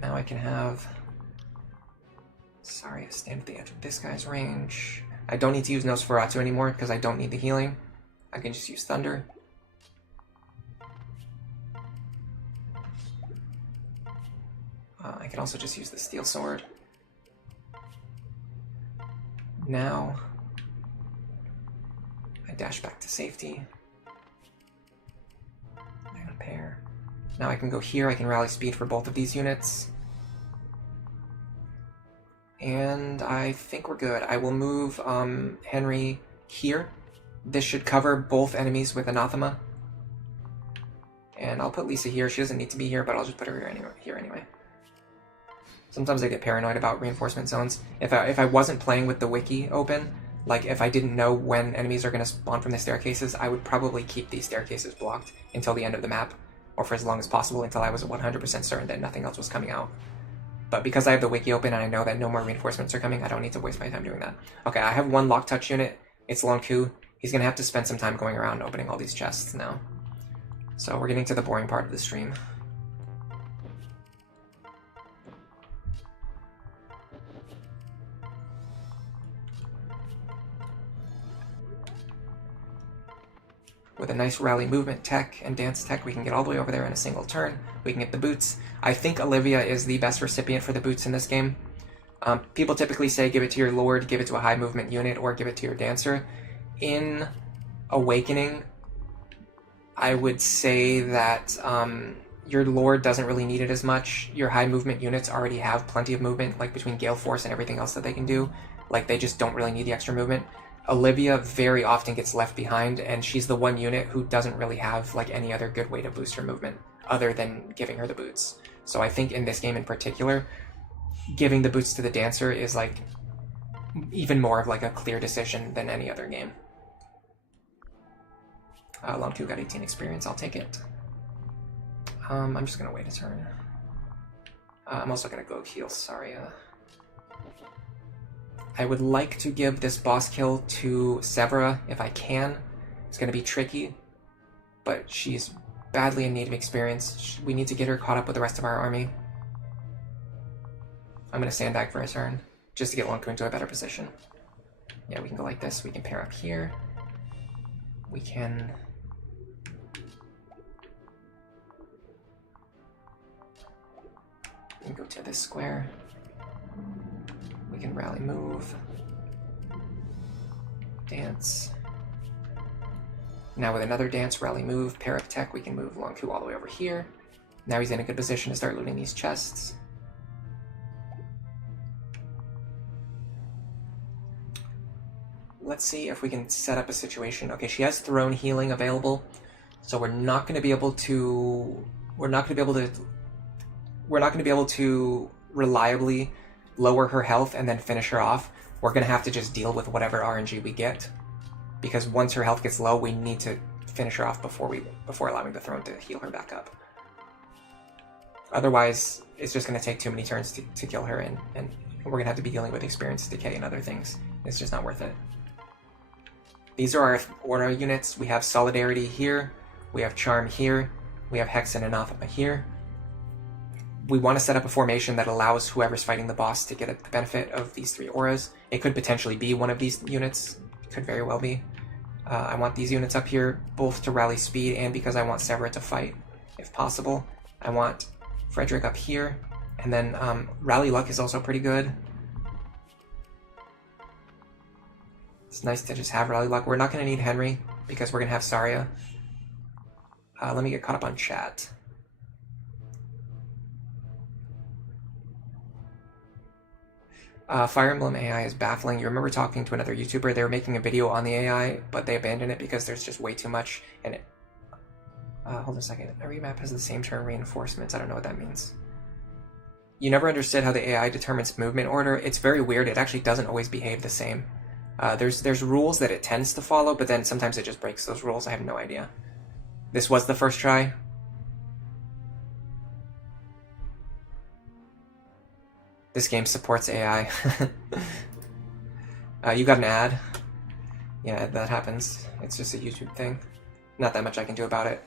Now I can have Saria stand at the edge of this guy's range. I don't need to use Nosferatu anymore because I don't need the healing. I can just use Thunder. I can also just use the Steel Sword. Now I dash back to safety. I'm a pair. Now I can go here, I can rally speed for both of these units. And I think we're good. I will move Henry here. This should cover both enemies with Anathema. And I'll put Lisa here. She doesn't need to be here, but I'll just put her here anyway. Sometimes I get paranoid about reinforcement zones. If I wasn't playing with the wiki open, like if I didn't know when enemies are going to spawn from the staircases, I would probably keep these staircases blocked until the end of the map, or for as long as possible until I was 100% certain that nothing else was coming out. But because I have the wiki open and I know that no more reinforcements are coming, I don't need to waste my time doing that. Okay, I have one lock touch unit. It's Lunatc. He's going to have to spend some time going around opening all these chests now. So we're getting to the boring part of the stream. With a nice rally movement tech and dance tech, we can get all the way over there in a single turn. We can get the boots. I think Olivia is the best recipient for the boots in this game. People typically say give it to your Lord, give it to a high movement unit, or give it to your Dancer. In Awakening, I would say that your Lord doesn't really need it as much. Your high movement units already have plenty of movement, like between Gale Force and everything else that they can do. Like, they just don't really need the extra movement. Olivia very often gets left behind, and she's the one unit who doesn't really have like any other good way to boost her movement other than giving her the boots. So I think in this game in particular, giving the boots to the Dancer is like even more of like a clear decision than any other game. Lunatc got 18 experience, I'll take it. I'm just gonna wait a turn. I'm also gonna go heal Saria. I would like to give this boss kill to Severa if I can. It's going to be tricky, but she's badly in need of experience. We need to get her caught up with the rest of our army. I'm going to sandbag for a turn, just to get Lunatc into a better position. Yeah, we can go like this. We can pair up here. We can... go to this square. We can rally move. Dance. Now with another dance, rally move, pair up tech, we can move Lunatc all the way over here. Now he's in a good position to start looting these chests. Let's see if we can set up a situation. Okay, she has throne healing available, so we're not going to be able to reliably lower her health and then finish her off. We're going to have to just deal with whatever RNG we get, because once her health gets low, we need to finish her off before allowing the throne to heal her back up. Otherwise, it's just going to take too many turns to kill her, and we're going to have to be dealing with experience decay and other things. It's just not worth it. These are our Aura units. We have Solidarity here, we have Charm here, we have Hex and Anathema here. We want to set up a formation that allows whoever's fighting the boss to get the benefit of these three auras. It could potentially be one of these units. It could very well be. I want these units up here, both to rally speed and because I want Severa to fight, if possible. I want Frederick up here, and then Rally Luck is also pretty good. It's nice to just have Rally Luck. We're not going to need Henry, because we're going to have Saria. Let me get caught up on chat. Fire Emblem AI is baffling. You remember talking to another YouTuber, they were making a video on the AI, but they abandoned it because there's just way too much, and it... hold on a second. Every map has the same turn reinforcements. I don't know what that means. You never understood how the AI determines movement order. It's very weird. It actually doesn't always behave the same. There's rules that it tends to follow, but then sometimes it just breaks those rules. I have no idea. This was the first try. This game supports AI. You got an ad. Yeah, that happens. It's just a YouTube thing. Not that much I can do about it.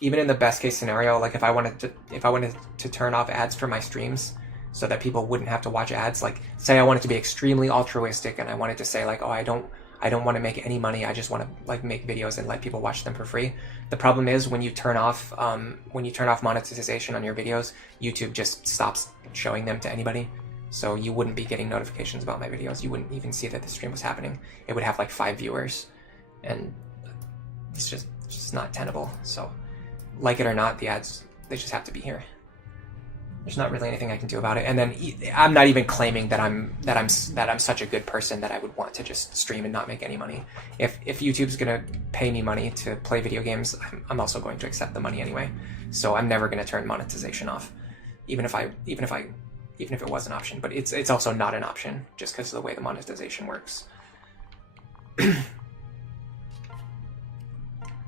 Even in the best case scenario, like if I wanted to turn off ads for my streams so that people wouldn't have to watch ads, like say I wanted to be extremely altruistic and I wanted to say like, oh, I don't want to make any money, I just want to like make videos and let people watch them for free. The problem is when you turn off monetization on your videos, YouTube just stops showing them to anybody. So you wouldn't be getting notifications about my videos. You wouldn't even see that the stream was happening. It would have like 5 viewers, and it's just not tenable. So, like it or not, the ads, they just have to be here. There's not really anything I can do about it. And then I'm not even claiming that I'm such a good person that I would want to just stream and not make any money. If YouTube's gonna pay me money to play video games, I'm also going to accept the money anyway. So I'm never gonna turn monetization off, even if it was an option. But it's also not an option just because of the way the monetization works.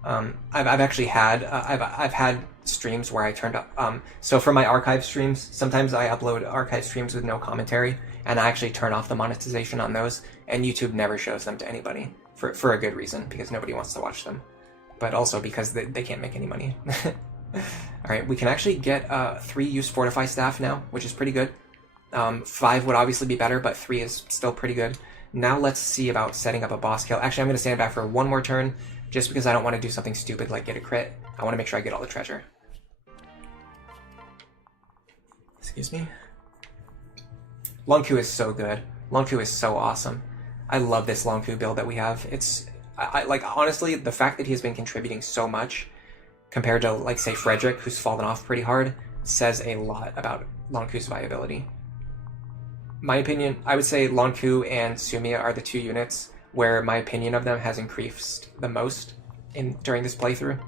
I've actually had I've had streams where I turned up. So for my archive streams, sometimes I upload archive streams with no commentary, and I actually turn off the monetization on those, and YouTube never shows them to anybody for a good reason, because nobody wants to watch them, but also because they can't make any money. All right, we can actually get 3 use Fortify staff now, which is pretty good. 5 would obviously be better, but 3 is still pretty good. Now let's see about setting up a boss kill. Actually, I'm going to stand back for one more turn, just because I don't want to do something stupid like get a crit. I want to make sure I get all the treasure. Excuse me. Lunatc is so good. Lunatc is so awesome. I love this Lunatc build that we have. It's, like, honestly, the fact that he has been contributing so much compared to, like, say, Frederick, who's fallen off pretty hard, says a lot about Lunatc's viability. My opinion, I would say Lunatc and Sumiya are the 2 units where my opinion of them has increased the most during this playthrough.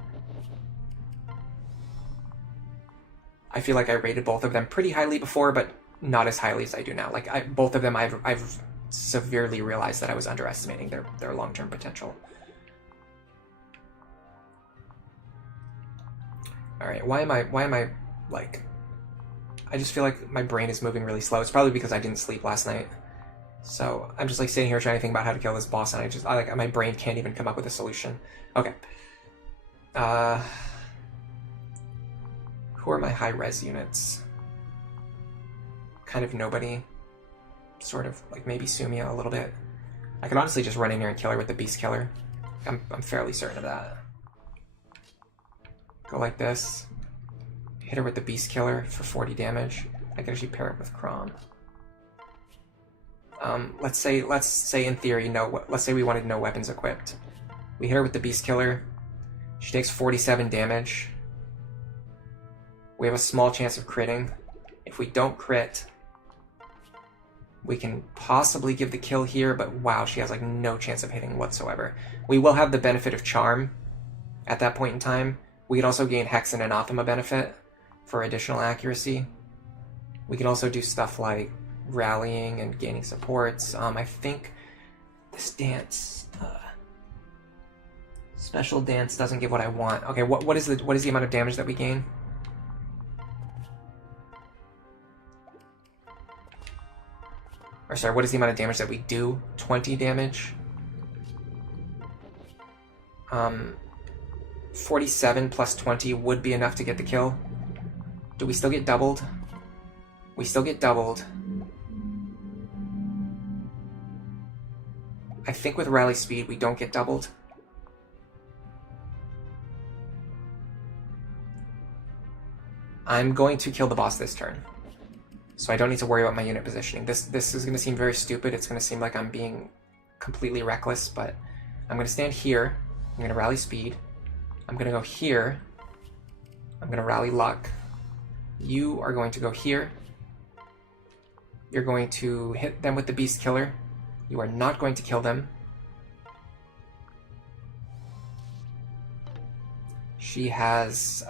I feel like I rated both of them pretty highly before, but not as highly as I do now. Like, both of them, I've severely realized that I was underestimating their long-term potential. All right, why am I like? I just feel like my brain is moving really slow. It's probably because I didn't sleep last night. So I'm just like sitting here trying to think about how to kill this boss, and my brain can't even come up with a solution. Okay. Who are my high res units? Kind of nobody. Sort of like maybe Sumiya a little bit. I could honestly just run in here and kill her with the Beast Killer. I'm fairly certain of that. Go like this. Hit her with the Beast Killer for 40 damage. I could actually pair it with Chrom. Let's say in theory, let's say we wanted no weapons equipped. We hit her with the Beast Killer. She takes 47 damage. We have a small chance of critting. If we don't crit, we can possibly give the kill here, but wow, she has like no chance of hitting whatsoever. We will have the benefit of Charm at that point in time. We could also gain Hex and Anathema benefit for additional accuracy. We can also do stuff like rallying and gaining supports. I think this dance, special dance doesn't give what I want. Okay, what is the amount of damage that we gain? Or sorry, what is the amount of damage that we do? 20 damage. 47 plus 20 would be enough to get the kill. Do we still get doubled? We still get doubled. I think with rally speed we don't get doubled. I'm going to kill the boss this turn, so I don't need to worry about my unit positioning. This is going to seem very stupid. It's going to seem like I'm being completely reckless, but I'm going to stand here. I'm going to rally speed. I'm going to go here. I'm going to rally luck. You are going to go here. You're going to hit them with the Beast Killer. You are not going to kill them. She has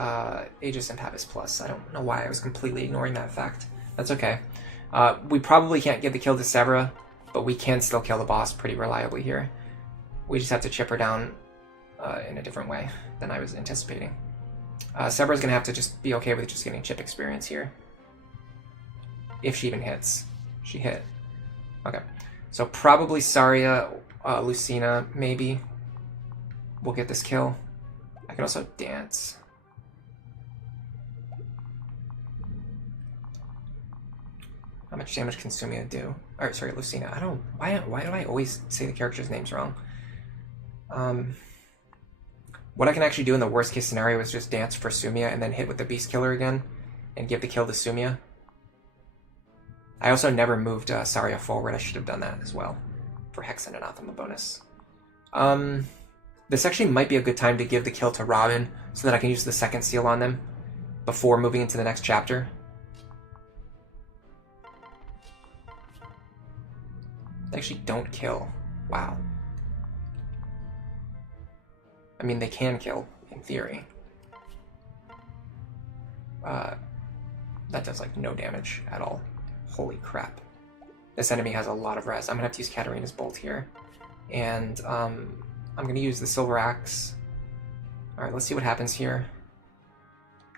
Aegis and Pavis Plus. I don't know why I was completely ignoring that fact. That's okay. We probably can't get the kill to Severa, but we can still kill the boss pretty reliably here. We just have to chip her down in a different way than I was anticipating. Severa's going to have to just be okay with just getting chip experience here. If she even hits. She hit. Okay. So probably Saria, Lucina, maybe. We'll get this kill. I can also dance. How much damage can Sumiya do? Or sorry, Lucina. I don't. Why do I always say the characters' names wrong? What I can actually do in the worst case scenario is just dance for Sumiya and then hit with the Beast Killer again and give the kill to Sumiya. I also never moved Saria forward. I should have done that as well for Hex and Anathema bonus. This actually might be a good time to give the kill to Robin so that I can use the second seal on them before moving into the next chapter. They actually don't kill. Wow. I mean, they can kill, in theory. That does, like, no damage at all. Holy crap. This enemy has a lot of res. I'm gonna have to use Katarina's Bolt here. And, I'm gonna use the Silver Axe. Alright, let's see what happens here.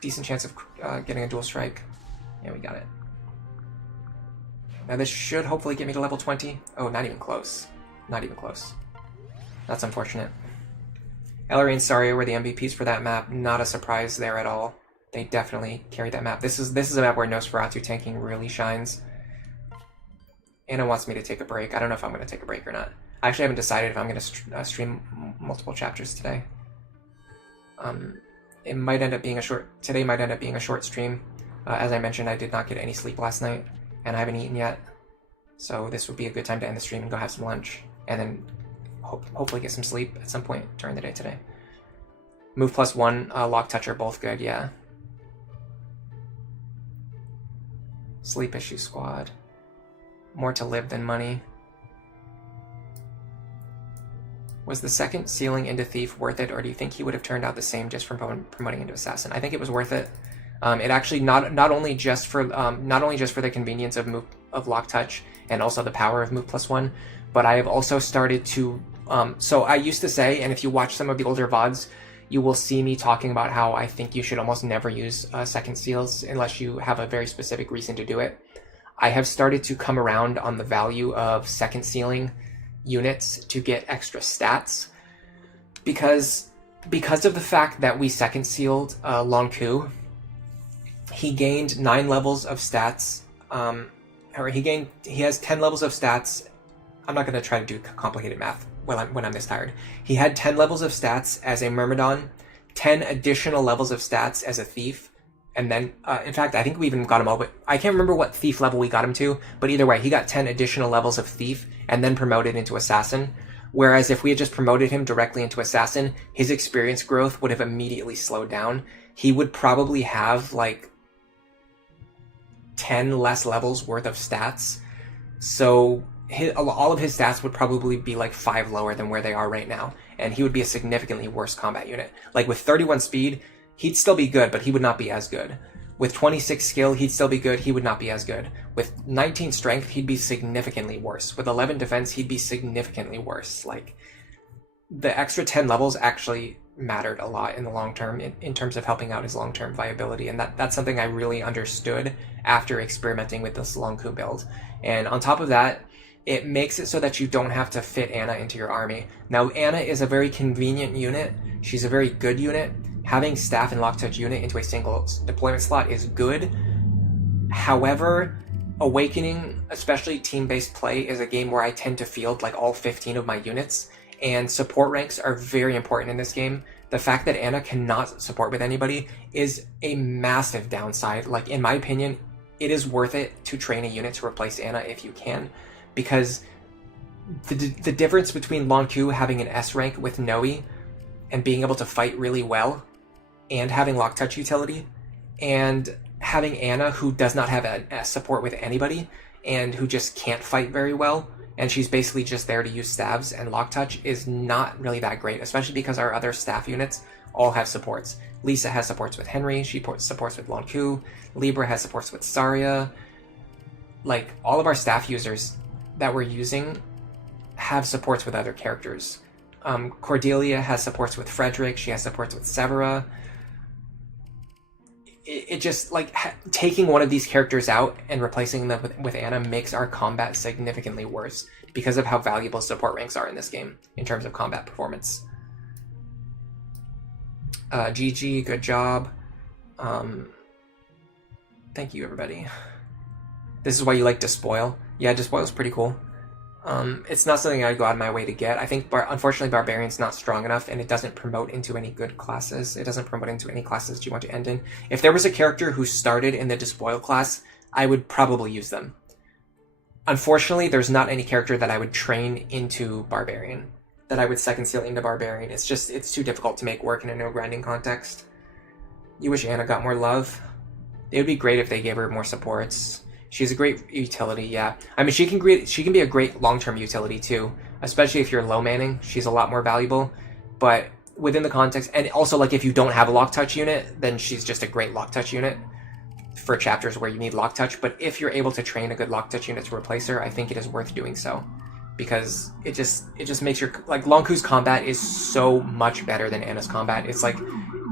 decent chance of getting a dual strike. Yeah, we got it. Now this should hopefully get me to level 20. Oh, not even close. Not even close. That's unfortunate. Ellery and Saria were the MVPs for that map. Not a surprise there at all. They definitely carried that map. This is a map where Nosferatu tanking really shines. Anna wants me to take a break. I don't know if I'm going to take a break or not. I actually haven't decided if I'm going to stream multiple chapters today. It might end up being a short... Today might end up being a short stream. As I mentioned, I did not get any sleep last night, and I haven't eaten yet. So this would be a good time to end the stream and go have some lunch, and then hopefully get some sleep at some point during the day today. Move +1, lock touch are both good, yeah. Sleep issue squad. More to live than money. Was the second ceiling into Thief worth it, or do you think he would have turned out the same just from promoting into Assassin? I think it was worth it. It actually not only just for the convenience of lock touch and also the power of move +1, but I have also started to. So I used to say, and if you watch some of the older VODs, you will see me talking about how I think you should almost never use second seals unless you have a very specific reason to do it. I have started to come around on the value of second sealing units to get extra stats because of the fact that we second sealed Lunatc. He gained 9 levels of stats, or he has 10 levels of stats. I'm not going to try to do complicated math when I'm this tired. He had 10 levels of stats as a Myrmidon, 10 additional levels of stats as a Thief, and then, in fact, I think we even got him all, but I can't remember what Thief level we got him to, but either way, he got 10 additional levels of Thief and then promoted into Assassin. Whereas if we had just promoted him directly into Assassin, his experience growth would have immediately slowed down. He would probably have, like, 10 less levels worth of stats. So all of his stats would probably be like 5 lower than where they are right now. And he would be a significantly worse combat unit. Like with 31 speed, he'd still be good, but he would not be as good. With 26 skill, he'd still be good, he would not be as good. With 19 strength, he'd be significantly worse. With 11 defense, he'd be significantly worse. Like, the extra 10 levels actually mattered a lot in the long term in terms of helping out his long-term viability, and that's something I really understood after experimenting with this Lunatc build. And on top of that, it makes it so that you don't have to fit Anna into your army. Now, Anna is a very convenient unit. She's a very good unit. Having staff and lock touch unit into a single deployment slot is good. However, Awakening, especially team-based play, is a game where I tend to field like all 15 of my units, and support ranks are very important in this game. The fact that Anna cannot support with anybody is a massive downside. Like, in my opinion, it is worth it to train a unit to replace Anna if you can, because the difference between Lunatc having an S rank with Noe and being able to fight really well and having lock touch utility, and having Anna who does not have a support with anybody and who just can't fight very well, and she's basically just there to use stabs and lock touch, is not really that great, especially because our other staff units all have supports. Lisa has supports with Henry, she supports with Lunatc, Libra has supports with Saria. Like, all of our staff users that we're using have supports with other characters. Cordelia has supports with Frederick, she has supports with Severa. It just, like, taking one of these characters out and replacing them with Anna makes our combat significantly worse because of how valuable support ranks are in this game in terms of combat performance. GG, good job. Thank you, everybody. This is why you like Despoil. Yeah, Despoil is pretty cool. It's not something I'd go out of my way to get. I think, unfortunately, Barbarian's not strong enough, and it doesn't promote into any good classes. It doesn't promote into any classes you want to end in. If there was a character who started in the Despoil class, I would probably use them. Unfortunately, there's not any character that I would train into Barbarian, that I would second seal into Barbarian. It's too difficult to make work in a no-grinding context. You wish Anna got more love? It would be great if they gave her more supports. She's a great utility, yeah. I mean, she can be a great long-term utility too, especially if you're low manning. She's a lot more valuable, but within the context, and also, like, if you don't have a lock touch unit, then she's just a great lock touch unit for chapters where you need lock touch. But if you're able to train a good lock touch unit to replace her, I think it is worth doing so, because it just makes your, like, Lunatc's combat is so much better than Anna's combat. It's like,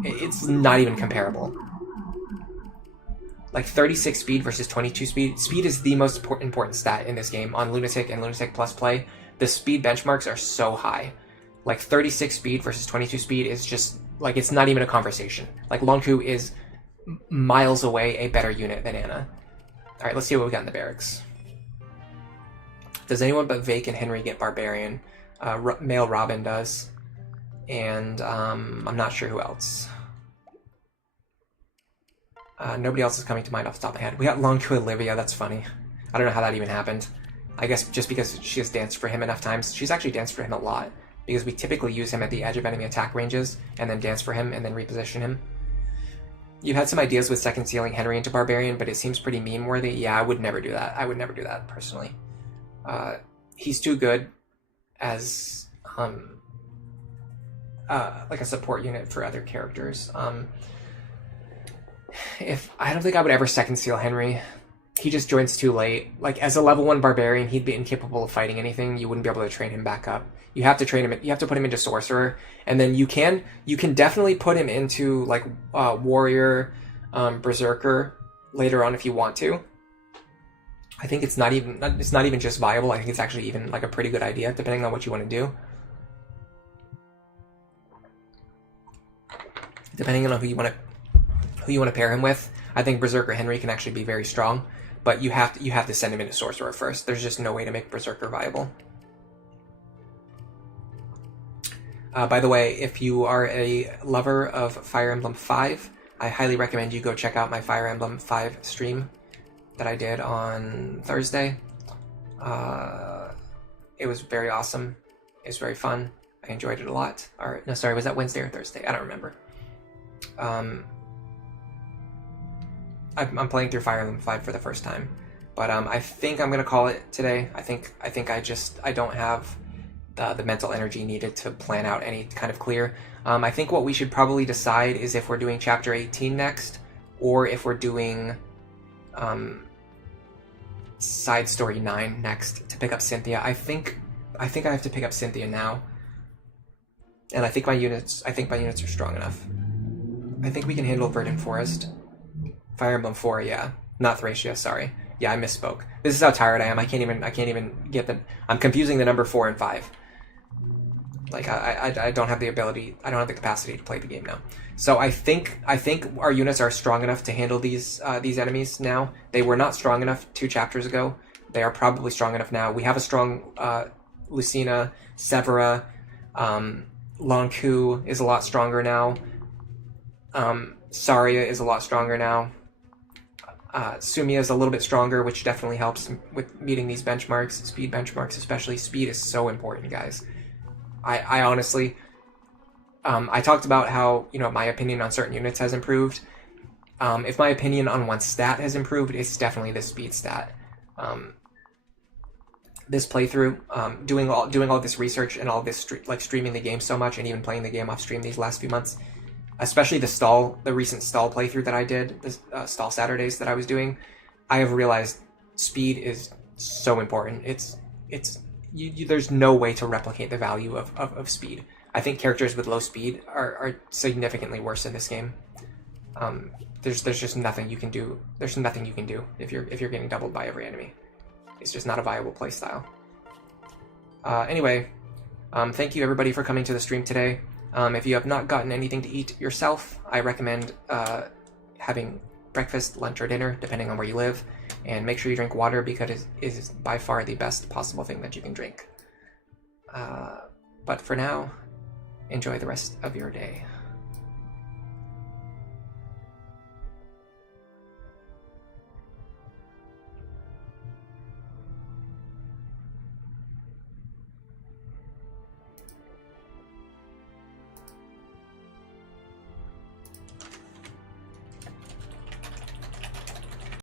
it's not even comparable. like 36 speed versus 22 speed. Speed is the most important stat in this game on Lunatic and Lunatic Plus play. The speed benchmarks are so high. Like 36 speed versus 22 speed is just like, it's not even a conversation. Like Lunatc is miles away a better unit than Anna. All right, let's see what we got in the barracks. Does anyone but Vake and Henry get Barbarian? Male Robin does. And I'm not sure who else. Nobody else is coming to mind off the top of my head. We got Lunatc Olivia, that's funny. I don't know how that even happened. I guess just because she has danced for him enough times. She's actually danced for him a lot, because we typically use him at the edge of enemy attack ranges, and then dance for him, and then reposition him. You've had some ideas with second sealing Henry into Barbarian, but it seems pretty meme-worthy. Yeah, I would never do that. I would never do that, personally. He's too good as, like a support unit for other characters. I don't think I would ever second seal Henry. He just joins too late. Like, as a level 1 Barbarian, he'd be incapable of fighting anything. You wouldn't be able to train him back up. You have to train him. You have to put him into Sorcerer, and then you can definitely put him into like Warrior, Berserker later on if you want to. I think it's not even just viable. I think it's actually even like a pretty good idea, depending on what you want to do. Depending on who you want to pair him with, I think Berserker Henry can actually be very strong. But you have to send him into Sorcerer first. There's just no way to make Berserker viable. By the way, if you are a lover of Fire Emblem 5, I highly recommend you go check out my Fire Emblem 5 stream that I did on Thursday. It was very awesome. It was very fun. I enjoyed it a lot. Or, no, sorry, was that Wednesday or Thursday? I don't remember. I'm playing through Fire Emblem 5 for the first time, but I think I'm gonna call it today. I think I don't have the mental energy needed to plan out any kind of clear. I think what we should probably decide is if we're doing Chapter 18 next, or if we're doing Side Story 9 next to pick up Cynthia. I think I have to pick up Cynthia now, and I think my units are strong enough. I think we can handle Verdant Forest. Fire Emblem 4, yeah. Not Thracia, sorry. Yeah, I misspoke. This is how tired I am. I can't even get the... I'm confusing the number 4 and 5. Like, I don't have the ability... I don't have the capacity to play the game now. So I think our units are strong enough to handle these enemies now. They were not strong enough 2 chapters ago. They are probably strong enough now. We have a strong Lucina, Severa, Lunatc is a lot stronger now. Saria is a lot stronger now. Sumia is a little bit stronger, which definitely helps with meeting these benchmarks, speed benchmarks especially. Speed is so important, guys. I honestly, I talked about how, you know, my opinion on certain units has improved. If my opinion on one stat has improved, it's definitely the speed stat. This playthrough, doing all this research and all this streaming the game so much, and even playing the game off stream these last few months, especially the recent stall playthrough that I did, the stall Saturdays that I was doing, I have realized speed is so important. There's no way to replicate the value of speed. I think characters with low speed are significantly worse in this game. There's just nothing you can do. There's nothing you can do if you're getting doubled by every enemy. It's just not a viable playstyle. Anyway, thank you everybody for coming to the stream today. If you have not gotten anything to eat yourself, I recommend having breakfast, lunch, or dinner, depending on where you live. And make sure you drink water, because it is by far the best possible thing that you can drink. But for now, enjoy the rest of your day.